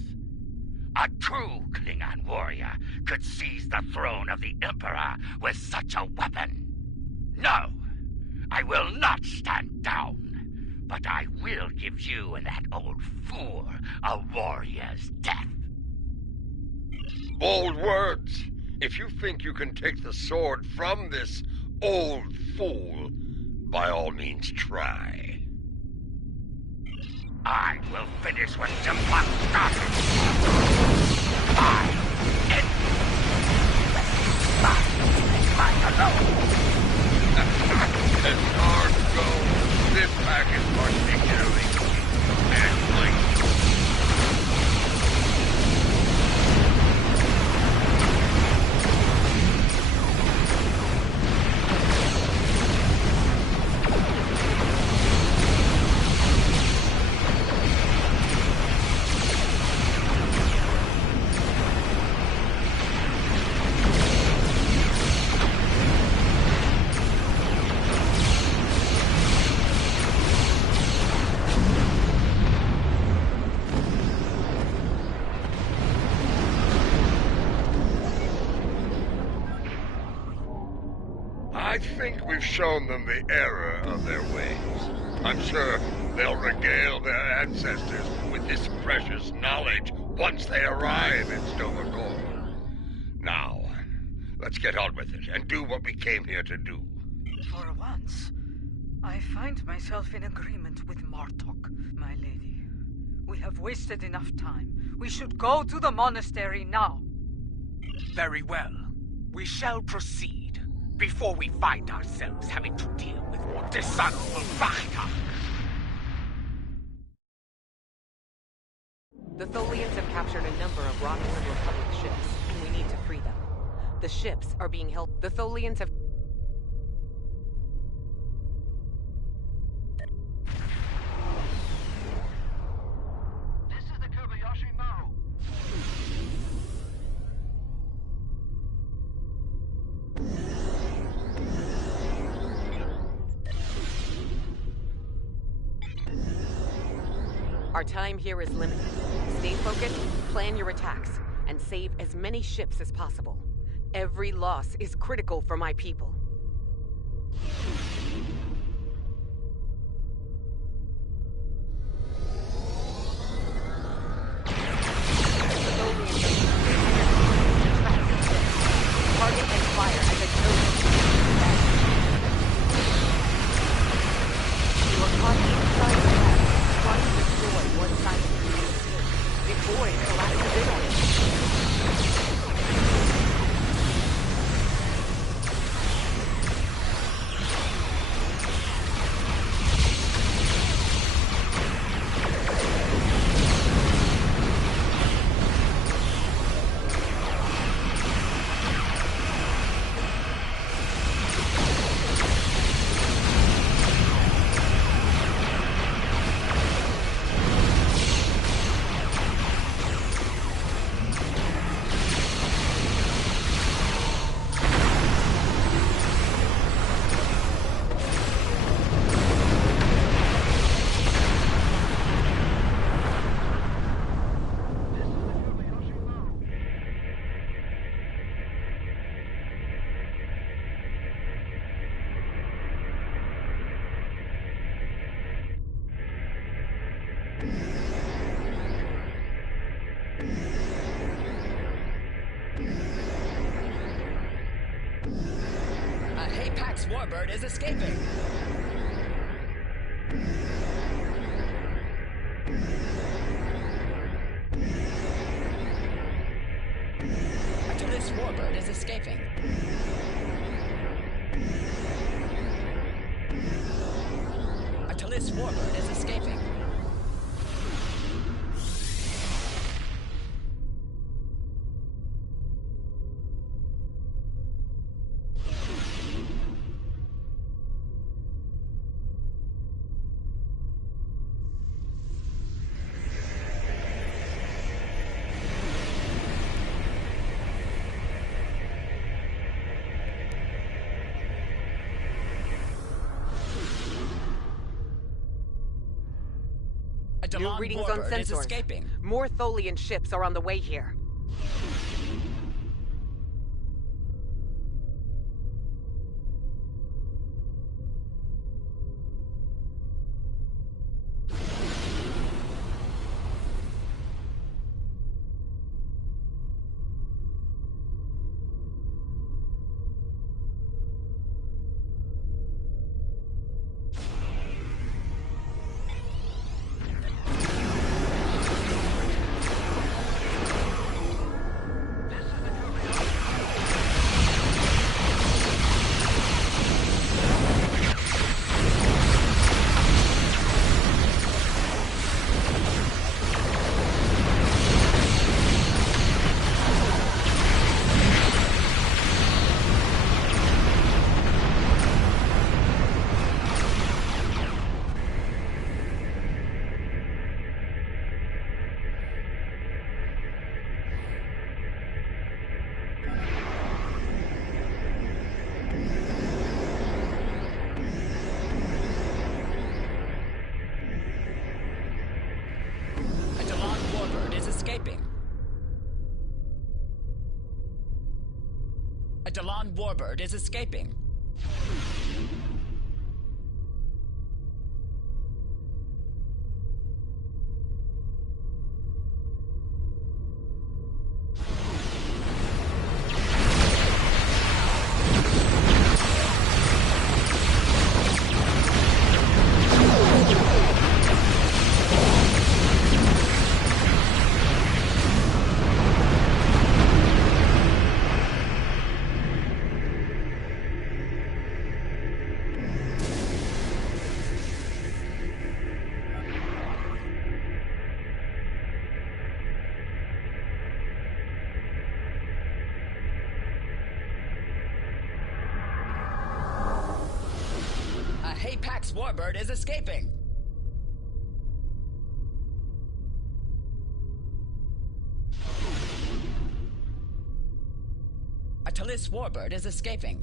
A true Klingon warrior could seize the throne of the Emperor with such a weapon. No, I will not stand down, but I will give you and that old fool a warrior's death. Bold words. If you think you can take the sword from this old fool, by all means try. I will finish what Ja'ula started. As far as goes, this pack is particularly clean and clean. I think we've shown them the error of their ways. I'm sure they'll regale their ancestors with this precious knowledge once they arrive in Stovogor. Now, let's get on with it and do what we came here to do. For once, I find myself in agreement with Martok, my lady. We have wasted enough time. We should go to the monastery now. Very well. We shall proceed. Before we find ourselves having to deal with more dishonorable Vakhtang. The Tholians have captured a number of Romulan Republic ships, and we need to free them. The ships are being held. The Tholians have. This is the Kobayashi Maru. Our time here is limited. Stay focused, plan your attacks, and save as many ships as possible. Every loss is critical for my people. Target and fire as a chosen. You are caught inside the map, trying to destroy one side of the escape before it collapses in on it. Hapax Warbird is escaping. Artulis Warbird is escaping. Warbird is escaping. New readings on sensors. More Tholian ships are on the way here. A Dalan Warbird is escaping. Hapax Warbird is escaping. A Talis Warbird is escaping.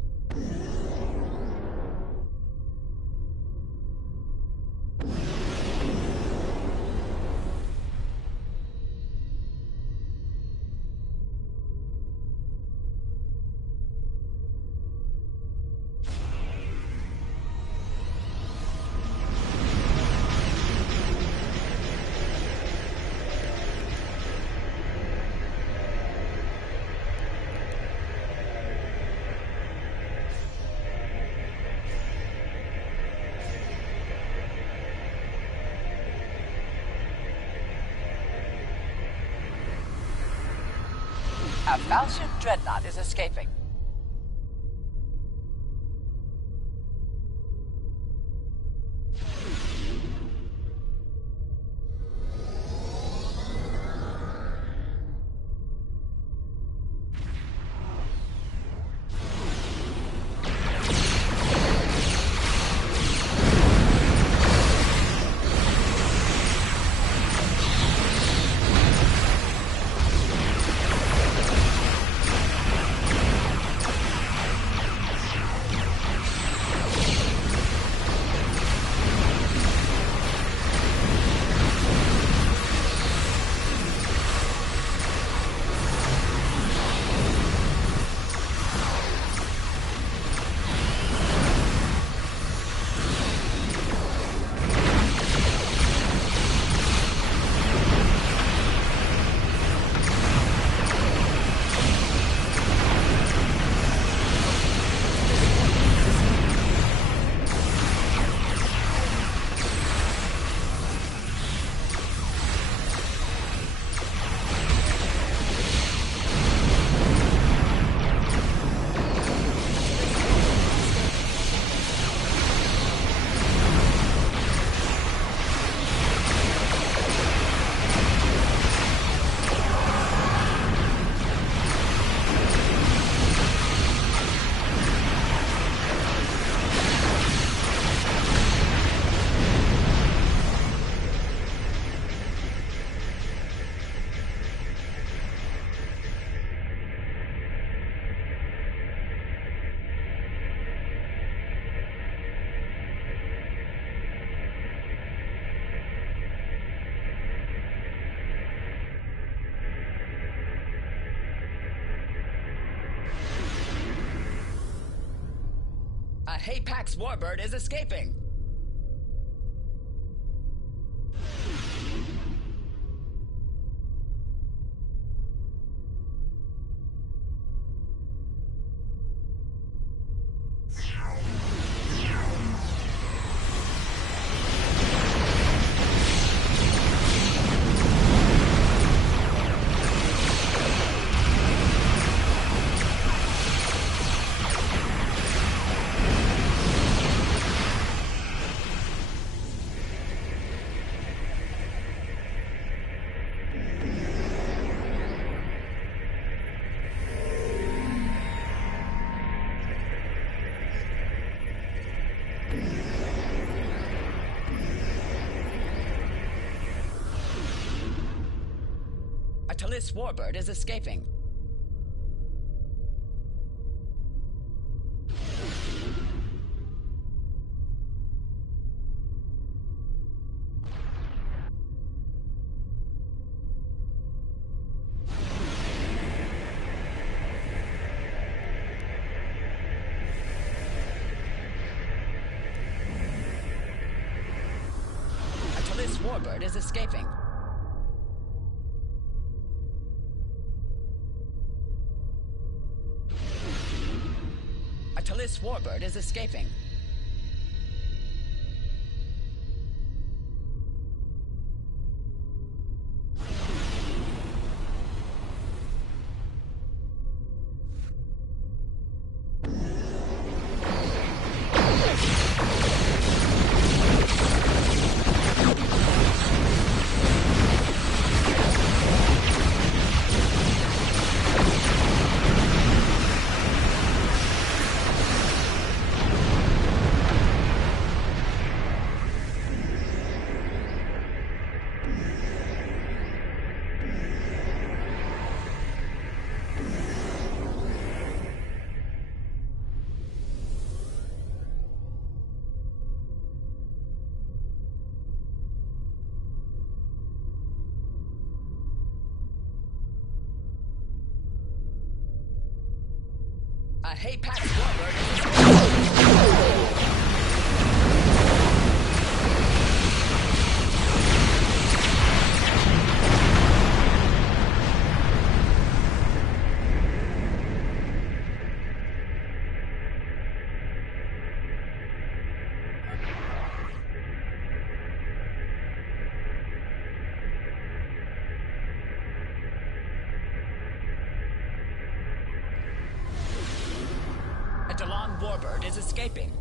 A Falchion Dreadnought is escaping. Hapax warbird is escaping. Atalis warbird is escaping. Atalis warbird is escaping. Atalis warbird is escaping. A Hapax warbird is escaping. A Dalan warbird is escaping.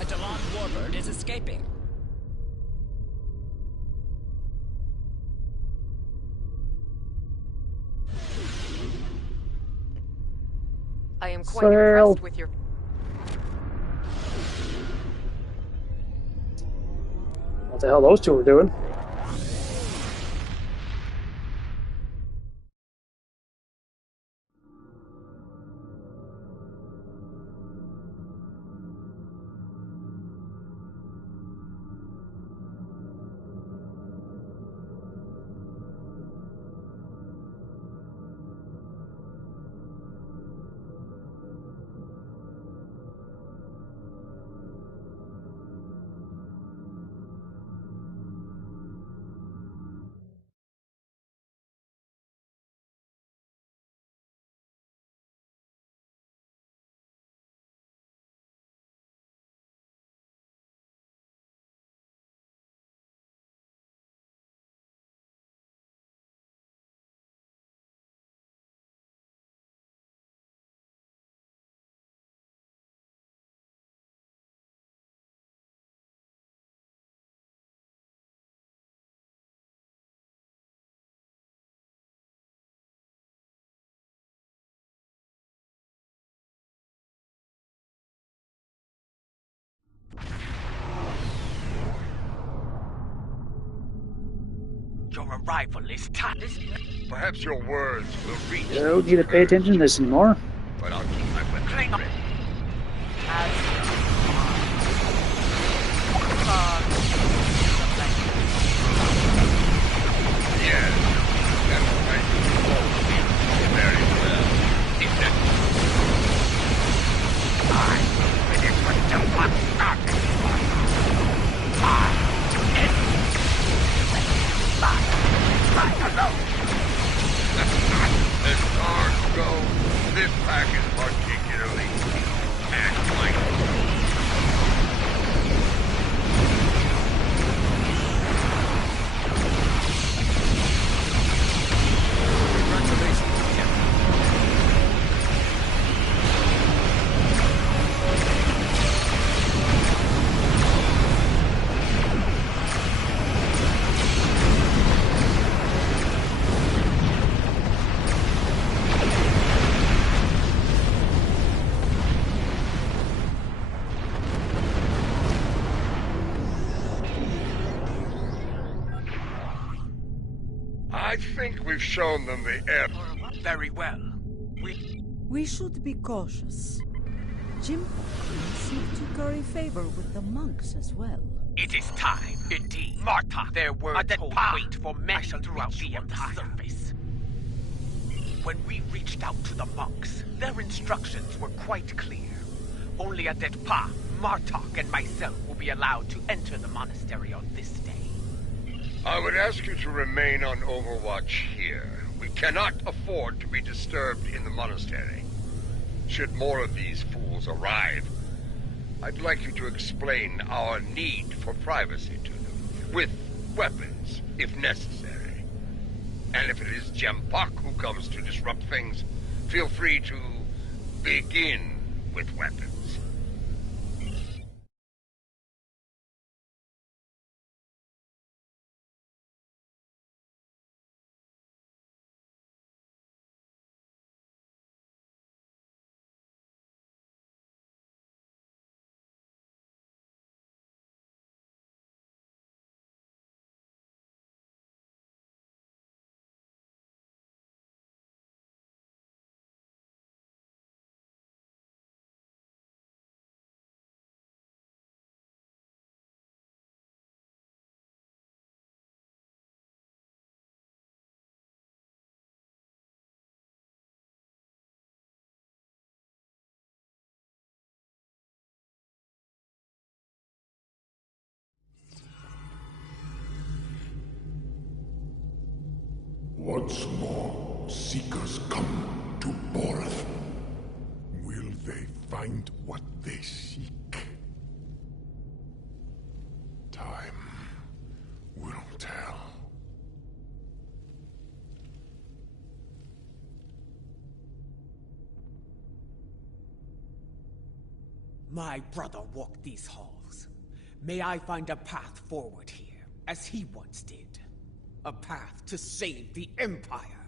A Dalan warbird is escaping. I am quite impressed with your... What the hell those two were doing? Your arrival is time. Perhaps your words will reach. I don't need to pay attention to this anymore. But I'll keep my wit Cling on. Yes, that's right. Very well. I finished what Jump started. As cards go, this pack is particularly packed like. I think we've shown them the end. Very well. We should be cautious. Jimpock seems to curry favor with the monks as well. It is time, indeed. Martok, their words hold weight for many throughout the Empire. Surface. When we reached out to the monks, their instructions were quite clear. Only Adetpa, Martok, and myself will be allowed to enter the monastery on this day. I would ask you to remain on overwatch here. We cannot afford to be disturbed in the monastery. Should more of these fools arrive, I'd like you to explain our need for privacy to them, with weapons, if necessary. And if it is Jempak who comes to disrupt things, feel free to begin with weapons. Once more, seekers come to Borth. Will they find what they seek? Time will tell. My brother walked these halls. May I find a path forward here, as he once did. A path to save the Empire.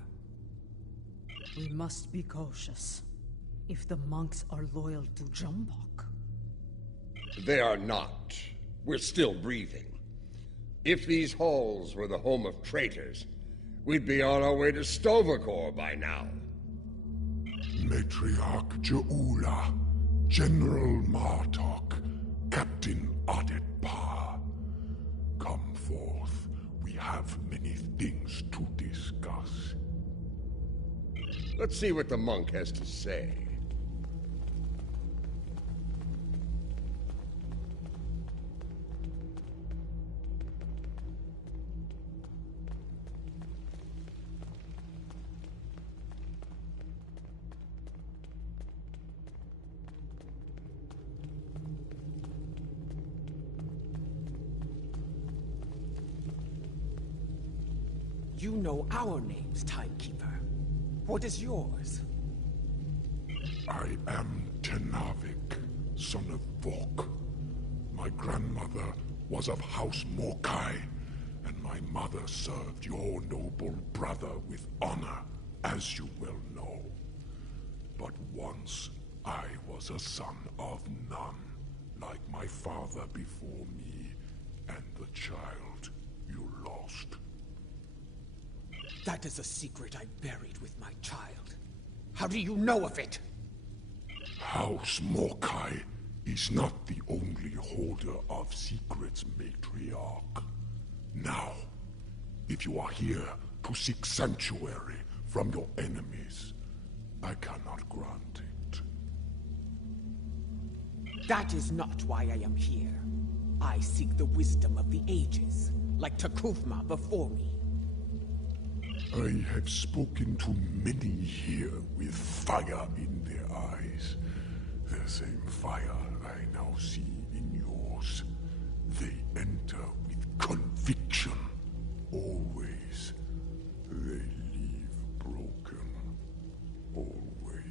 We must be cautious. If the monks are loyal to Jumpock. They are not. We're still breathing. If these halls were the home of traitors, we'd be on our way to Sto-vo-kor by now. Matriarch Je'ula, General Martok, Captain Adetpa. Come forth. We have many things to discuss. Let's see what the monk has to say. You know our names, Timekeeper. What is yours? I am Tenavik, son of Vok. My grandmother was of House Morkai, and my mother served your noble brother with honor, as you well know. But once, I was a son of none, like my father before me, and the child you lost. That is a secret I buried with my child. How do you know of it? House Mokai is not the only holder of secrets, Matriarch. Now, if you are here to seek sanctuary from your enemies, I cannot grant it. That is not why I am here. I seek the wisdom of the ages, like Takufma before me. I have spoken to many here with fire in their eyes. The same fire I now see in yours. They enter with conviction, always. They leave broken, always.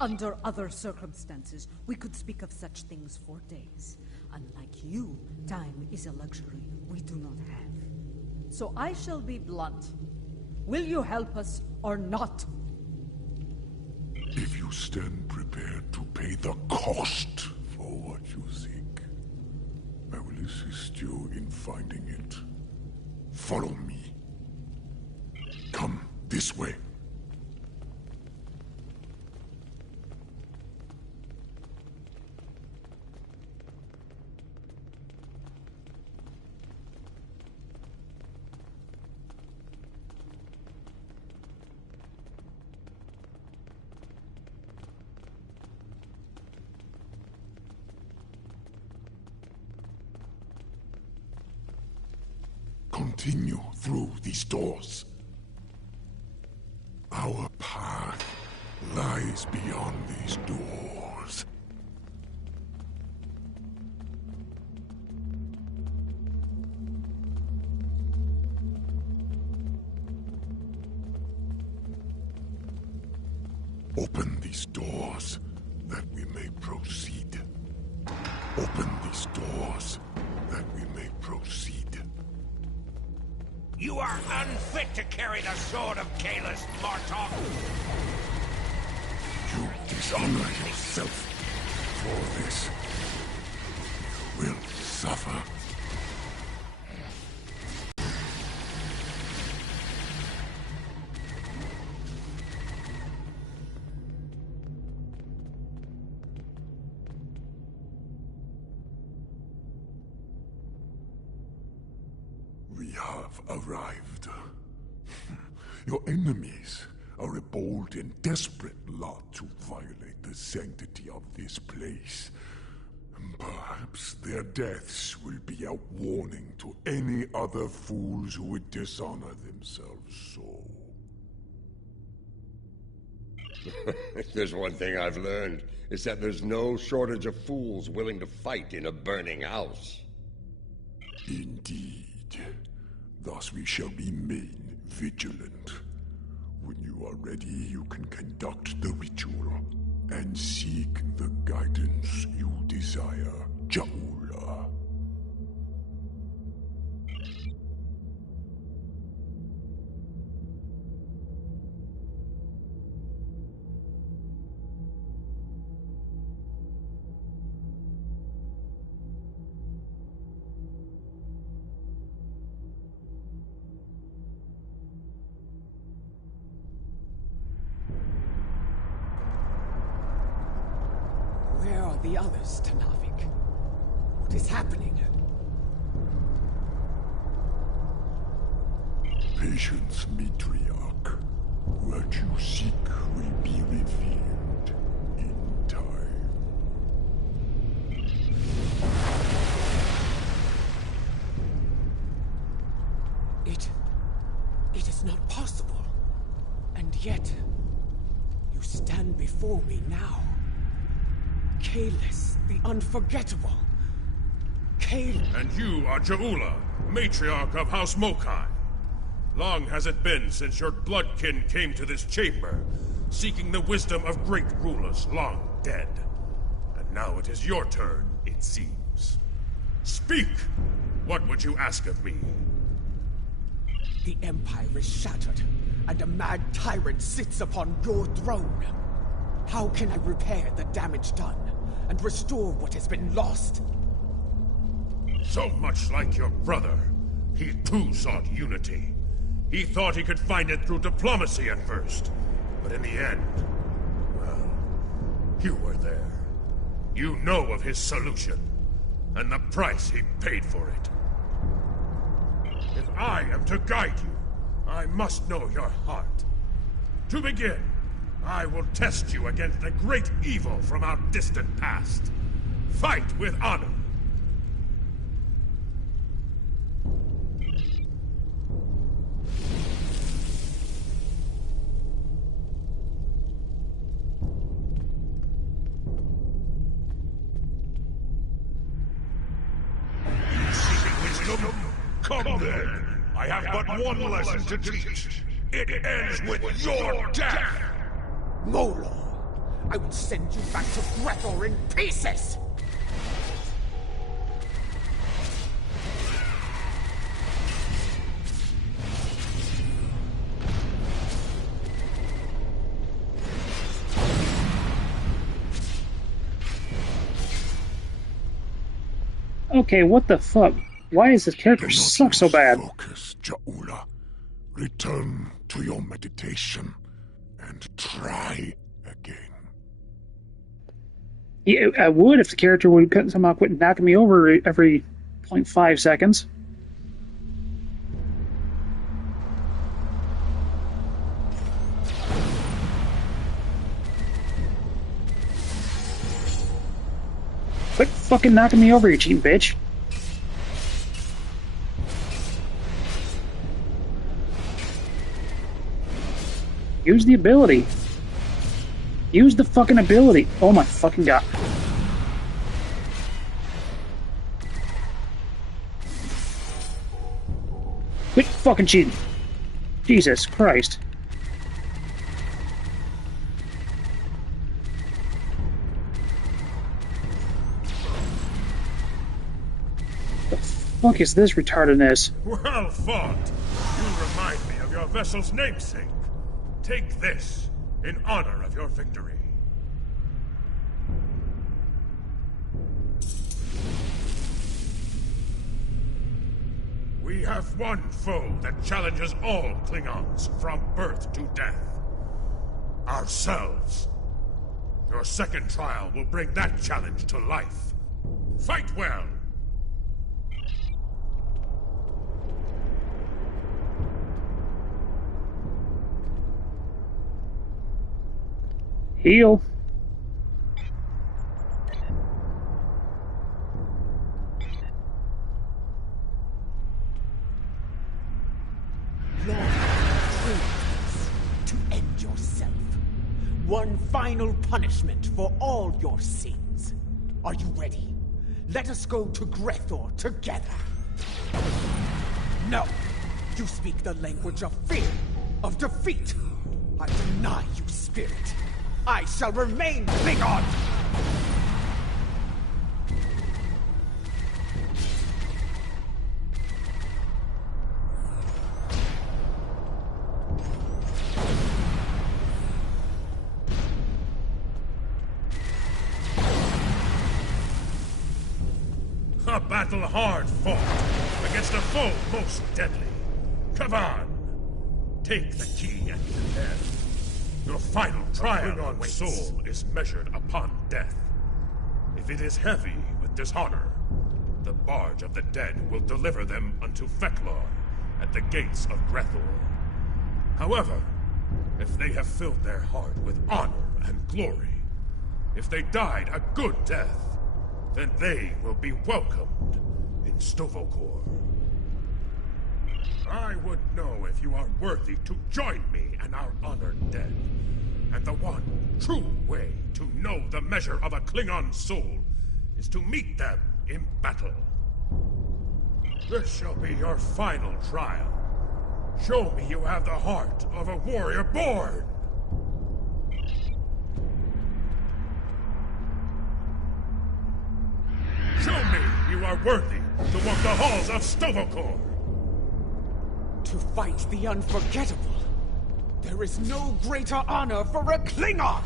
Under other circumstances, we could speak of such things for days. Unlike you, time is a luxury we do not have. So I shall be blunt. Will you help us or not? If you stand prepared to pay the cost for what you seek, I will assist you in finding it. Follow me. Come this way. Continue through these doors. Our path lies beyond these doors. Open these doors that we may proceed. Open these doors that we may proceed. You are unfit to carry the sword of Kalis, Martok! You dishonor yourself for this. You will suffer. We have arrived. Your enemies are a bold and desperate lot to violate the sanctity of this place. Perhaps their deaths will be a warning to any other fools who would dishonor themselves so. If there's one thing I've learned, it's that there's no shortage of fools willing to fight in a burning house. Indeed. Thus we shall remain vigilant. When you are ready, you can conduct the ritual and seek the guidance you desire, Jaula. Where are the others, Tanavik? What is happening? Patience, Matriarch. What you seek will be revealed in time. It is not possible. And yet, you stand before me now. Kalis, the unforgettable. Kalis. And you are Jaula, matriarch of House Mokai. Long has it been since your bloodkin came to this chamber, seeking the wisdom of great rulers long dead. And now it is your turn, it seems. Speak! What would you ask of me? The Empire is shattered, and a mad tyrant sits upon your throne. How can I repair the damage done, and restore what has been lost? So much like your brother, He too sought unity. He thought he could find it through diplomacy at first. But in the end, well, you were there. You know of his solution, and the price he paid for it. If I am to guide you, I must know your heart. To begin, I will test you against the great evil from our distant past. Fight with honor. You seek wisdom? Come then. I have but one lesson to teach. It ends with your death! Molo, I will send you back to Grethor in pieces! Okay, what the fuck? Why does this character suck so bad? Focus, Ja'ula. Return to your meditation and try again. Yeah, I would if the character would somehow quit knocking me over every 0.5 seconds. Quit fucking knocking me over, you cheating bitch. Use the ability. Use the fucking ability. Oh my fucking god. Quit fucking cheating. Jesus Christ. The fuck is this retardedness? Well fought. You remind me of your vessel's namesake. Take this in honor of your victory. We have one foe that challenges all Klingons from birth to death. Ourselves. Your second trial will bring that challenge to life. Fight well! Heal. To end yourself. One final punishment for all your sins. Are you ready? Let us go to Grethor together. No. You speak the language of fear, of defeat. I deny you, spirit. I shall remain Klingon! A battle hard fought against a foe most deadly. Kavan, take the key and prepare. Your final trial on soul is measured upon death. If it is heavy with dishonor, the barge of the dead will deliver them unto Feklar at the gates of Grethor. However, if they have filled their heart with honor and glory, if they died a good death, then they will be welcomed in Stovokor. I would know if you are worthy to join me and our honored dead. And the one true way to know the measure of a Klingon soul is to meet them in battle. This shall be your final trial. Show me you have the heart of a warrior born! Show me you are worthy to walk the halls of Stovokor! To fight the unforgettable, there is no greater honor for a Klingon!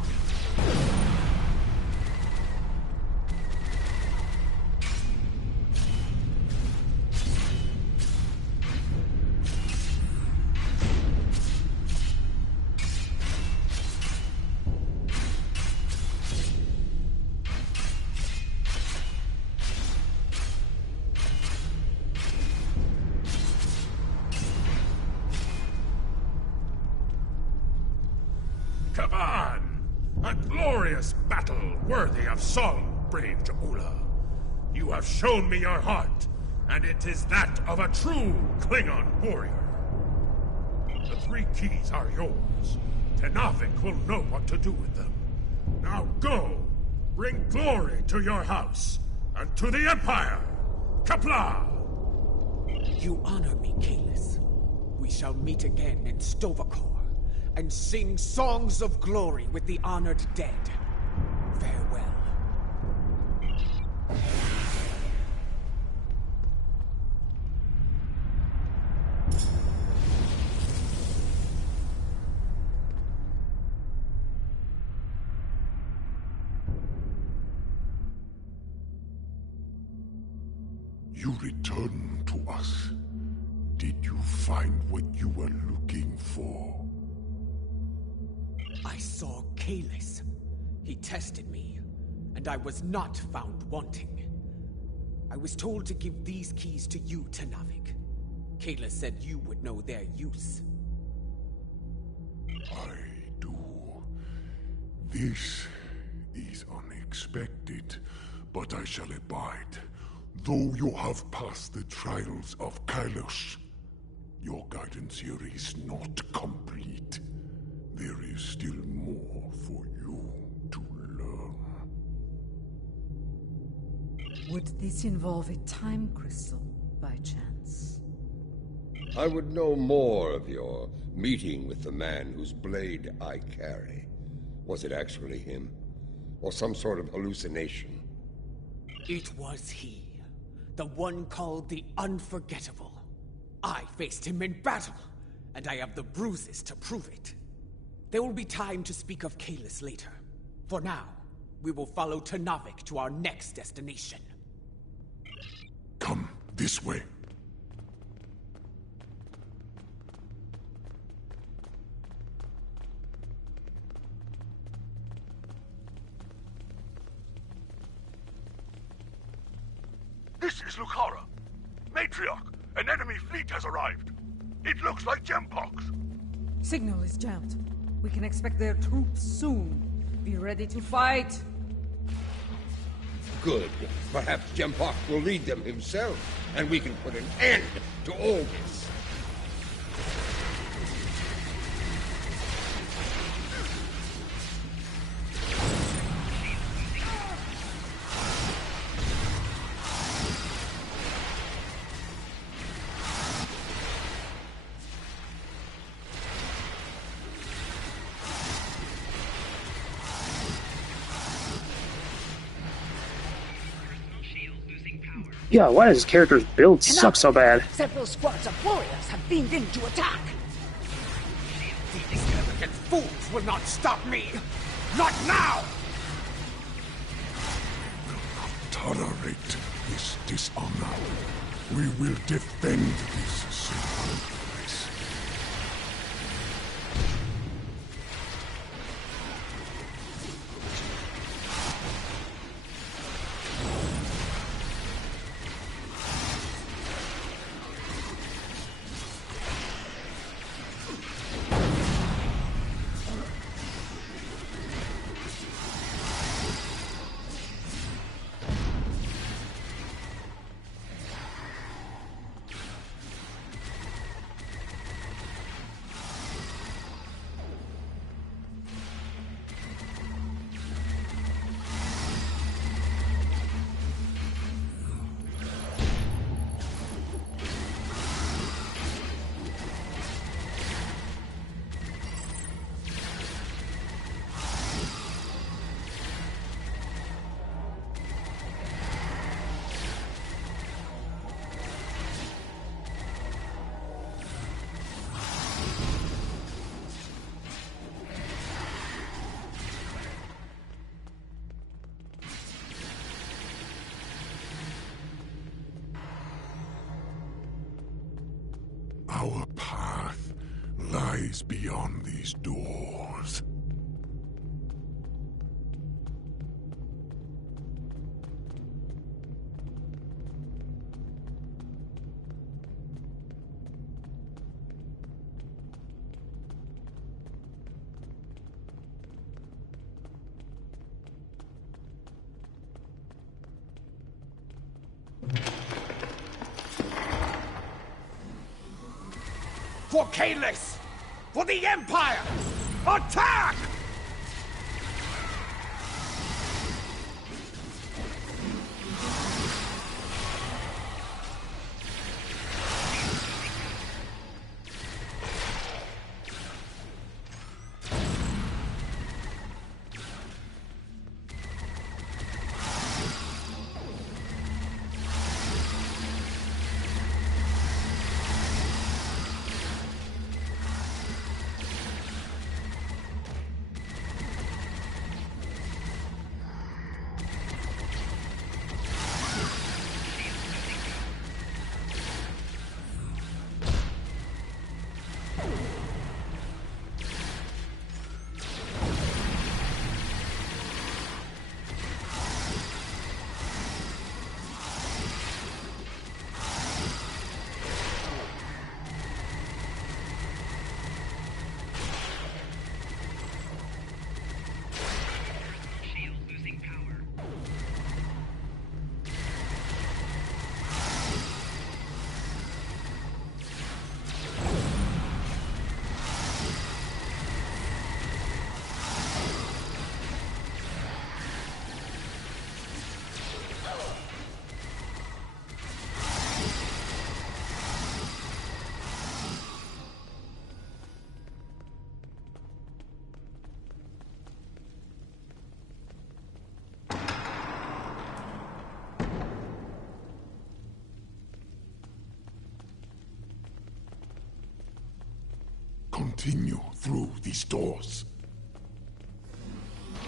Come on! A glorious battle worthy of song, brave Jamula. You have shown me your heart, and it is that of a true Klingon warrior. The 3 keys are yours. Tenavik will know what to do with them. Now go! Bring glory to your house, and to the Empire! Qapla'! You honor me, Kahless. We shall meet again in Sto-vo-kor, and sing songs of glory with the honored dead. Farewell. You returned to us. Did you find what you were looking for? I saw Kahless. He tested me, and I was not found wanting. I was told to give these keys to you, Tenavik. Kahless said you would know their use. I do. This is unexpected, but I shall abide. Though you have passed the trials of Kahless, your guidance here is not complete. There is still more for you to learn. Would this involve a time crystal, by chance? I would know more of your meeting with the man whose blade I carry. Was it actually him? Or some sort of hallucination? It was he. The one called the Unforgettable. I faced him in battle, and I have the bruises to prove it. There will be time to speak of Kahless later. For now, we will follow Tenavik to our next destination. Come this way. This is Lucara. Matriarch, an enemy fleet has arrived. It looks like Gempox. Signal is jammed. We can expect their troops soon. Be ready to fight. Good. Perhaps Gempox will lead them himself, and we can put an end to all this. Yeah, why does his character's build suck so bad? Several squads of warriors have beamed in to attack. These arrogant fools will not stop me! Not now! Tolerate this dishonor. We will defend this sacred place. Our path lies beyond these doors. For Kalis! For the Empire! Attack! Continue through these doors.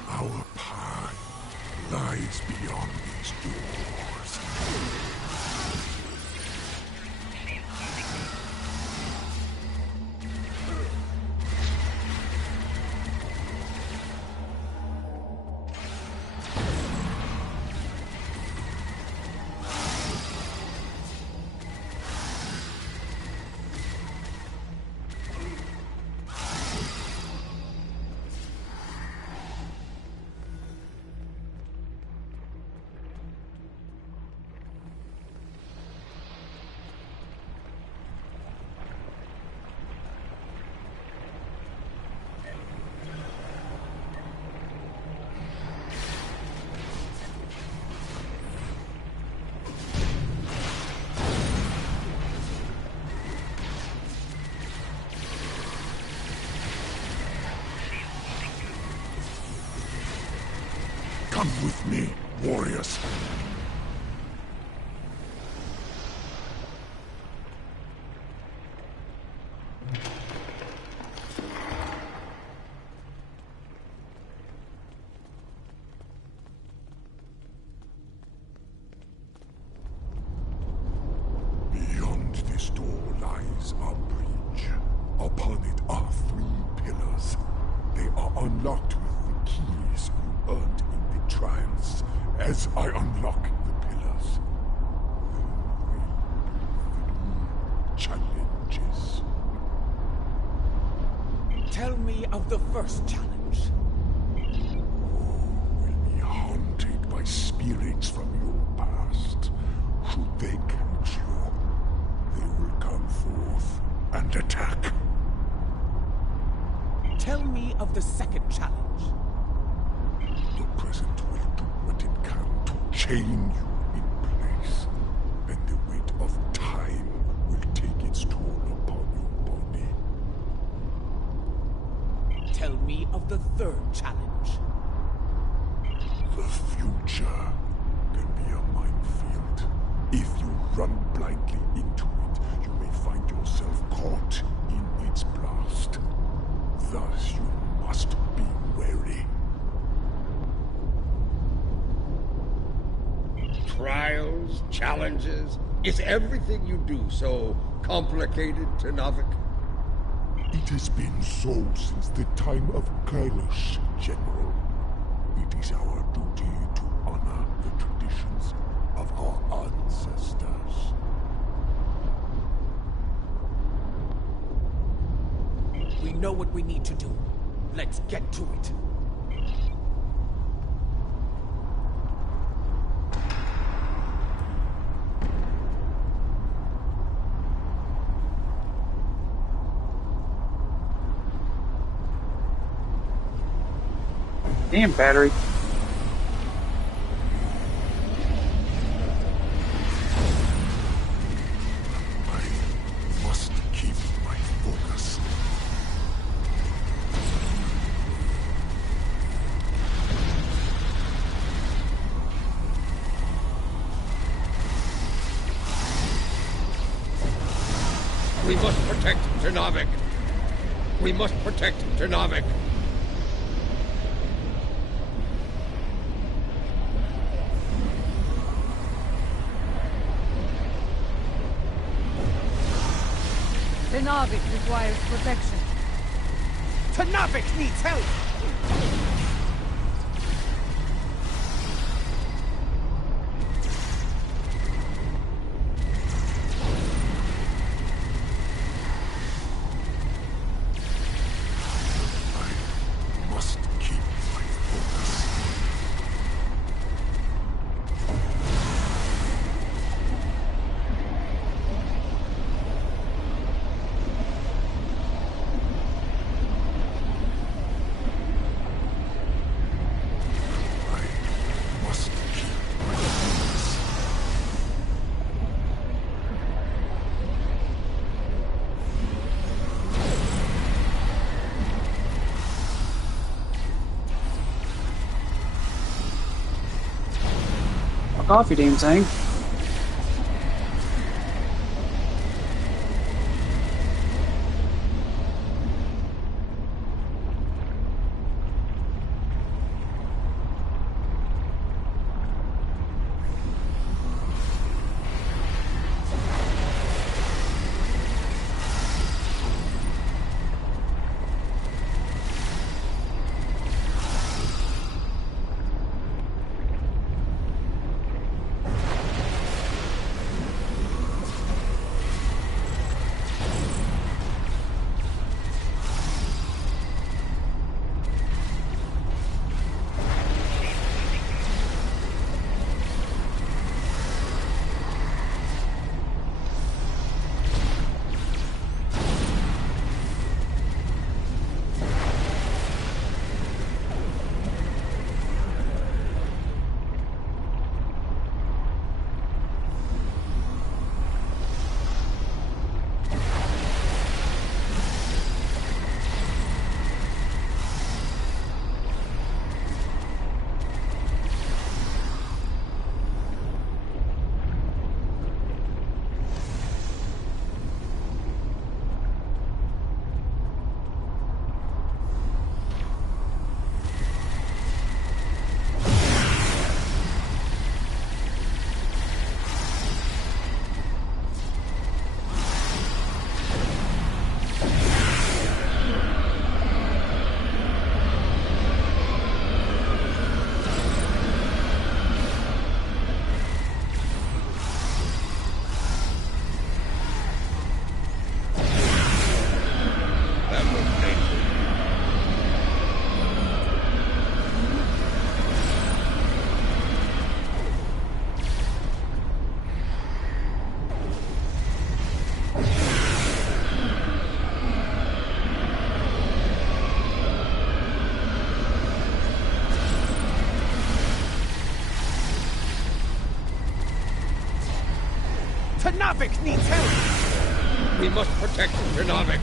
Our path lies beyond these doors. Come with me, warriors. Beyond this door lies a bridge. Upon it are 3 pillars. They are unlocked with the keys you earned in the trials. As I unlock the pillars, there will be 3 challenges. Tell me of the first challenge. You will be haunted by spirits from your past. Should they catch you, they will come forth and attack. Tell me of the second challenge. The present will do what it can to chain you in place, and the weight of time will take its toll upon your body. Tell me of the third challenge. The future can be a minefield. If you run blindly into it, you may find yourself caught in its blast. Thus, you must be wary. Trials, challenges, is everything you do so complicated, Tenavik? It has been so since the time of Kailash, General. It is our duty to honor the traditions of our ancestors. We know what we need to do. Let's get to it. Damn battery. I must keep my focus. We must protect Ternavik. We must protect Ternavik. Ternavik requires protection. Ternavik needs help! Must keep my focus. Fuck off, you damn thing. Ternavik needs help! We must protect Ternavik.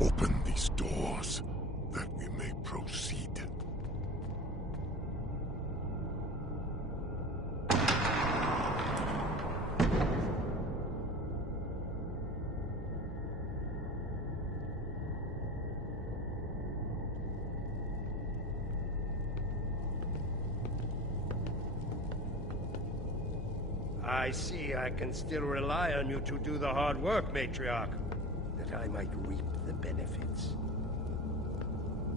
Open these doors, that we may proceed. I see I can still rely on you to do the hard work, Matriarch. That I might reap the benefits.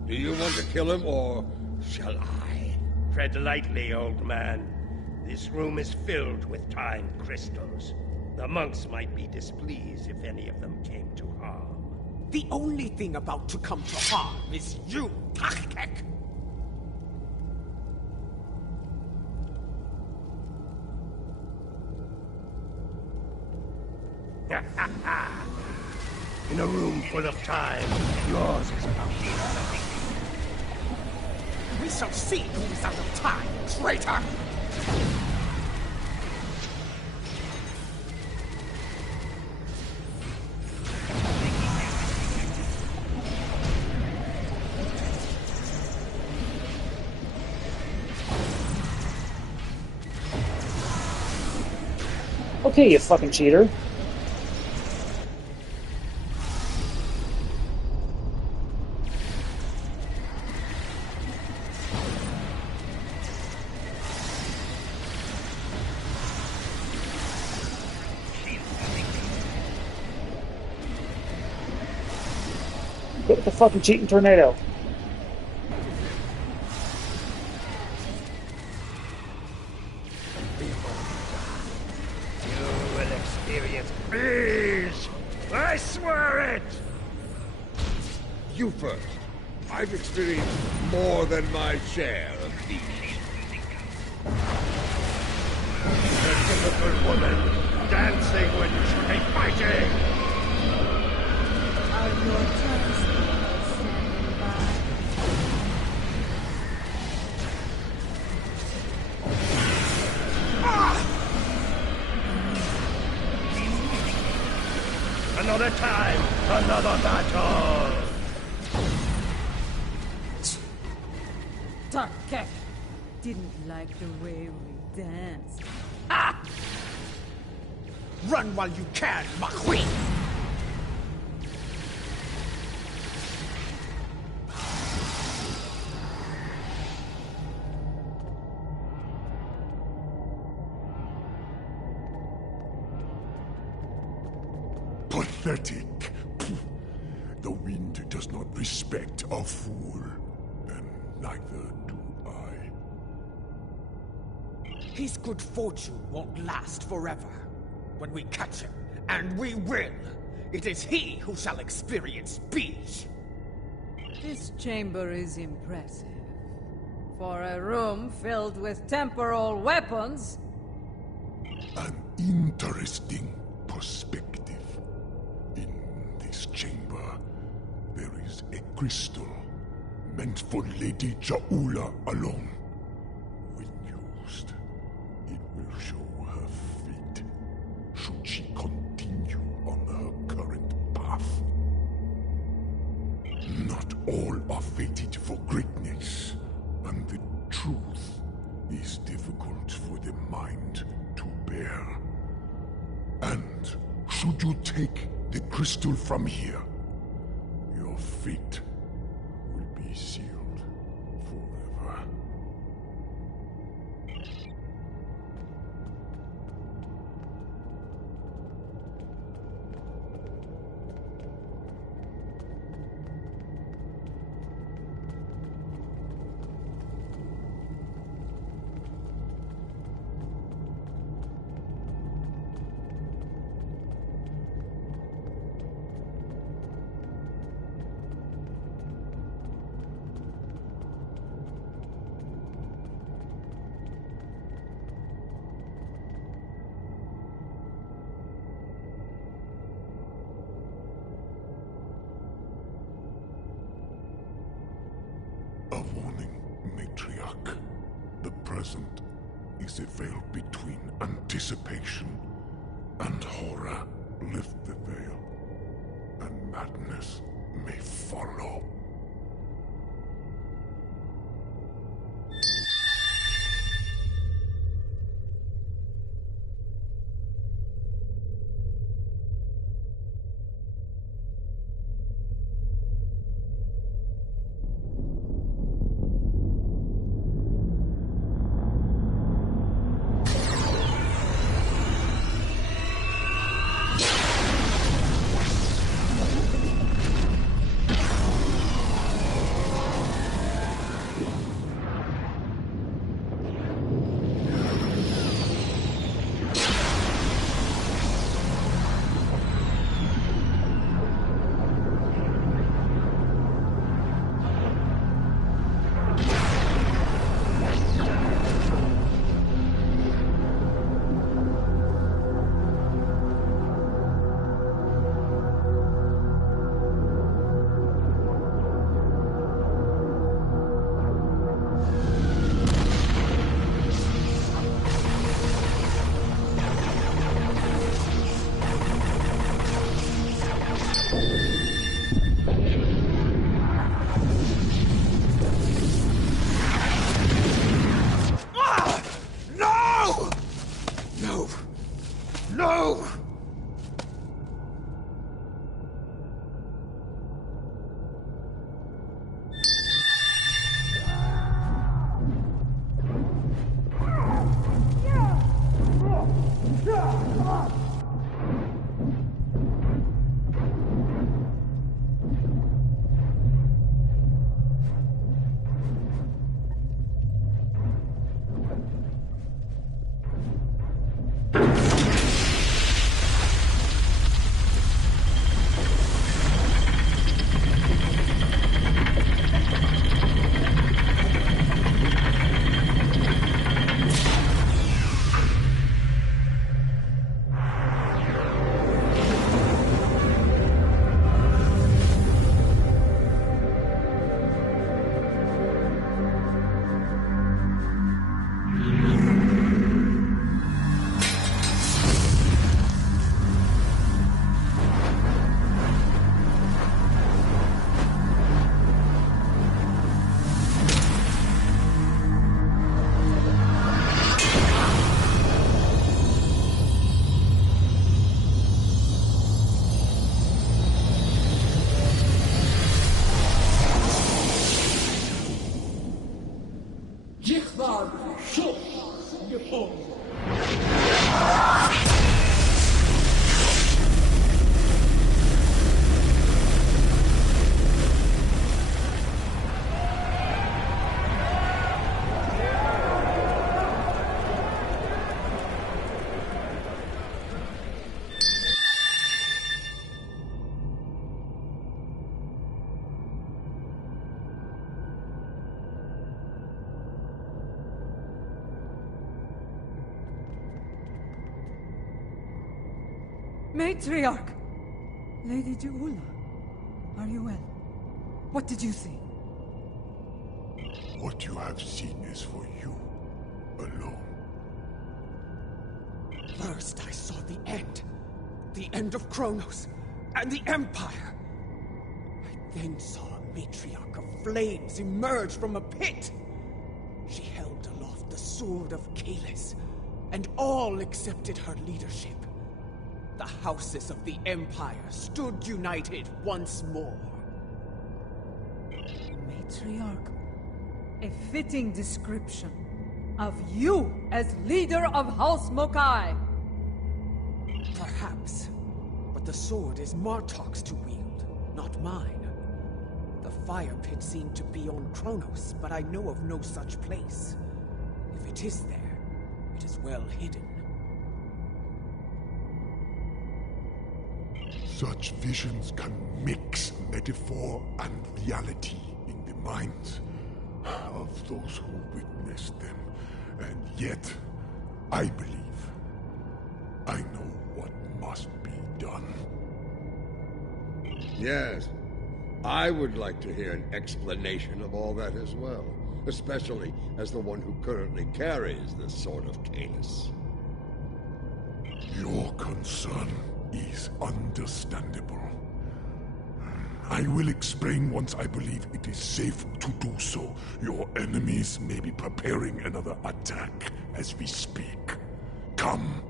Do you want to kill him, or shall I? Tread lightly, old man. This room is filled with time crystals. The monks might be displeased if any of them came to harm. The only thing about to come to harm is you, Takek. In a room full of time, yours is about nothing. We shall see who's out of time, traitor! Okay, you fucking cheater. Get the fucking cheating tornado. You will experience peace! I swear it! You first. I've experienced more than my share of these. A typical woman, dancing when you should be fighting! Are your turns standing by? Another time, another battle! Takek didn't like the way we danced. Run while you can, my queen! Pathetic. The wind does not respect a fool, and neither do I. His good fortune won't last forever. When we catch him, and we will, it is he who shall experience peace. This chamber is impressive. For a room filled with temporal weapons. An interesting perspective. In this chamber, there is a crystal meant for Lady Jaula alone. When used, it will show her fate, should she continue on her current path. Not all are fated for greatness, and the truth is difficult for the mind to bear. And should you take the crystal from here, your fate will be sealed forever. A warning, Matriarch. The present is a veil between anticipation and horror. Lift the veil, and madness may follow. Matriarch! Lady Juula, are you well? What did you see? What you have seen is for you alone. First I saw the end of Kronos, and the Empire. I then saw a matriarch of flames emerge from a pit. She held aloft the sword of Kalis, and all accepted her leadership. The houses of the Empire stood united once more. Matriarch, a fitting description of you as leader of House Mokai. Perhaps, but the sword is Martok's to wield, not mine. The fire pit seemed to be on Kronos, but I know of no such place. If it is there, it is well hidden. Such visions can mix metaphor and reality in the minds of those who witnessed them. And yet, I believe I know what must be done. Yes, I would like to hear an explanation of all that as well, especially as the one who currently carries the Sword of Kalis. Your concern is understandable. I will explain once I believe it is safe to do so. Your enemies may be preparing another attack as we speak. Come.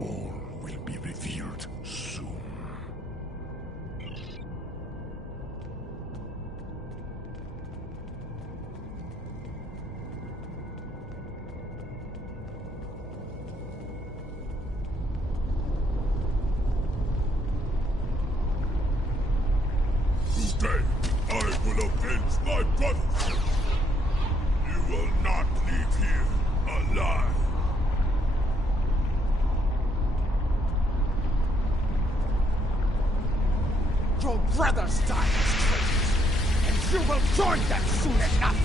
All will be revealed soon. Today, I will avenge my brothers. You will not leave here alive. Your brothers died as traitors, and you will join them soon enough!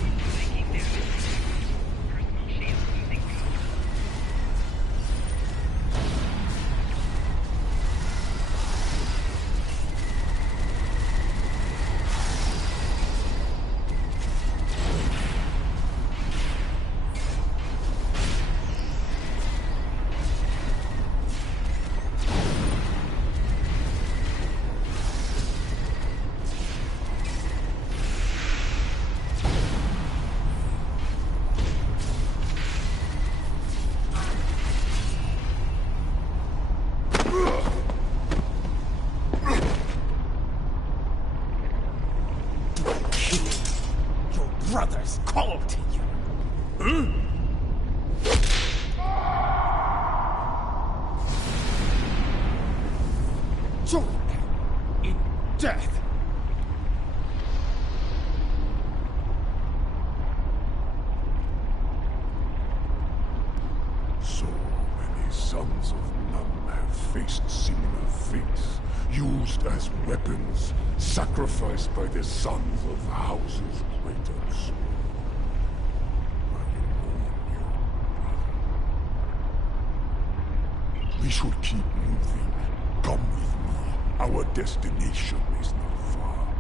Brothers call to you. Join them in death. So many sons of Num have faced similar fates, used as weapons, sacrificed by the sons of houses greater. We should keep moving. Come with me. Our destination is not far.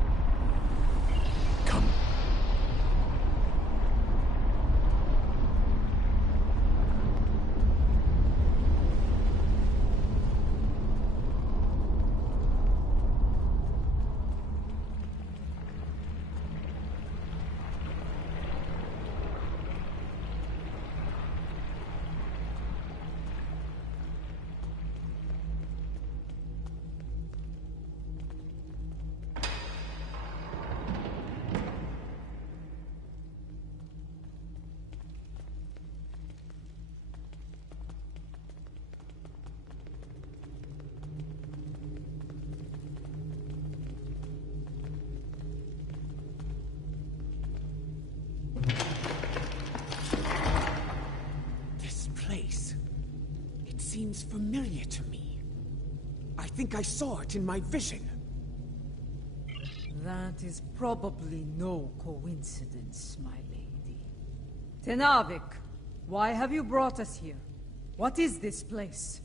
Come. Seems familiar to me. I think I saw it in my vision. That is probably no coincidence, my lady. Tenavik, why have you brought us here? What is this place?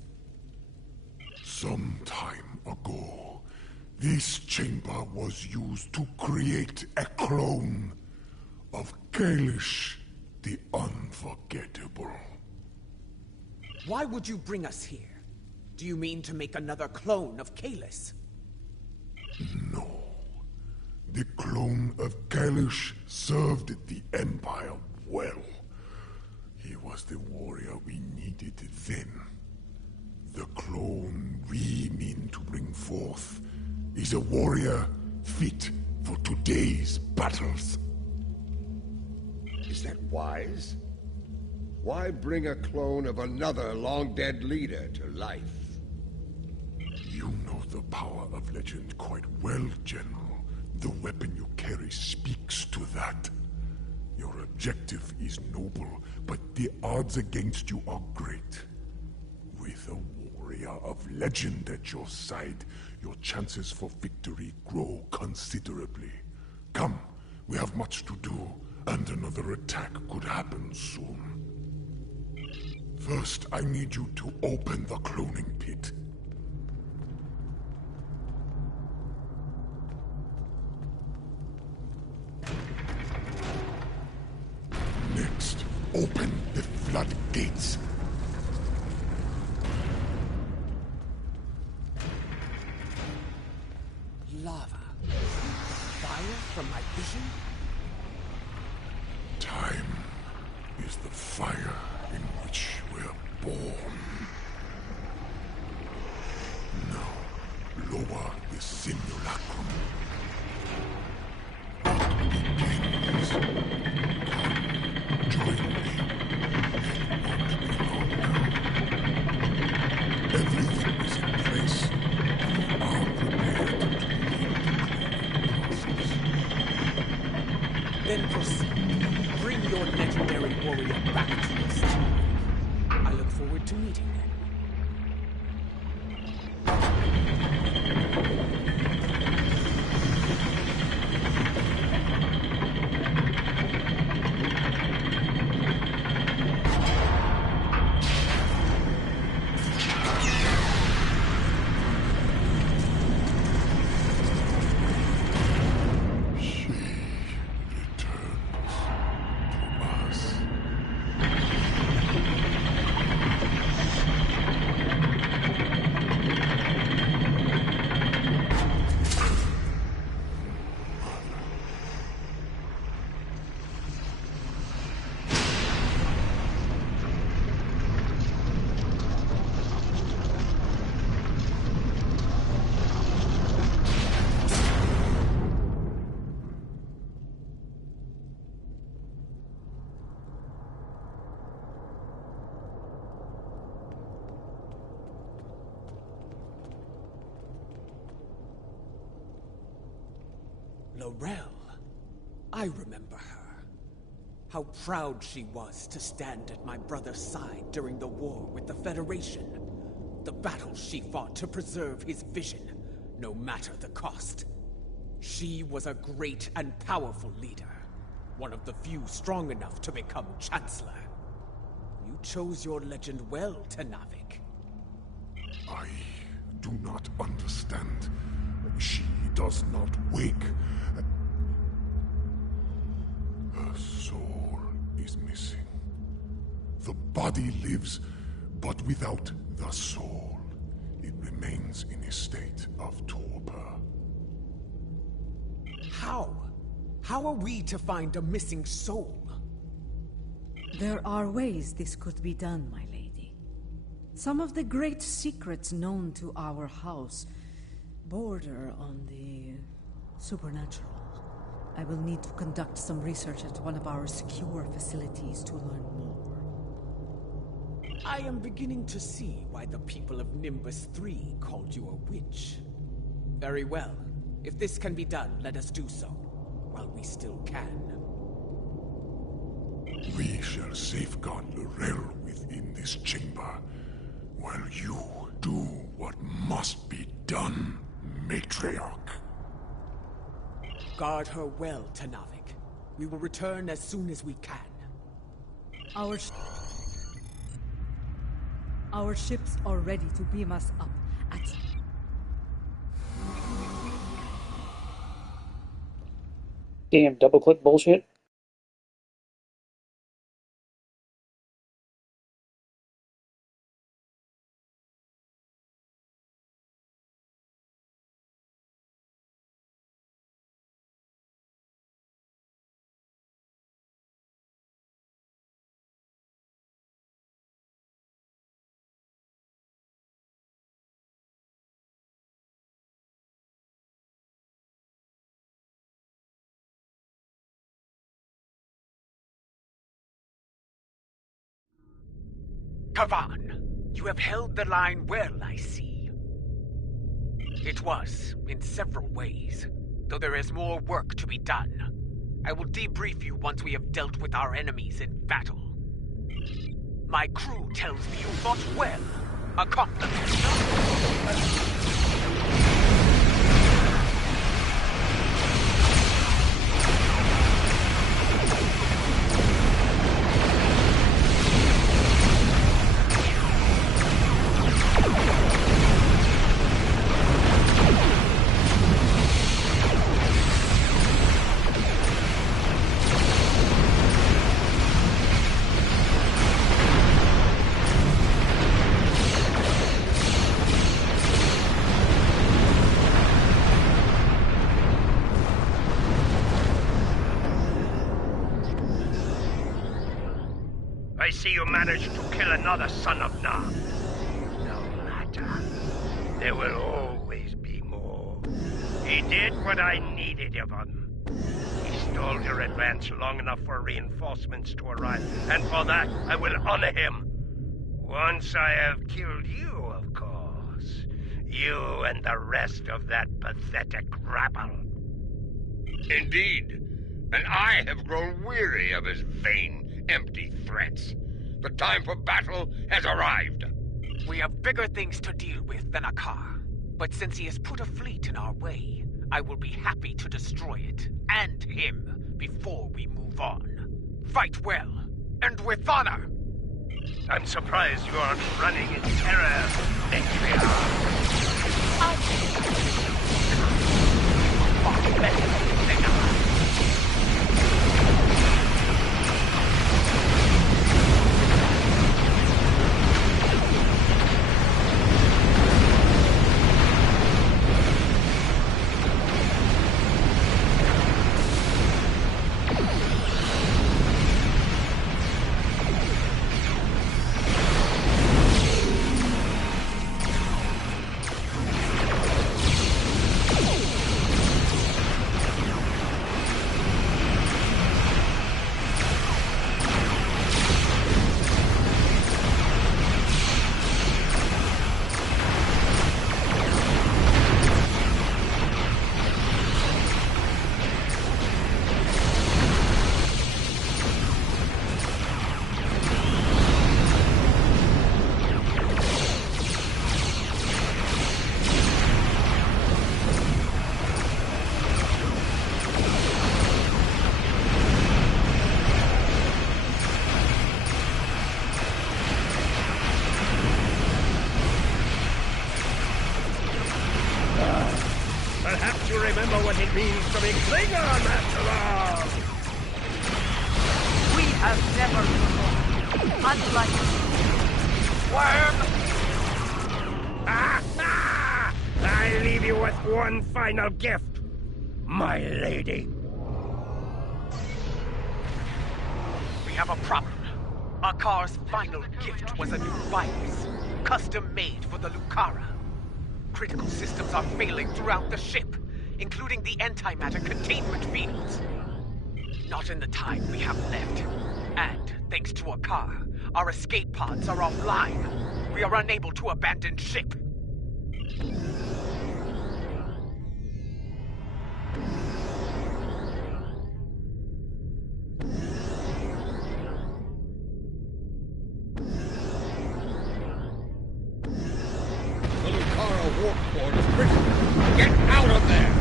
Some time ago, this chamber was used to create a clone of Kalish the Unforgettable. Why would you bring us here? Do you mean to make another clone of Kalis? No. The clone of Kalish served the Empire well. He was the warrior we needed then. The clone we mean to bring forth is a warrior fit for today's battles. Is that wise? Why bring a clone of another long-dead leader to life? You know the power of legend quite well, General. The weapon you carry speaks to that. Your objective is noble, but the odds against you are great. With a warrior of legend at your side, your chances for victory grow considerably. Come, we have much to do, and another attack could happen soon. First, I need you to open the cloning pit. Next, open the floodgates. Lava. Fire from my vision? Time is the fire in which we're born. Now, lower the simulacrum. Begins. Come, join me. Everything is in place. You are prepared to begin the process. Then proceed. Bring your legendary warrior back to us. I look forward to meeting them. Laurel. I remember her. How proud she was to stand at my brother's side during the war with the Federation. The battles she fought to preserve his vision, no matter the cost. She was a great and powerful leader. One of the few strong enough to become Chancellor. You chose your legend well, Tenavik. I do not understand. She does not wake. Her soul is missing. The body lives, but without the soul, it remains in a state of torpor. How? How are we to find a missing soul? There are ways this could be done, my lady. Some of the great secrets known to our house border on the supernatural. I will need to conduct some research at one of our secure facilities to learn more. I am beginning to see why the people of Nimbus 3 called you a witch. Very well. If this can be done, let us do so, while we still can. We shall safeguard Laurel within this chamber, while you do what must be done, Matriarch. Guard her well, Tenavik. We will return as soon as we can. Our ships are ready to beam us up Damn double click bullshit. Kavan, you have held the line well, I see. It was, in several ways, though there is more work to be done. I will debrief you once we have dealt with our enemies in battle. My crew tells me you fought well. A compliment. I see you managed to kill another son of Nam. No matter. There will always be more. He did what I needed of him. He stalled your advance long enough for reinforcements to arrive, and for that, I will honor him. Once I have killed you, of course. You and the rest of that pathetic rabble. Indeed. And I have grown weary of his vain, empty threats. The time for battle has arrived. We have bigger things to deal with than Akar. But since he has put a fleet in our way, I will be happy to destroy it, and him, before we move on. Fight well, and with honor! I'm surprised you aren't running in terror, Matriarch. Far better than I. Perhaps you remember what it means to be Klingon, after all! We have never before. Unlike worm! I leave you with one final gift, my lady. We have a problem. Akar's final gift was a new virus, custom-made for the Lucara. Critical systems are failing throughout the ship, including the antimatter containment fields. Not in the time we have left. And, thanks to Akar, our escape pods are offline. We are unable to abandon ship. The Lucara warp core is critical. Get out of there!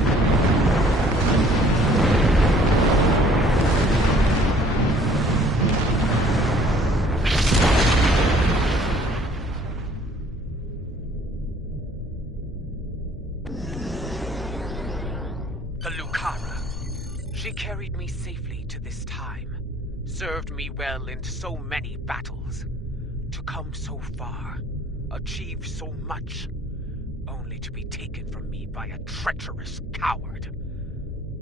She carried me safely to this time, served me well in so many battles. To come so far, achieve so much, only to be taken from me by a treacherous coward.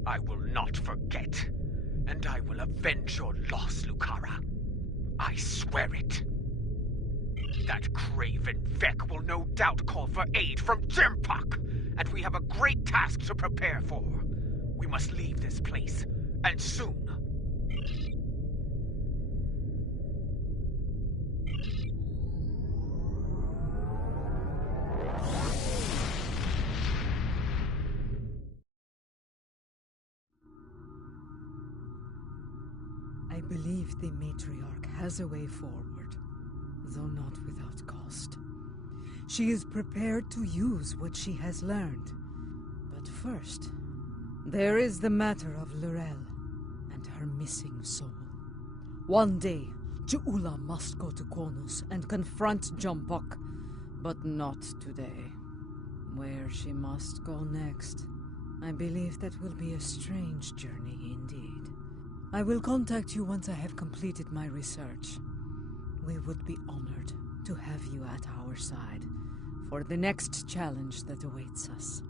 I will not forget, and I will avenge your loss, Lucara. I swear it. That craven Vec will no doubt call for aid from Jimpak, and we have a great task to prepare for. We must leave this place, and soon. I believe the matriarch has a way forward, though not without cost. She is prepared to use what she has learned. But first, there is the matter of Lorel and her missing soul. One day, Ju'ula must go to Konus and confront Jumpuck, but not today. Where she must go next, I believe that will be a strange journey indeed. I will contact you once I have completed my research. We would be honored to have you at our side for the next challenge that awaits us.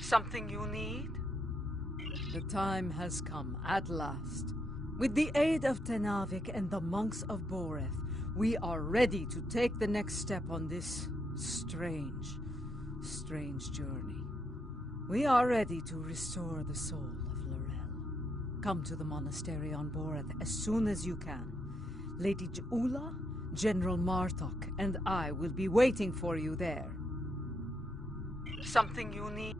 Something you need? The time has come, at last. With the aid of Tenavik and the monks of Boreth, we are ready to take the next step on this strange journey. We are ready to restore the soul of Lorel. Come to the monastery on Boreth as soon as you can. Lady Ju'ula, General Martok, and I will be waiting for you there. Something you need?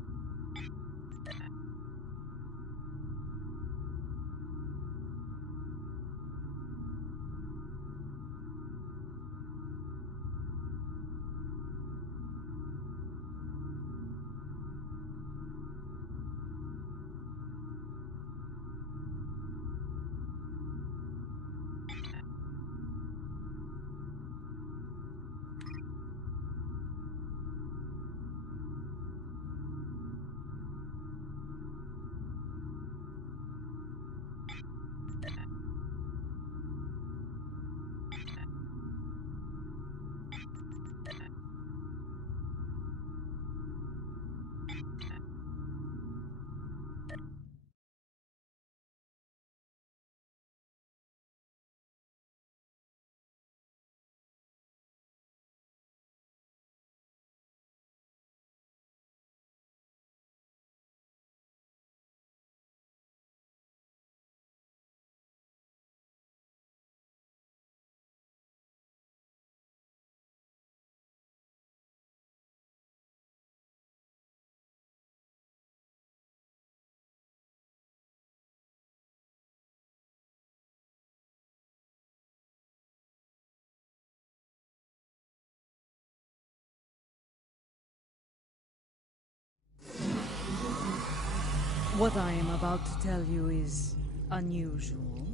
What I am about to tell you is unusual.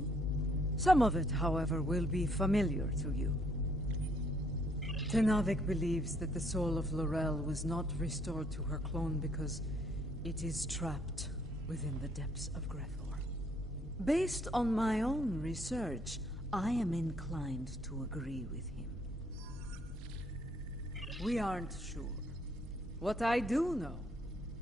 Some of it, however, will be familiar to you. Tenavik believes that the soul of Lorel was not restored to her clone because it is trapped within the depths of Grethor. Based on my own research, I am inclined to agree with him. We aren't sure. What I do know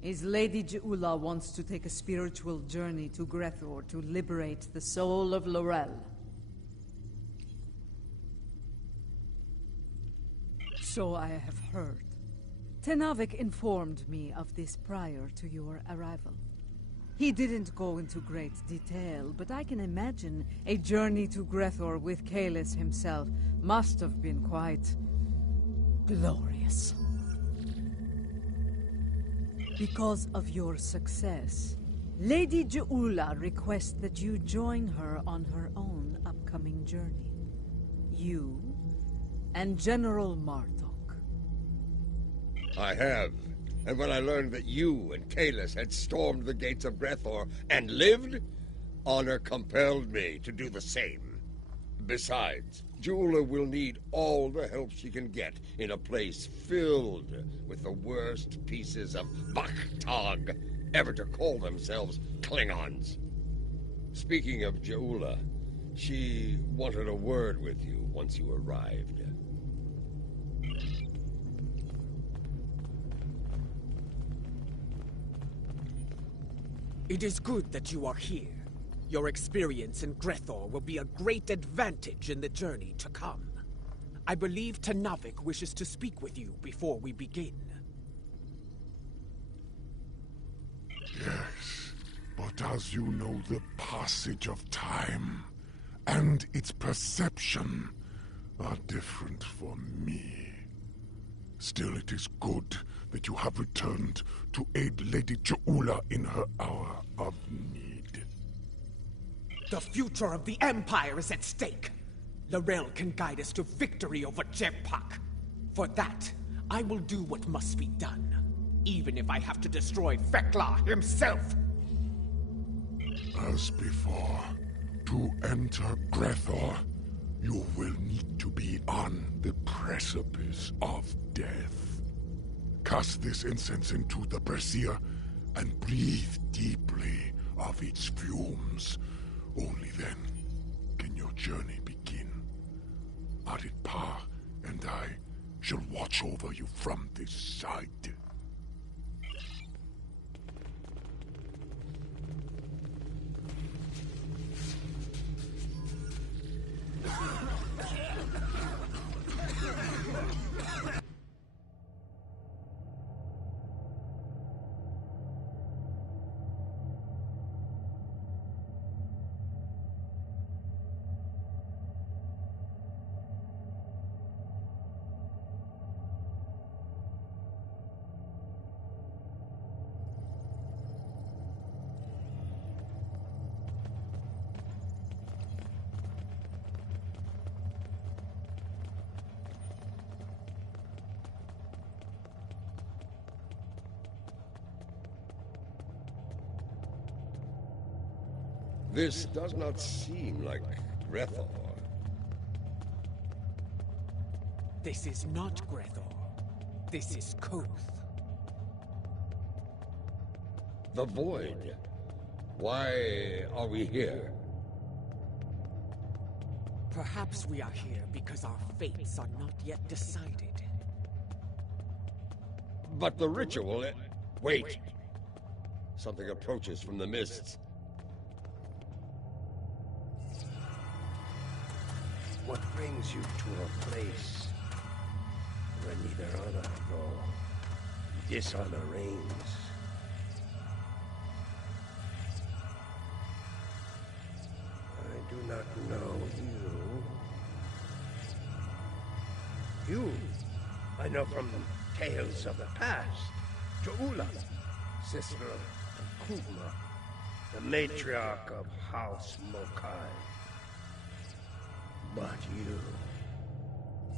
is Lady Ju'ula wants to take a spiritual journey to Grethor to liberate the soul of Lorel. So I have heard. Tenavik informed me of this prior to your arrival. He didn't go into great detail, but I can imagine a journey to Grethor with Kalis himself must have been quite glorious. Because of your success, Lady Ju'ula requests that you join her on her own upcoming journey. You and General Martok. I have. And when I learned that you and Kalis had stormed the gates of Grethor and lived, honor compelled me to do the same. Besides, Jeula will need all the help she can get in a place filled with the worst pieces of Bachtag ever to call themselves Klingons. Speaking of Jeula, she wanted a word with you once you arrived. It is good that you are here. Your experience in Grethor will be a great advantage in the journey to come. I believe Tenavik wishes to speak with you before we begin. Yes, but as you know, the passage of time and its perception are different for me. Still, it is good that you have returned to aid Lady Jeula in her hour of need. The future of the Empire is at stake. L'Rell can guide us to victory over Jempak. For that, I will do what must be done, even if I have to destroy Fekla himself. As before, to enter Grethor, you will need to be on the precipice of death. Cast this incense into the brazier and breathe deeply of its fumes. Only then can your journey begin. Arid Pa and I shall watch over you from this side. This does not seem like Grethor. This is not Grethor. This is Koth. The Void. Why are we here? Perhaps we are here because our fates are not yet decided. But the ritual... Wait! Something approaches from the mists. What brings you to a place where neither honor nor dishonor reigns? I do not know you. You, I know from tales of the past. Jeula, sister of Kugma, the matriarch of House Mokai. But you,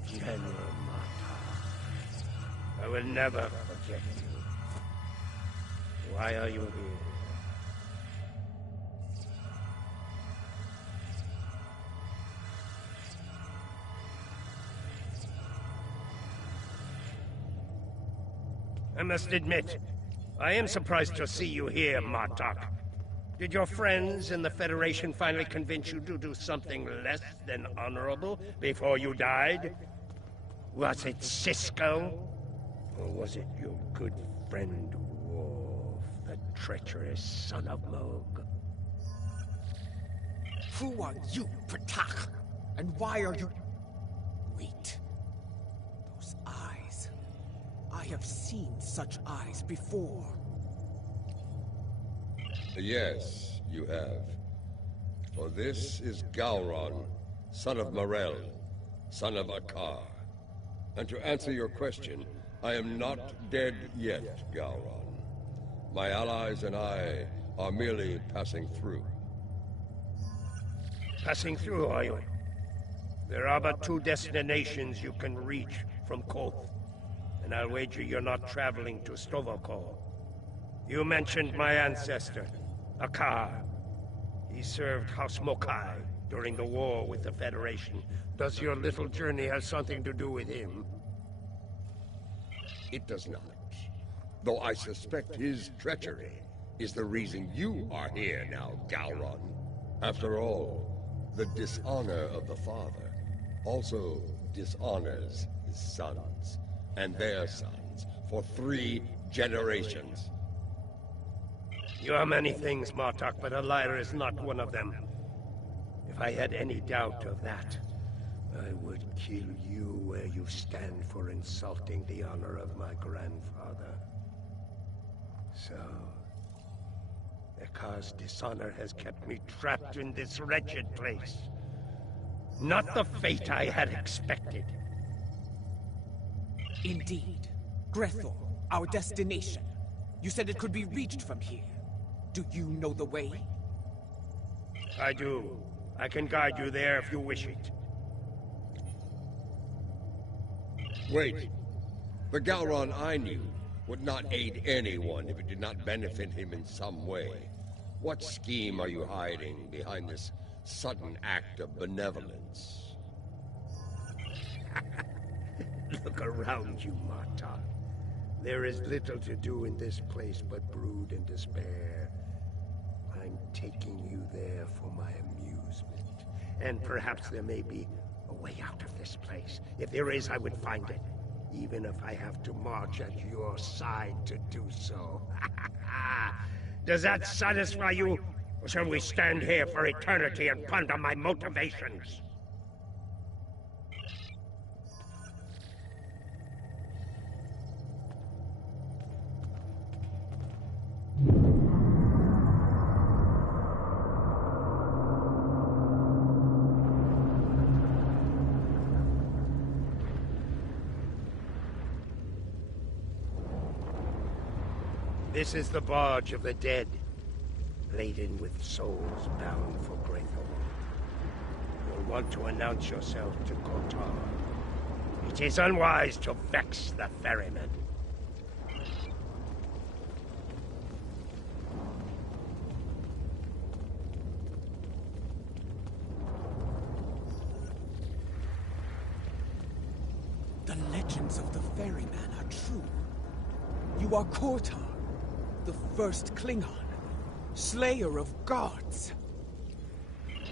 General Martok, I will never forget you. Why are you here? I must admit, I am surprised to see you here, Martok. Did your friends in the Federation finally convince you to do something less than honorable before you died? Was it Cisco? Or was it your good friend Worf, the treacherous son of Moog? Who are you, Patak? And why are you... Wait. Those eyes. I have seen such eyes before. Yes, you have. For this is Gowron, son of Morel, son of Akar. And to answer your question, I am not dead yet, Gowron. My allies and I are merely passing through. Passing through, are you? There are but two destinations you can reach from Koth, and I'll wager you're not traveling to Stovokor. You mentioned my ancestor, Akar. He served House Mokai during the war with the Federation. Does your little journey have something to do with him? It does not. Though I suspect his treachery is the reason you are here now, Gowron. After all, the dishonor of the father also dishonors his sons and their sons for 3 generations. You are many things, Martok, but a liar is not one of them. If I had any doubt of that, I would kill you where you stand for insulting the honor of my grandfather. So, because dishonor has kept me trapped in this wretched place. Not the fate I had expected. Indeed. Grethor, our destination. You said it could be reached from here. Do you know the way? I do. I can guide you there if you wish it. Wait. The Gowron I knew would not aid anyone if it did not benefit him in some way. What scheme are you hiding behind this sudden act of benevolence? Look around you, Martok. There is little to do in this place but brood and despair. I'm taking you there for my amusement. And perhaps there may be a way out of this place. If there is, I would find it. Even if I have to march at your side to do so. Does that satisfy you? Or shall we stand here for eternity and ponder my motivations? This is the barge of the dead, laden with souls bound for Grethor. You'll want to announce yourself to Kotar. It is unwise to vex the ferryman. The legends of the ferryman are true. You are Kotar, the first Klingon, slayer of gods.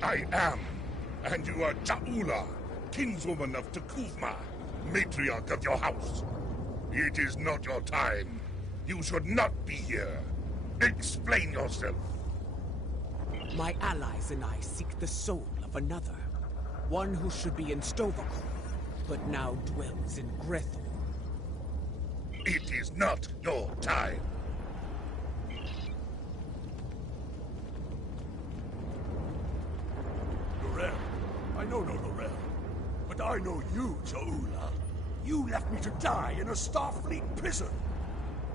I am, and you are Ja'ula, kinswoman of T'Kuvma, matriarch of your house. It is not your time. You should not be here. Explain yourself. My allies and I seek the soul of another. One who should be in Sto-vo-kor, but now dwells in Grethor. It is not your time. L'Rell. I know no L'Rell. But I know you, Ja'ula. You left me to die in a Starfleet prison.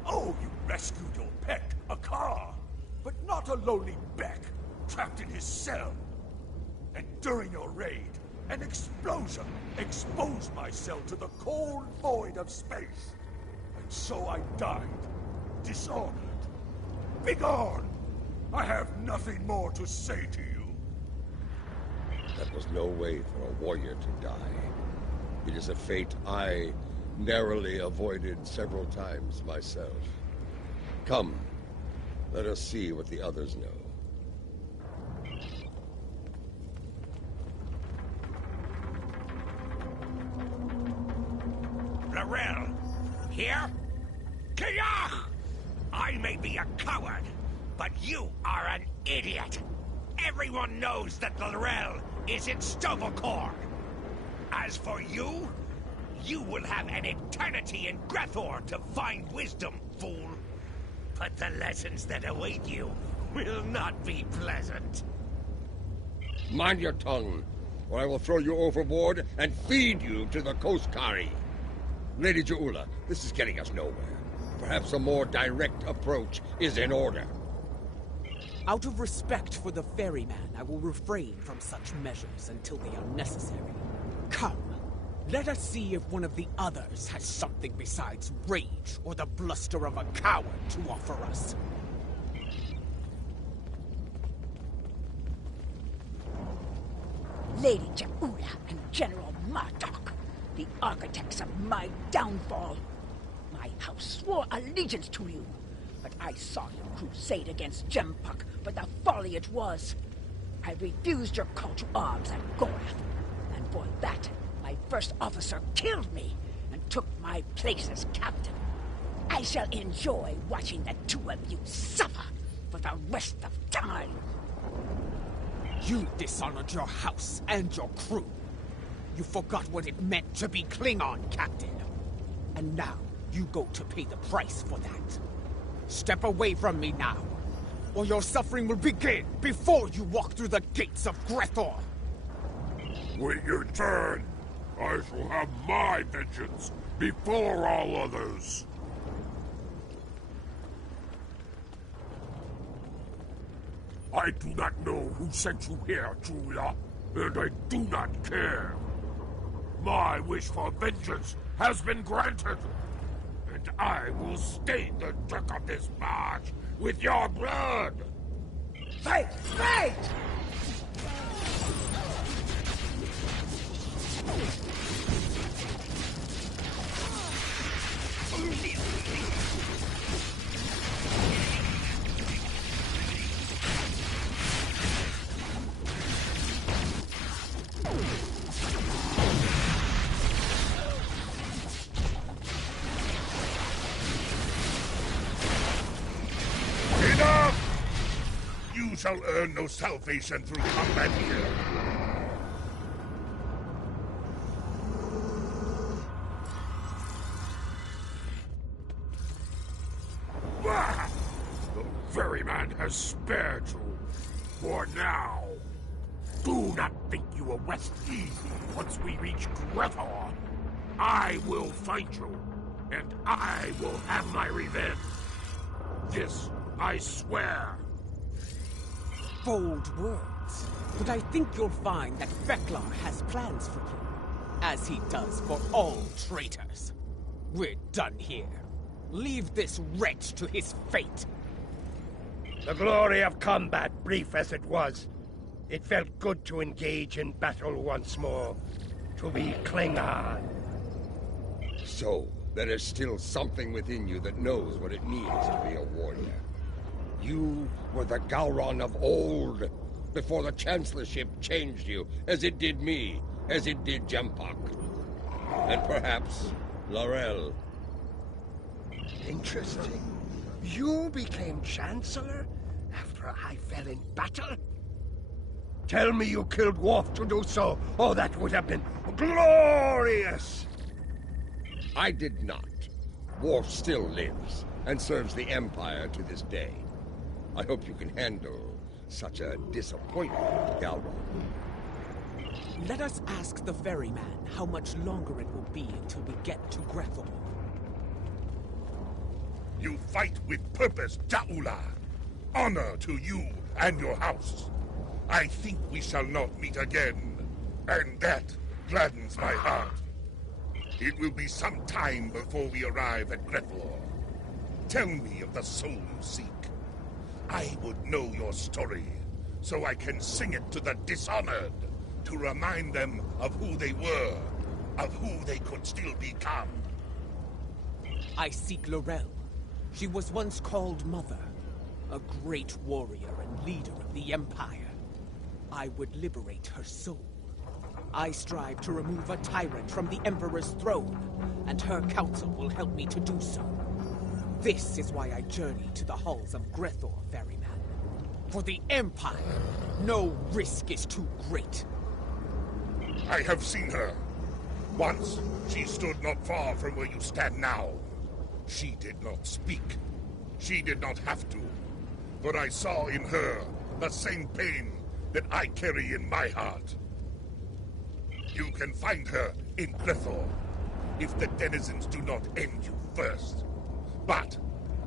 Oh, you rescued your pet, a car. But not a lowly Beck, trapped in his cell. And during your raid, an explosion exposed my cell to the cold void of space. And so I died, dishonored. Begone! I have nothing more to say to you. That was no way for a warrior to die. It is a fate I narrowly avoided several times myself. Come, let us see what the others know. L'Rell, here? Kiyach! I may be a coward, but you are an idiot. Everyone knows that L'Rell is in Sto-vo-kor. As for you, you will have an eternity in Grethor to find wisdom, fool. But the lessons that await you will not be pleasant. Mind your tongue, or I will throw you overboard and feed you to the Koskari. Lady Ja'ula, this is getting us nowhere. Perhaps a more direct approach is in order. Out of respect for the ferryman, I will refrain from such measures until they are necessary. Come, let us see if one of the others has something besides rage or the bluster of a coward to offer us. Lady Jaula and General Martok, the architects of my downfall. My house swore allegiance to you, but I saw you crusade against Jempuk for the folly it was. I refused your call to arms at Gorath, and for that, my first officer killed me and took my place as captain. I shall enjoy watching the two of you suffer for the rest of time. You dishonored your house and your crew. You forgot what it meant to be Klingon, Captain. And now, you go to pay the price for that. Step away from me now, or your suffering will begin before you walk through the gates of Grethor. Wait your turn. I shall have my vengeance before all others. I do not know who sent you here, Julia, and I do not care. My wish for vengeance has been granted, and I will stain the deck of this barge with your blood! Fight! Fight! You shall earn no salvation through combat here. Ah! The ferryman has spared you. For now. Do not think you will rest easy once we reach Grethor. I will find you, and I will have my revenge. This I swear. Bold words, but I think you'll find that Veklar has plans for you, as he does for all traitors. We're done here. Leave this wretch to his fate. The glory of combat, brief as it was. It felt good to engage in battle once more. To be Klingon. So, there is still something within you that knows what it means to be a warrior. You were the Gowron of old, before the Chancellorship changed you, as it did me, as it did Jempuk. And perhaps Laurel. Interesting. You became Chancellor after I fell in battle? Tell me you killed Worf to do so. Oh, that would have been glorious! I did not. Worf still lives, and serves the Empire to this day. I hope you can handle such a disappointment, Galron. Let us ask the ferryman how much longer it will be until we get to Grethor. You fight with purpose, Jaula. Honor to you and your house. I think we shall not meet again, and that gladdens my heart. It will be some time before we arrive at Grethor. Tell me of the soul you seek. I would know your story, so I can sing it to the dishonored, to remind them of who they were, of who they could still become. I seek Laurel. She was once called Mother, a great warrior and leader of the Empire. I would liberate her soul. I strive to remove a tyrant from the Emperor's throne, and her counsel will help me to do so. This is why I journey to the halls of Grethor, ferryman. For the Empire, no risk is too great. I have seen her. Once, she stood not far from where you stand now. She did not speak. She did not have to. But I saw in her the same pain that I carry in my heart. You can find her in Grethor, if the denizens do not end you first. But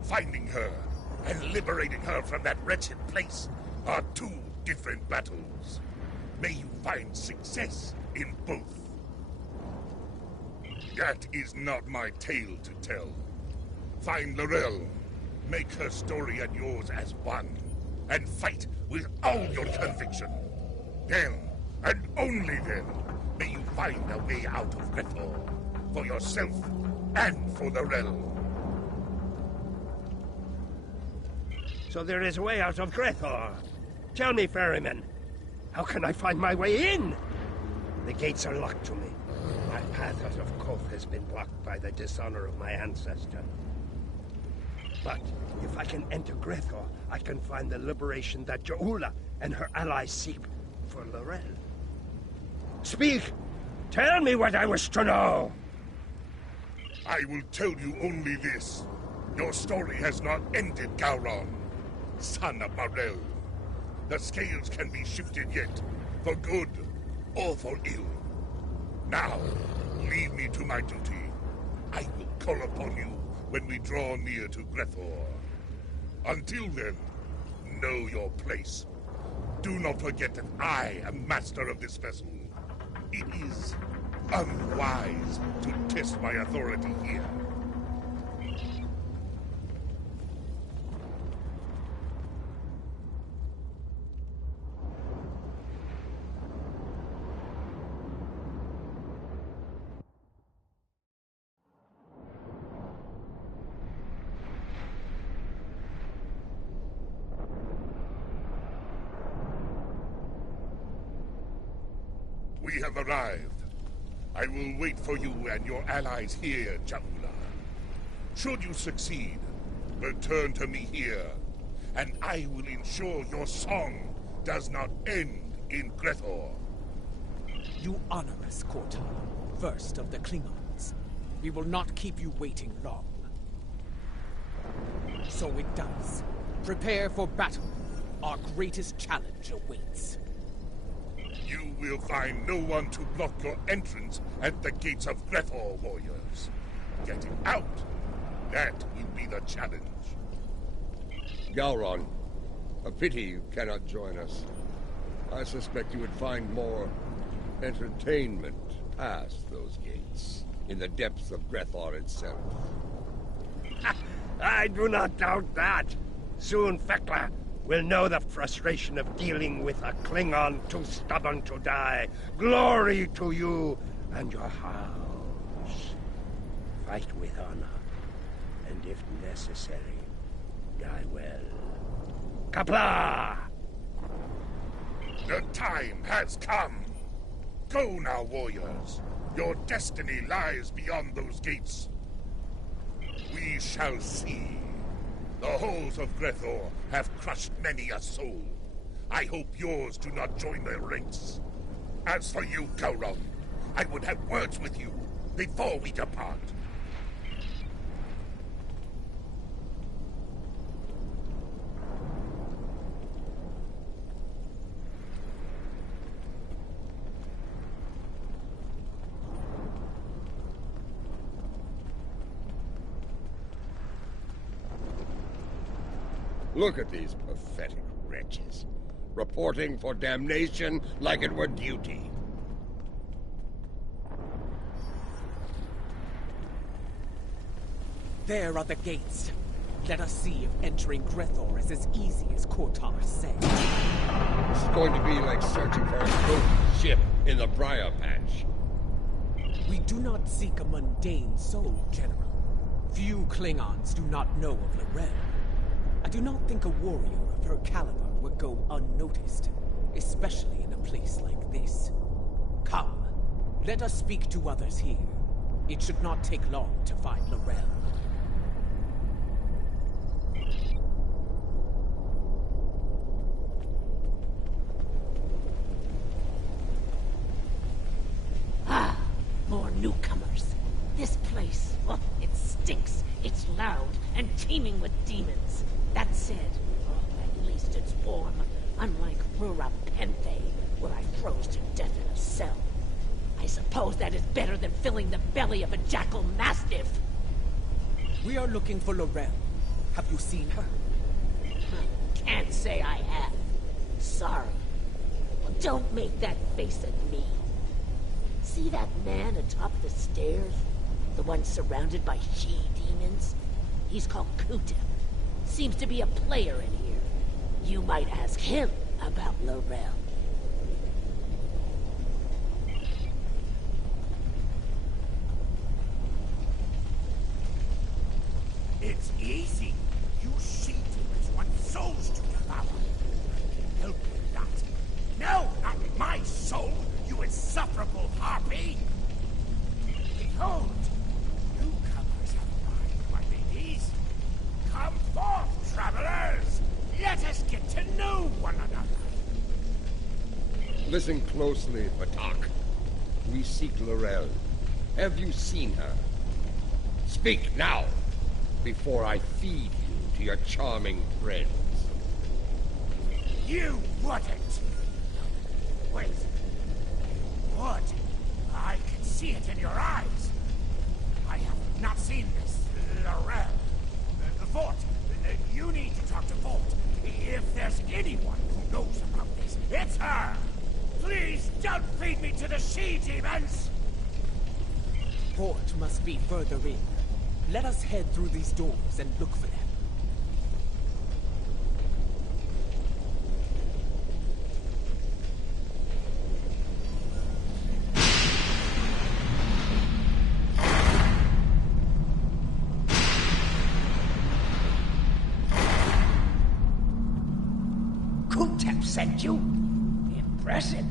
finding her and liberating her from that wretched place are two different battles. May you find success in both. That is not my tale to tell. Find Laurel, make her story and yours as one, and fight with all your conviction. Then And only then may you find a way out of Grethor. For yourself and for the realm. So there is a way out of Grethor. Tell me, ferryman, how can I find my way in? The gates are locked to me. My path out of Koth has been blocked by the dishonor of my ancestor. But if I can enter Grethor, I can find the liberation that Jaula and her allies seek for Lorel. Speak! Tell me what I wish to know! I will tell you only this. Your story has not ended, Gowron, son of Morel. The scales can be shifted yet, for good or for ill. Now, leave me to my duty. I will call upon you when we draw near to Grethor. Until then, know your place. Do not forget that I am master of this vessel. It is unwise to test my authority here. We have arrived. I will wait for you and your allies here, Jaula. Should you succeed, return to me here, and I will ensure your song does not end in Grethor. You honor us, Kotar, first of the Klingons. We will not keep you waiting long. So it does. Prepare for battle. Our greatest challenge awaits. You will find no one to block your entrance at the gates of Grethor, warriors. Getting out, that will be the challenge. Gowron, a pity you cannot join us. I suspect you would find more entertainment past those gates, in the depths of Grethor itself. I do not doubt that. Soon Fekla will know the frustration of dealing with a Klingon too stubborn to die. Glory to you and your house. Fight with honor, and if necessary, die well. Kapla! The time has come. Go now, warriors. Your destiny lies beyond those gates. We shall see. The halls of Grethor have crushed many a soul. I hope yours do not join their ranks. As for you, Gowron, I would have words with you before we depart. Look at these pathetic wretches, reporting for damnation like it were duty. There are the gates. Let us see if entering Grethor is as easy as Kotar said. It's going to be like searching for a broken ship in the briar patch. We do not seek a mundane soul, General. Few Klingons do not know of Lorel. I do not think a warrior of her caliber would go unnoticed, especially in a place like this. Come, let us speak to others here. It should not take long to find Lorel. Ah, more newcomers. This place, oh, it stinks. It's loud and teeming with demons. That said, at least it's warm, unlike Rura Penthe, where I froze to death in a cell. I suppose that is better than filling the belly of a jackal mastiff. We are looking for Lorel. Have you seen her? Can't say I have. Sorry. Well, don't make that face at me. See that man atop the stairs? The one surrounded by she-demons? He's called Kuta. Seems to be a player in here. You might ask him about Lorel. it's easy. You she-demons want souls to devour. Help you not. No, not my soul, you insufferable harpy! Behold, newcomers have arrived, my ladies. Come forth, travelers! Let us get to know one another. Listen closely, Batak. We seek Laurel. Have you seen her? Speak now, before I feed you to your charming friends. You wouldn't! Wait. Would? I can see it in your eyes. I have not seen this, Laurel. Fort, you need to talk to Fort. If there's anyone who knows about this, it's her! Please don't feed me to the she-demons! Port must be further in. Let us head through these doors and look for them. Kutep sent you? Impressive.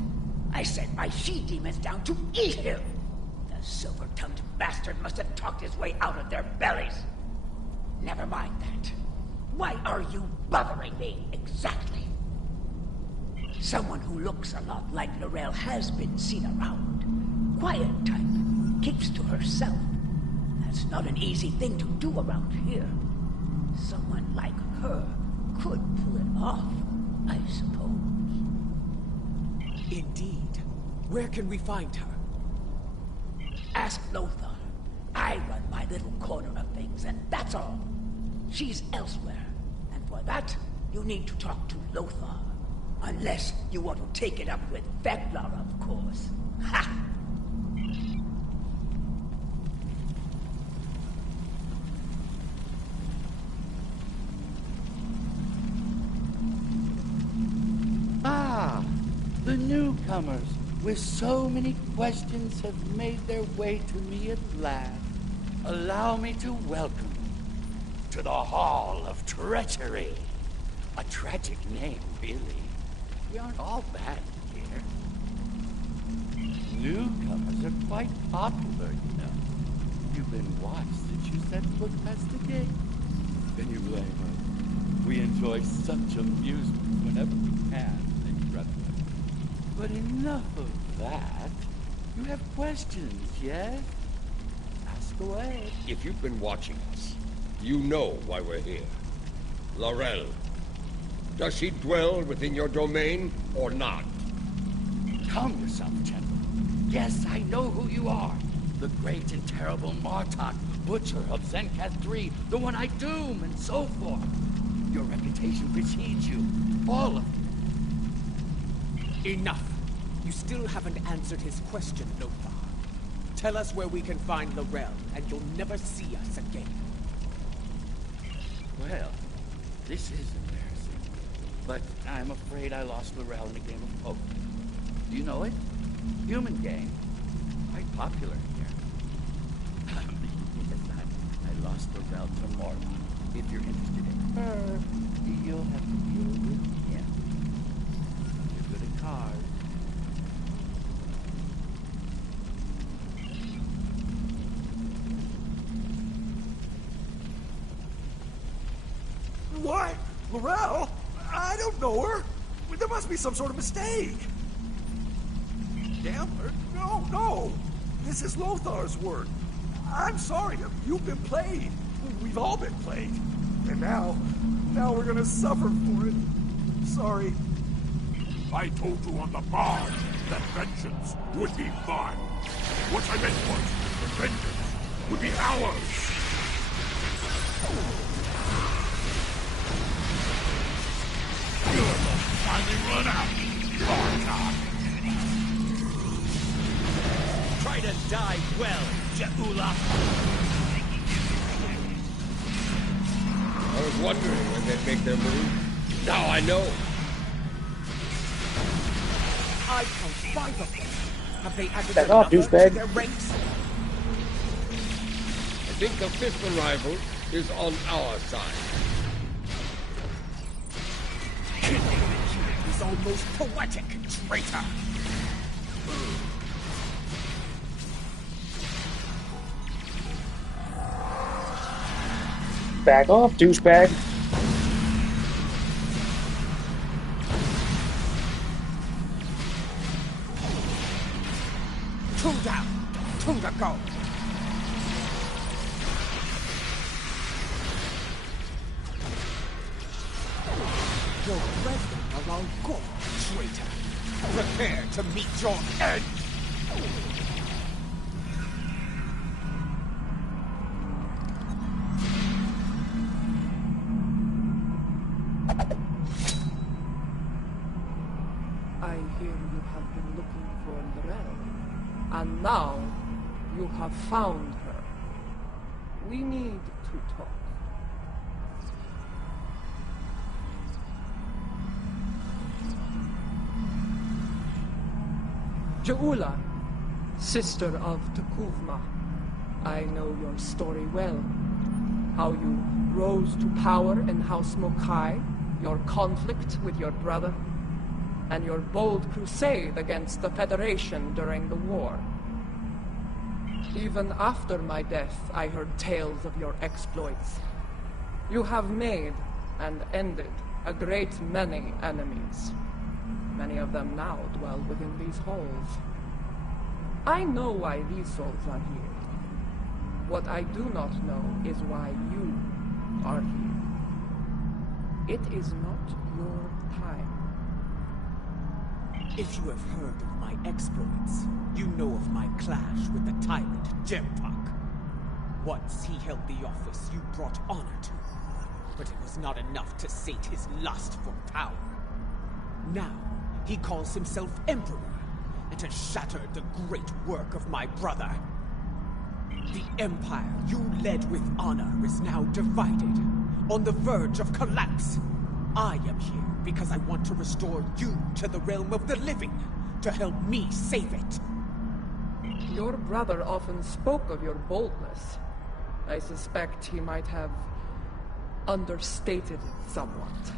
I sent my she-demons down to eat him. The silver-tongued bastard must have talked his way out of their bellies. Never mind that. Why are you bothering me, exactly? Someone who looks a lot like Laurel has been seen around. Quiet type, keeps to herself. That's not an easy thing to do around here. Someone like her could pull it off, I suppose. Indeed. Where can we find her? Ask Lothar. I run my little corner of things, and that's all. She's elsewhere, and for that, you need to talk to Lothar. Unless you want to take it up with Veklar, of course. Ha! Ah, the newcomers with so many questions have made their way to me at last. Allow me to welcome you to the Hall of Treachery. A tragic name, really. We aren't all bad here. Newcomers are quite popular, you know. You've been watched since you set foot past the gate. Can you blame us? We enjoy such amusement whenever we can. But enough of that. You have questions, yes? Ask away. If you've been watching us, you know why we're here. Laurel. Does she dwell within your domain or not? Calm yourself, gentlemen. Yes, I know who you are. The great and terrible Martok, Butcher of Zenkath III, the one I doom, and so forth. Your reputation precedes you. All of you. Enough. You still haven't answered his question, Lothar. Tell us where we can find Laurel, and you'll never see us again. Well, this is embarrassing. But I'm afraid I lost Laurel in a game of poker. Do you know it? Human game. Quite popular here. Yes, I lost Laurel to Mormon. If you're interested in her, you'll have to deal with him. You're good at cards. What? Laurel? I don't know her. There must be some sort of mistake. Gambler? No. This is Lothar's word. I'm sorry. You've been played. We've all been played. And now we're gonna suffer for it. Sorry. I told you on the barge that vengeance would be mine. What I meant was, the vengeance would be ours. Finally run out. Try to die well, Je'ula. I was wondering when they'd make their move. Now I know. I count 5 of them. Have they added Back off, another douchebag. to their ranks? I think the 5th arrival is on our side. Killing you is almost poetic, traitor! Back off, douchebag. Two down, two to go. Your brethren are all gone, traitor. Prepare to meet your end. I hear you have been looking for Lorel, and now you have found her. We need to talk. Je'ula, sister of Tekuvma, I know your story well. How you rose to power in House Mokai, your conflict with your brother, and your bold crusade against the Federation during the war. Even after my death, I heard tales of your exploits. You have made and ended a great many enemies. Many of them now dwell within these halls. I know why these souls are here. What I do not know is why you are here. It is not your time. If you have heard of my exploits, you know of my clash with the tyrant Jempak. Once he held the office you brought honor to, but it was not enough to sate his lust for power. Now, he calls himself Emperor, and has shattered the great work of my brother. The empire you led with honor is now divided, on the verge of collapse. I am here because I want to restore you to the realm of the living, to help me save it. Your brother often spoke of your boldness. I suspect he might have understated it somewhat.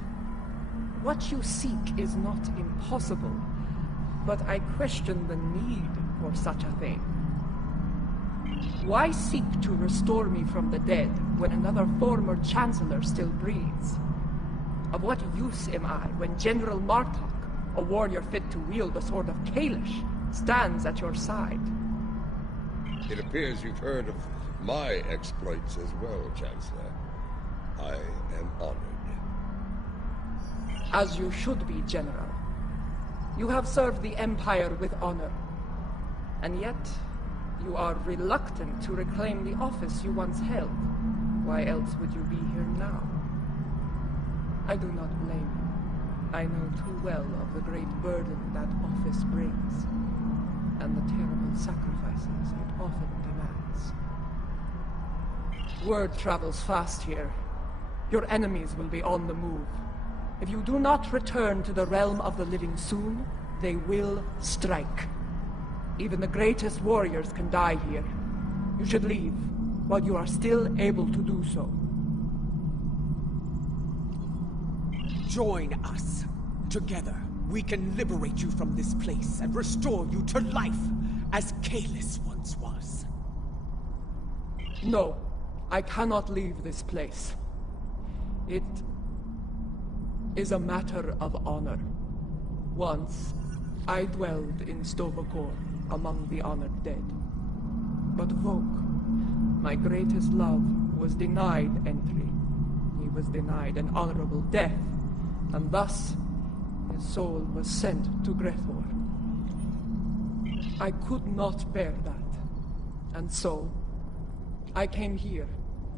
What you seek is not impossible, but I question the need for such a thing. Why seek to restore me from the dead when another former Chancellor still breathes? Of what use am I when General Martok, a warrior fit to wield the sword of Kalish, stands at your side? It appears you've heard of my exploits as well, Chancellor. I am honored. As you should be, General. You have served the Empire with honor. And yet, you are reluctant to reclaim the office you once held. Why else would you be here now? I do not blame you. I know too well of the great burden that office brings, and the terrible sacrifices it often demands. Word travels fast here. Your enemies will be on the move. If you do not return to the realm of the living soon, they will strike. Even the greatest warriors can die here. You should leave, while you are still able to do so. Join us. Together, we can liberate you from this place and restore you to life, as Kalis once was. No, I cannot leave this place. It is a matter of honor. Once, I dwelled in Sto-vo-kor among the honored dead. But Voke, my greatest love, was denied entry. He was denied an honorable death, and thus his soul was sent to Grethor. I could not bear that, and so I came here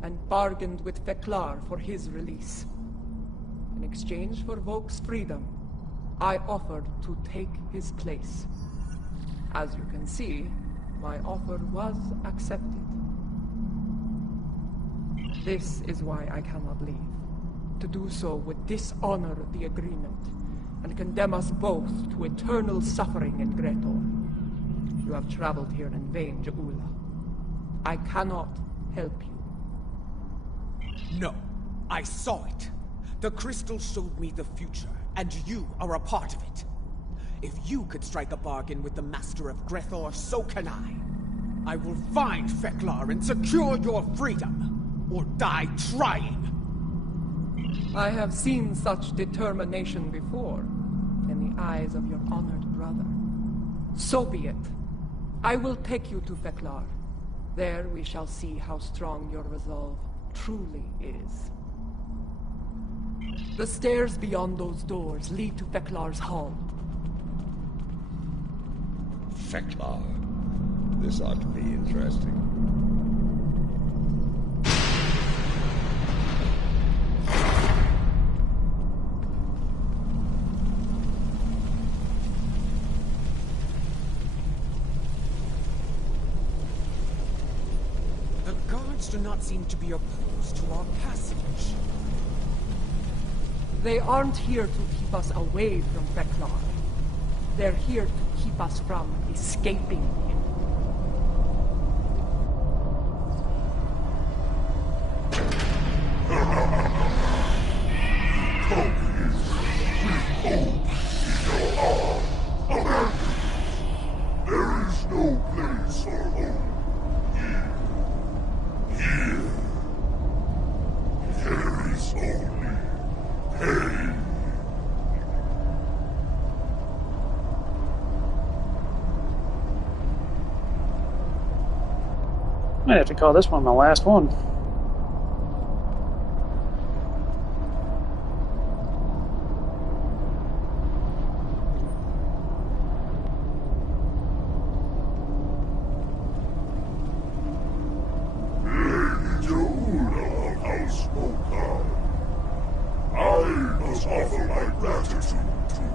and bargained with Feklar for his release. In exchange for Voke's freedom, I offered to take his place. As you can see, my offer was accepted. This is why I cannot leave. To do so would dishonor the agreement, and condemn us both to eternal suffering in Grethor. You have traveled here in vain, Je'ula. I cannot help you. No, I saw it. The crystal showed me the future, and you are a part of it. If you could strike a bargain with the Master of Grethor, so can I. I will find Feklar and secure your freedom, or die trying. I have seen such determination before in the eyes of your honored brother. So be it. I will take you to Feklar. There we shall see how strong your resolve truly is. The stairs beyond those doors lead to Feklar's hall. Feklar. This ought to be interesting. The guards do not seem to be opposed to our passage. They aren't here to keep us away from Feklar. They're here to keep us from escaping him. There is no place for home here. There is only pain. Might have to call this one my last one. Offer my gratitude to you.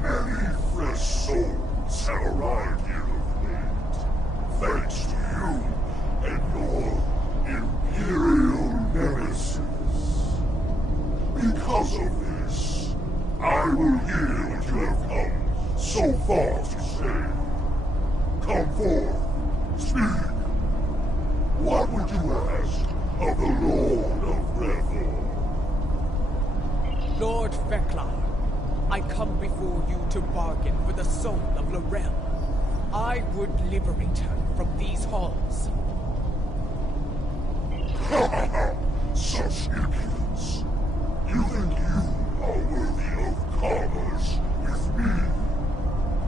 Many fresh souls have arrived here of late, thanks to you and your Imperial nemesis. Because of this, I will hear what you have come so far to say. Come forth, speak. What would you ask of the Lord of Grethor? Lord Feklar, I come before you to bargain for the soul of Laurel. I would liberate her from these halls. Such impudence. You think you are worthy of commerce with me?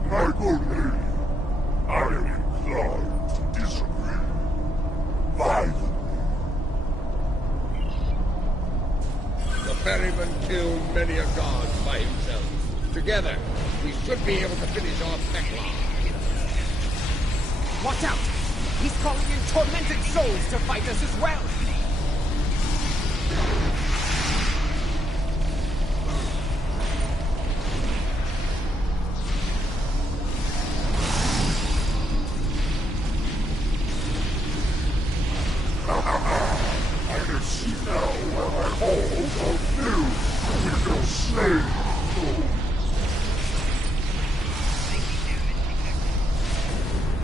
My good lady, I am inclined to disagree. Violently. The ferryman killed many a god by himself. Together, we should be able to finish off Feklar. Watch out! He's calling in tormented souls to fight us as well! I can see now where my halls are filled with your slain souls.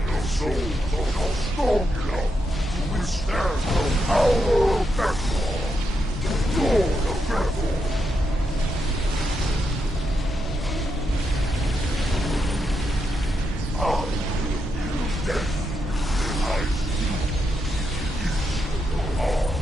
Your souls are not strong enough to withstand the power of Feklar, Lord of Grethor. I will feel death when I see each of your heart.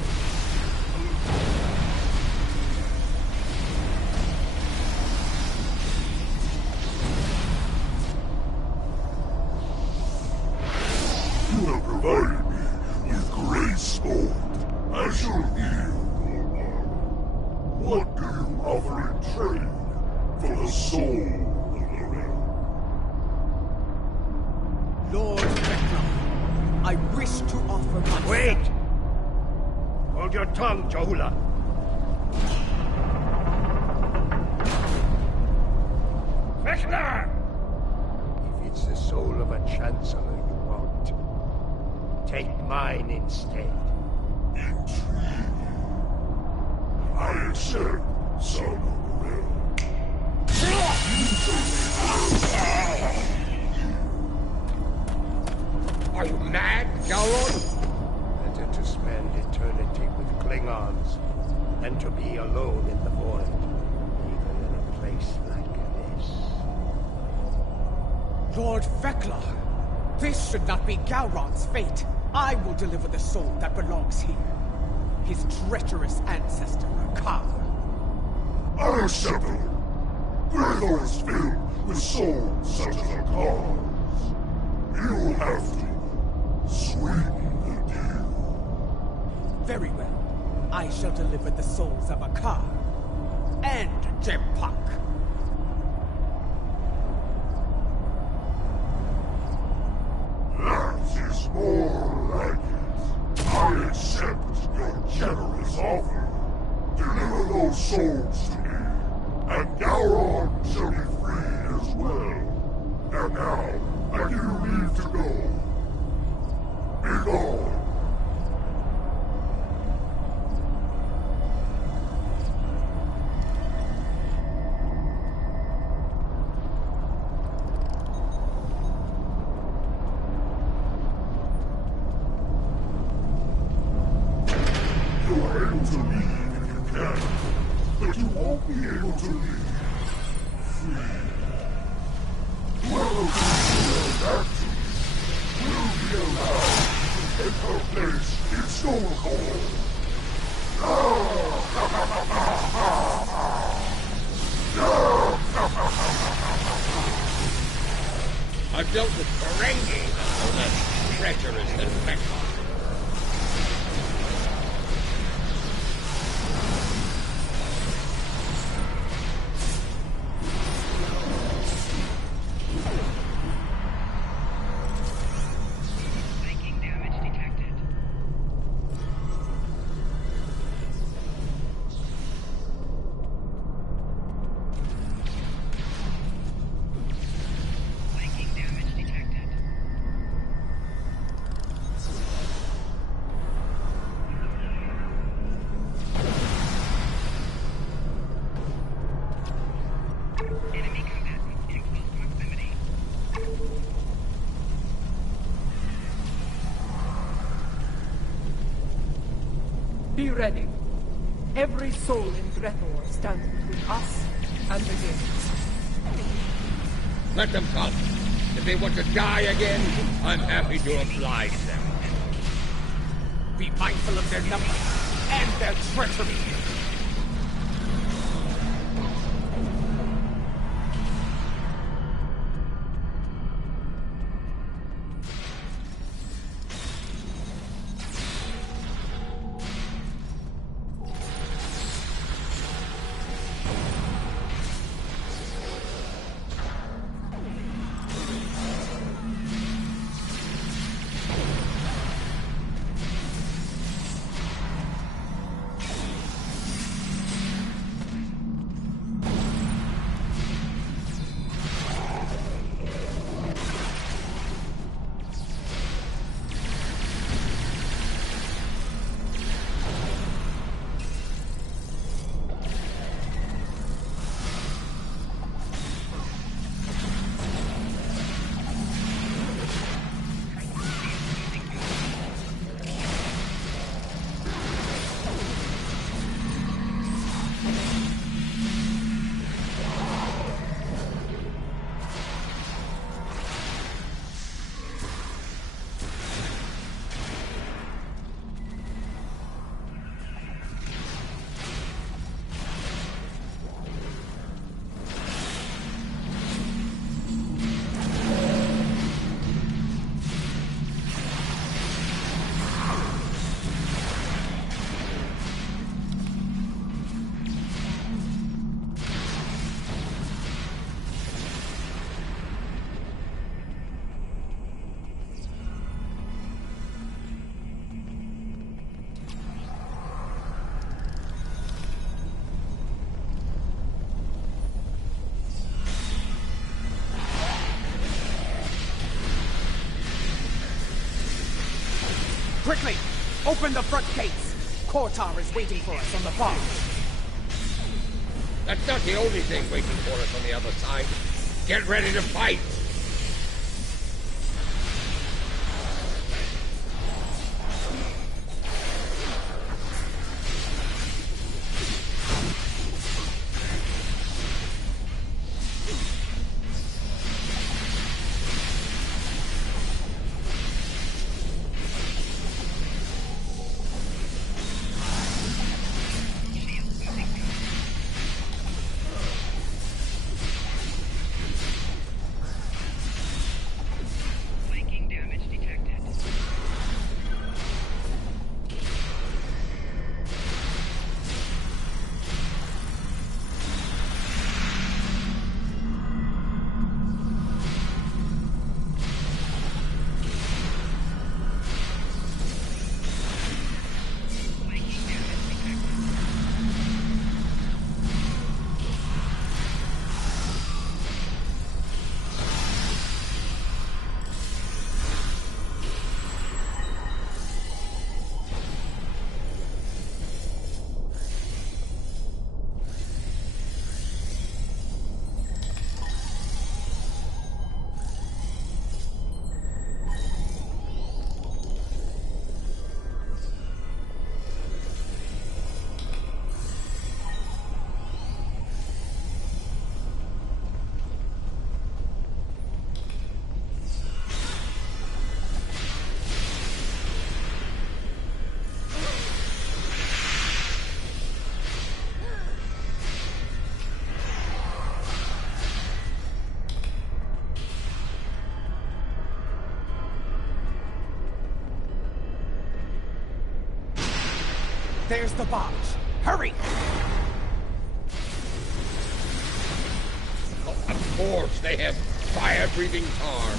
You have provided me with great sport. I shall yield, Lord. What do you offer in trade for the soul of Laurel? Lord Feklar, I wish to offer my... Wait! Hold your tongue, Jahula. Feklar! If it's the soul of a chancellor you want, take mine instead. Intriguing. I accept, son of Laurel. Are you mad, Gowron? Better to spend eternity with Klingons than to be alone in the void, even in a place like this. Lord Vekla, this should not be Gowron's fate. I will deliver the soul that belongs here. His treacherous ancestor, Akar. Unacceptable! Greathor is filled with souls such as Akar's. You have to sweeten the deal. Very well. I shall deliver the souls of Akar and Jempak. That is more like it. I accept your generous offer. Deliver those souls to me, and Gowron shall be free as well. And now, I give you leave to go. Be gone. You are able to leave if you can, but you won't be able to leave free. Whoever brings her back to you will be allowed to take her place in Stonecore. I've dealt with Ferengi, so less treacherous than Vekla. Be ready. Every soul in Greathor stands between us and the gates. Let them come. If they want to die again, I'm happy to oblige them. Be mindful of their number and their treachery. Quickly! Open the front gates! Kortar is waiting for us on the farm. That's not the only thing waiting for us on the other side. Get ready to fight! There's the barge. Hurry! Oh, of course, they have fire-breathing tar.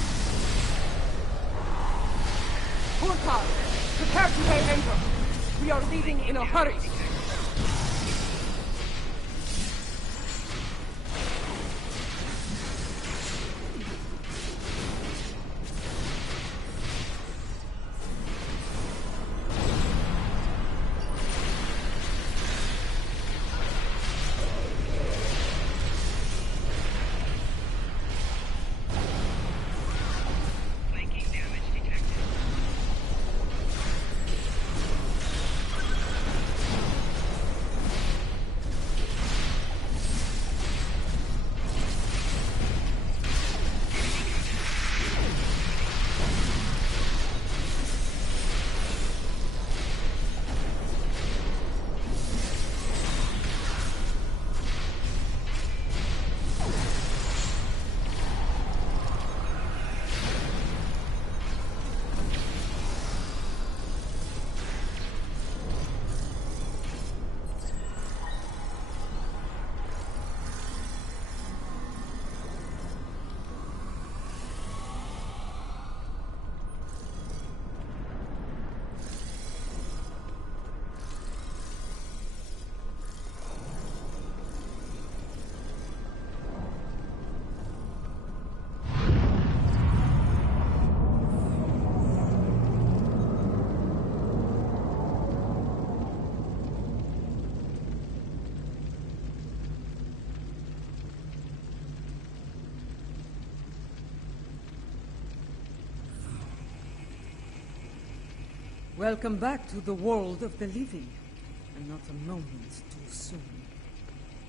Hurkar, prepare to weigh anchor. We are leaving in a hurry. Welcome back to the world of the living, and not a moment too soon.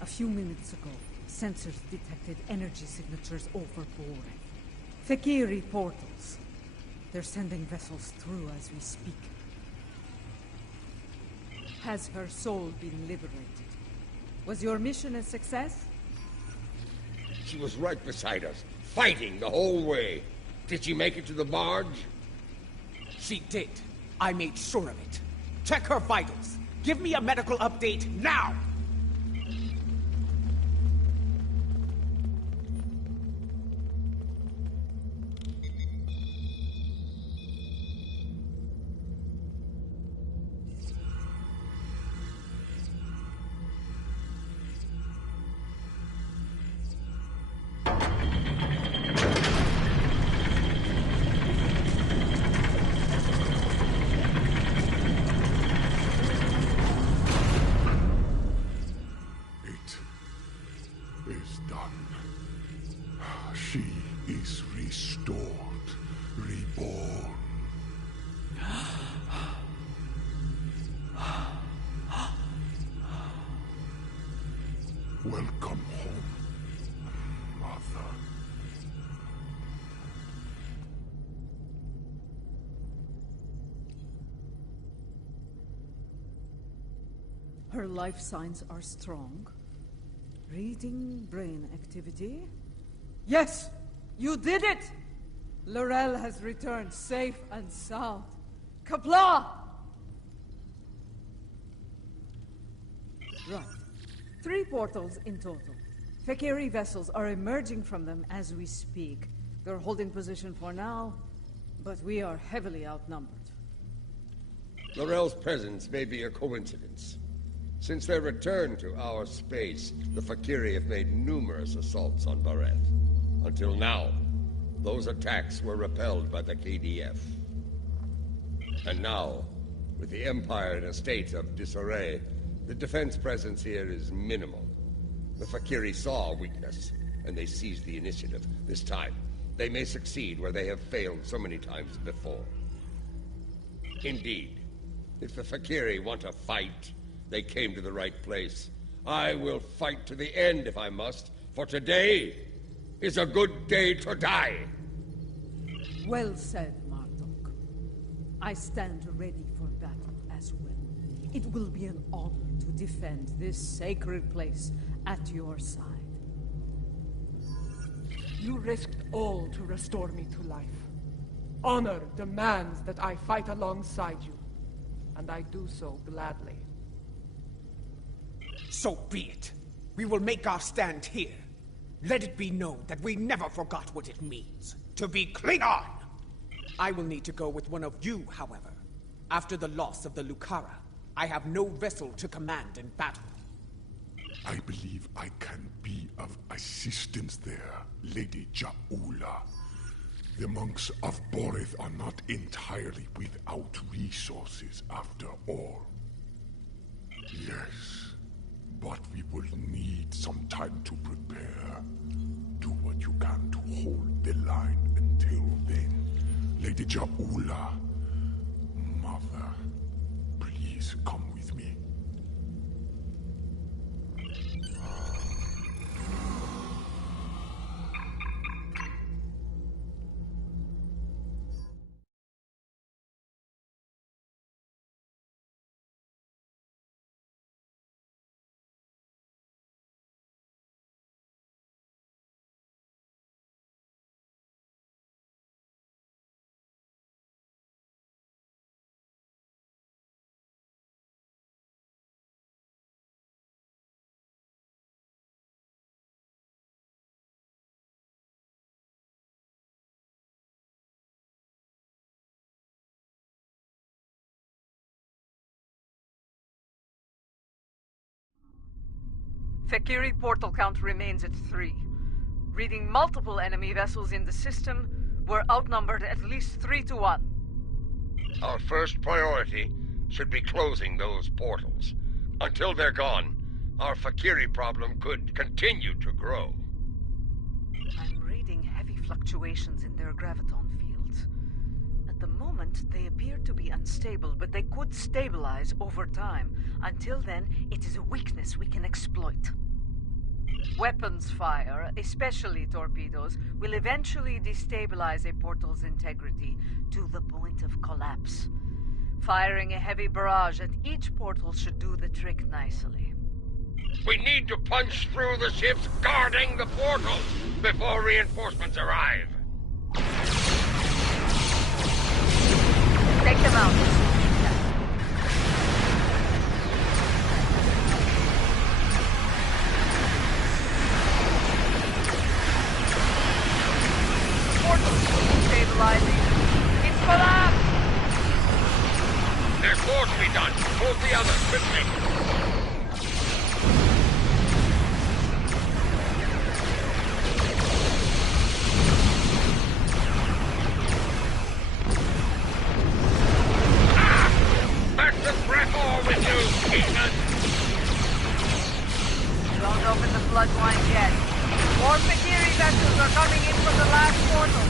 A few minutes ago, sensors detected energy signatures over Boreth. Fakiri portals. They're sending vessels through as we speak. Has her soul been liberated? Was your mission a success? She was right beside us, fighting the whole way. Did she make it to the barge? She did. I made sure of it. Check her vitals. Give me a medical update now! Welcome home, Mother. Her life signs are strong. Reading brain activity. Yes! You did it! Laurel has returned safe and sound. Qapla'! Right. 3 portals in total. Fakiri vessels are emerging from them as we speak. They're holding position for now, but we are heavily outnumbered. Laurel's presence may be a coincidence. Since their return to our space, the Fakiri have made numerous assaults on Boreth. Until now, those attacks were repelled by the KDF. And now, with the Empire in a state of disarray, the defense presence here is minimal. The Fakiri saw a weakness, and they seized the initiative. This time, they may succeed where they have failed so many times before. Indeed, if the Fakiri want to fight, they came to the right place. I will fight to the end if I must, for today is a good day to die. Well said, Marduk. I stand ready for battle as well. It will be an honor to defend this sacred place at your side. You risked all to restore me to life. Honor demands that I fight alongside you, and I do so gladly. So be it. We will make our stand here. Let it be known that we never forgot what it means to be Klingon! I will need to go with one of you, however. After the loss of the Lucara, I have no vessel to command in battle. I believe I can be of assistance there, Lady Jaula. The monks of Boreth are not entirely without resources after all. Yes, but we will need some time to prepare. Do what you can to hold the line until then. Lady Jaula, Mother, please come with me. Fakiri portal count remains at 3. Reading multiple enemy vessels in the system, we're outnumbered at least 3 to 1. Our first priority should be closing those portals. Until they're gone, our Fakiri problem could continue to grow. I'm reading heavy fluctuations in their graviton fields. At the moment, they appear to be unstable, but they could stabilize over time. Until then, it is a weakness we can exploit. Weapons fire, especially torpedoes, will eventually destabilize a portal's integrity to the point of collapse. Firing a heavy barrage at each portal should do the trick nicely. We need to punch through the ships guarding the portals before reinforcements arrive. Take them out. Stabilizing. It's collapsed! There's more to be done. Hold the others quickly. Back to Breathor with you, Keelan! Don't open the floodline yet. More Fakiri vessels are coming in from the last portal.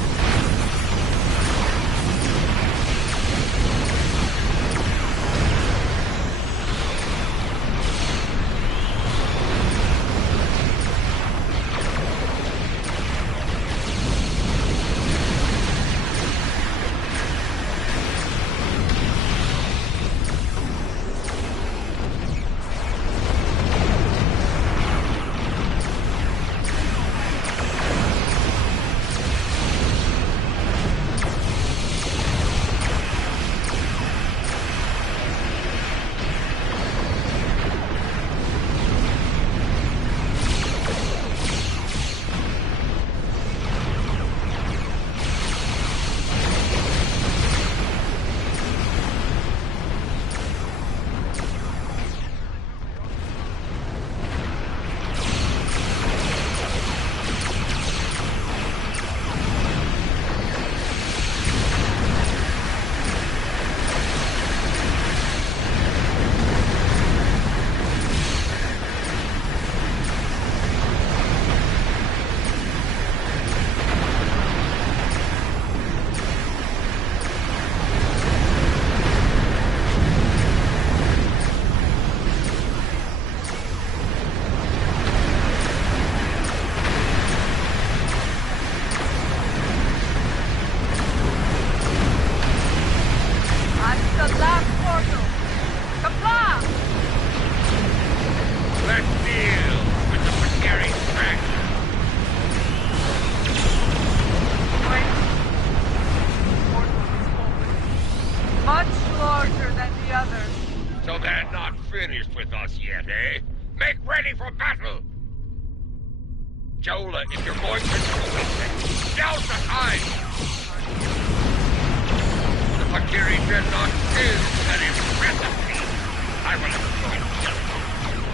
So they're not finished with us yet, eh? Make ready for battle! Jola, if you're going to do anything, now's the time! The Fakiri dreadnought is an impressive feat. I will enjoy killing you.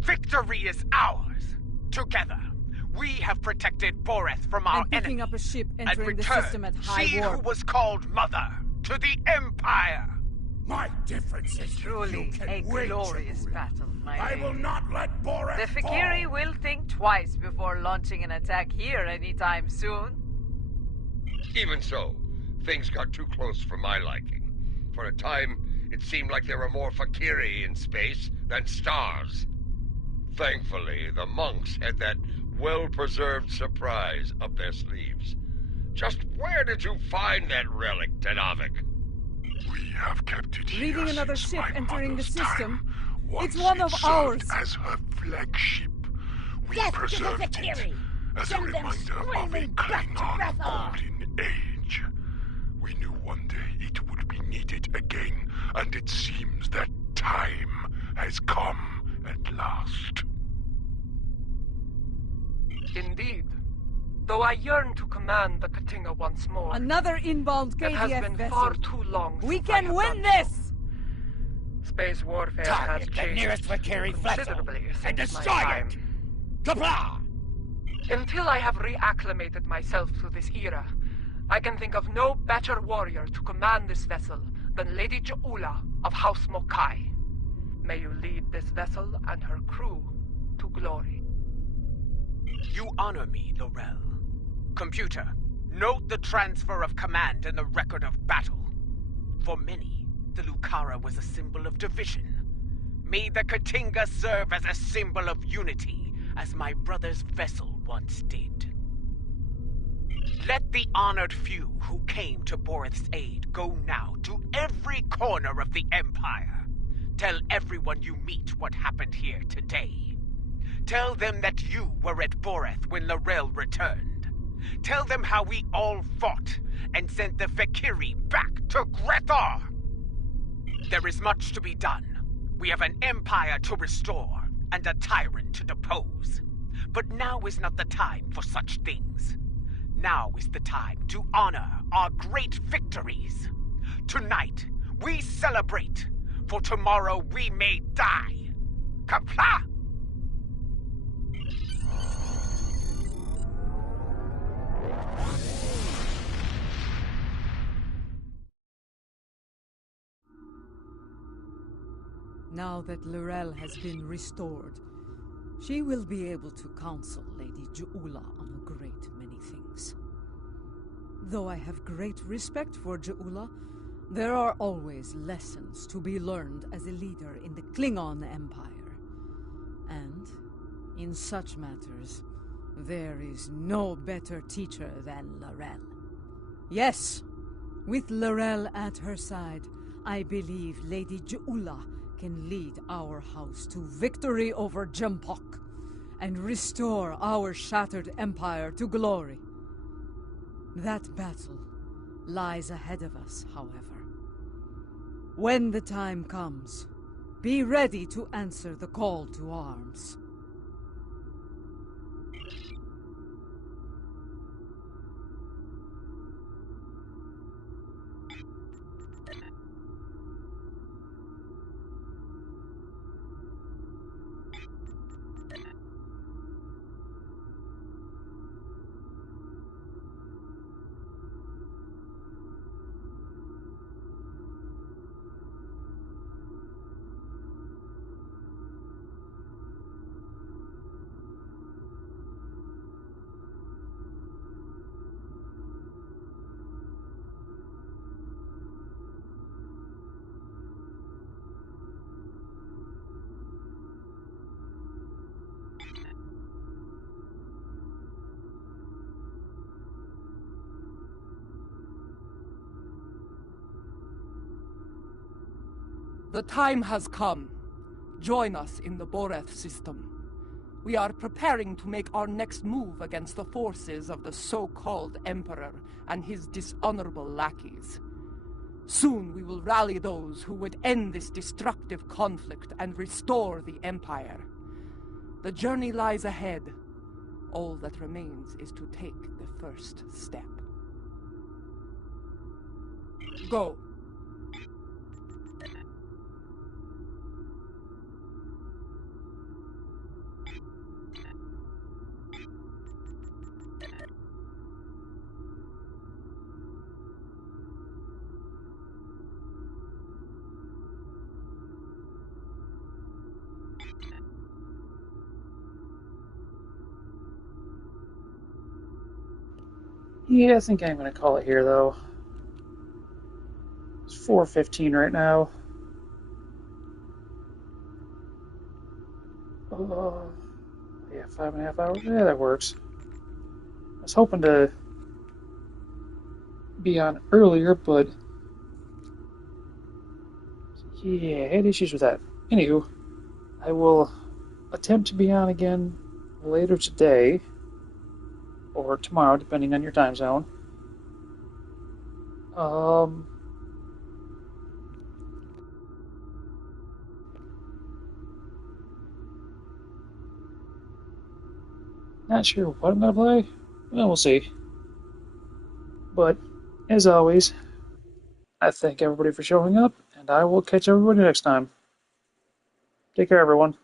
Victory is ours. Together, we have protected Boreth from our and picking enemy. up a ship and entering the returned system at high she warp. who was called Mother to the Empire. My difference is Truly you can a wage glorious battle, my I lady. will not let Boreth The Fakiri fall. will think twice before launching an attack here anytime soon. Even so, things got too close for my liking. For a time, it seemed like there were more Fakiri in space than stars. Thankfully, the monks had that well-preserved surprise up their sleeves. Just where did you find that relic, Tenavik? We have kept it here Reading another since ship my entering the mother's system. time. Once It's one it of served ours. as her flagship. We Death to the preserved it Fakiri! as a Send them reminder of a screaming back to Klingon Breathar! golden age. We knew one day it would be needed again, and it seems that time has come at last. Indeed. Though I yearn to command the Katinga once more. Another inbound It has KDF been vessel. far too long We since I can have win done this! Space warfare has Target the changed nearest Fakiri vessel considerably and since destroy my time. it! Kapla! Until I have reacclimated myself to this era, I can think of no better warrior to command this vessel than Lady Jaula of House Mokai. May you lead this vessel and her crew to glory. You honor me, Laurel. Computer, Note the transfer of command in the record of battle. For many, the Lucara was a symbol of division. May the Katinga serve as a symbol of unity, as my brother's vessel once did. Let the honored few who came to Boreth's aid go now to every corner of the Empire. Tell everyone you meet what happened here today. Tell them that you were at Boreth when L'Rell returned. Tell them how we all fought and sent the Fekiri back to Grethar. There is much to be done. We have an empire to restore and a tyrant to depose. But now is not the time for such things. Now is the time to honor our great victories. Tonight, we celebrate, for tomorrow we may die. Kapla! Now that L'Rell has been restored, she will be able to counsel Lady Ju'ula on a great many things. Though I have great respect for Ju'ula, there are always lessons to be learned as a leader in the Klingon Empire. And, in such matters, there is no better teacher than L'Rell. Yes, with L'Rell at her side, I believe Lady Ju'ula can lead our house to victory over Jempok and restore our shattered empire to glory. That battle lies ahead of us, however. When the time comes, be ready to answer the call to arms. The time has come. Join us in the Boreth system. We are preparing to make our next move against the forces of the so-called Emperor and his dishonorable lackeys. Soon we will rally those who would end this destructive conflict and restore the Empire. The journey lies ahead. All that remains is to take the first step. Go. Yeah, I think I'm going to call it here, though. It's 4:15 right now. Yeah, 5.5 hours. Yeah, that works. I was hoping to be on earlier, but yeah, I had issues with that. Anywho, I will attempt to be on again later today, or tomorrow, depending on your time zone. Not sure what I'm going to play. Well, we'll see. But, as always, I thank everybody for showing up, and I will catch everybody next time. Take care, everyone.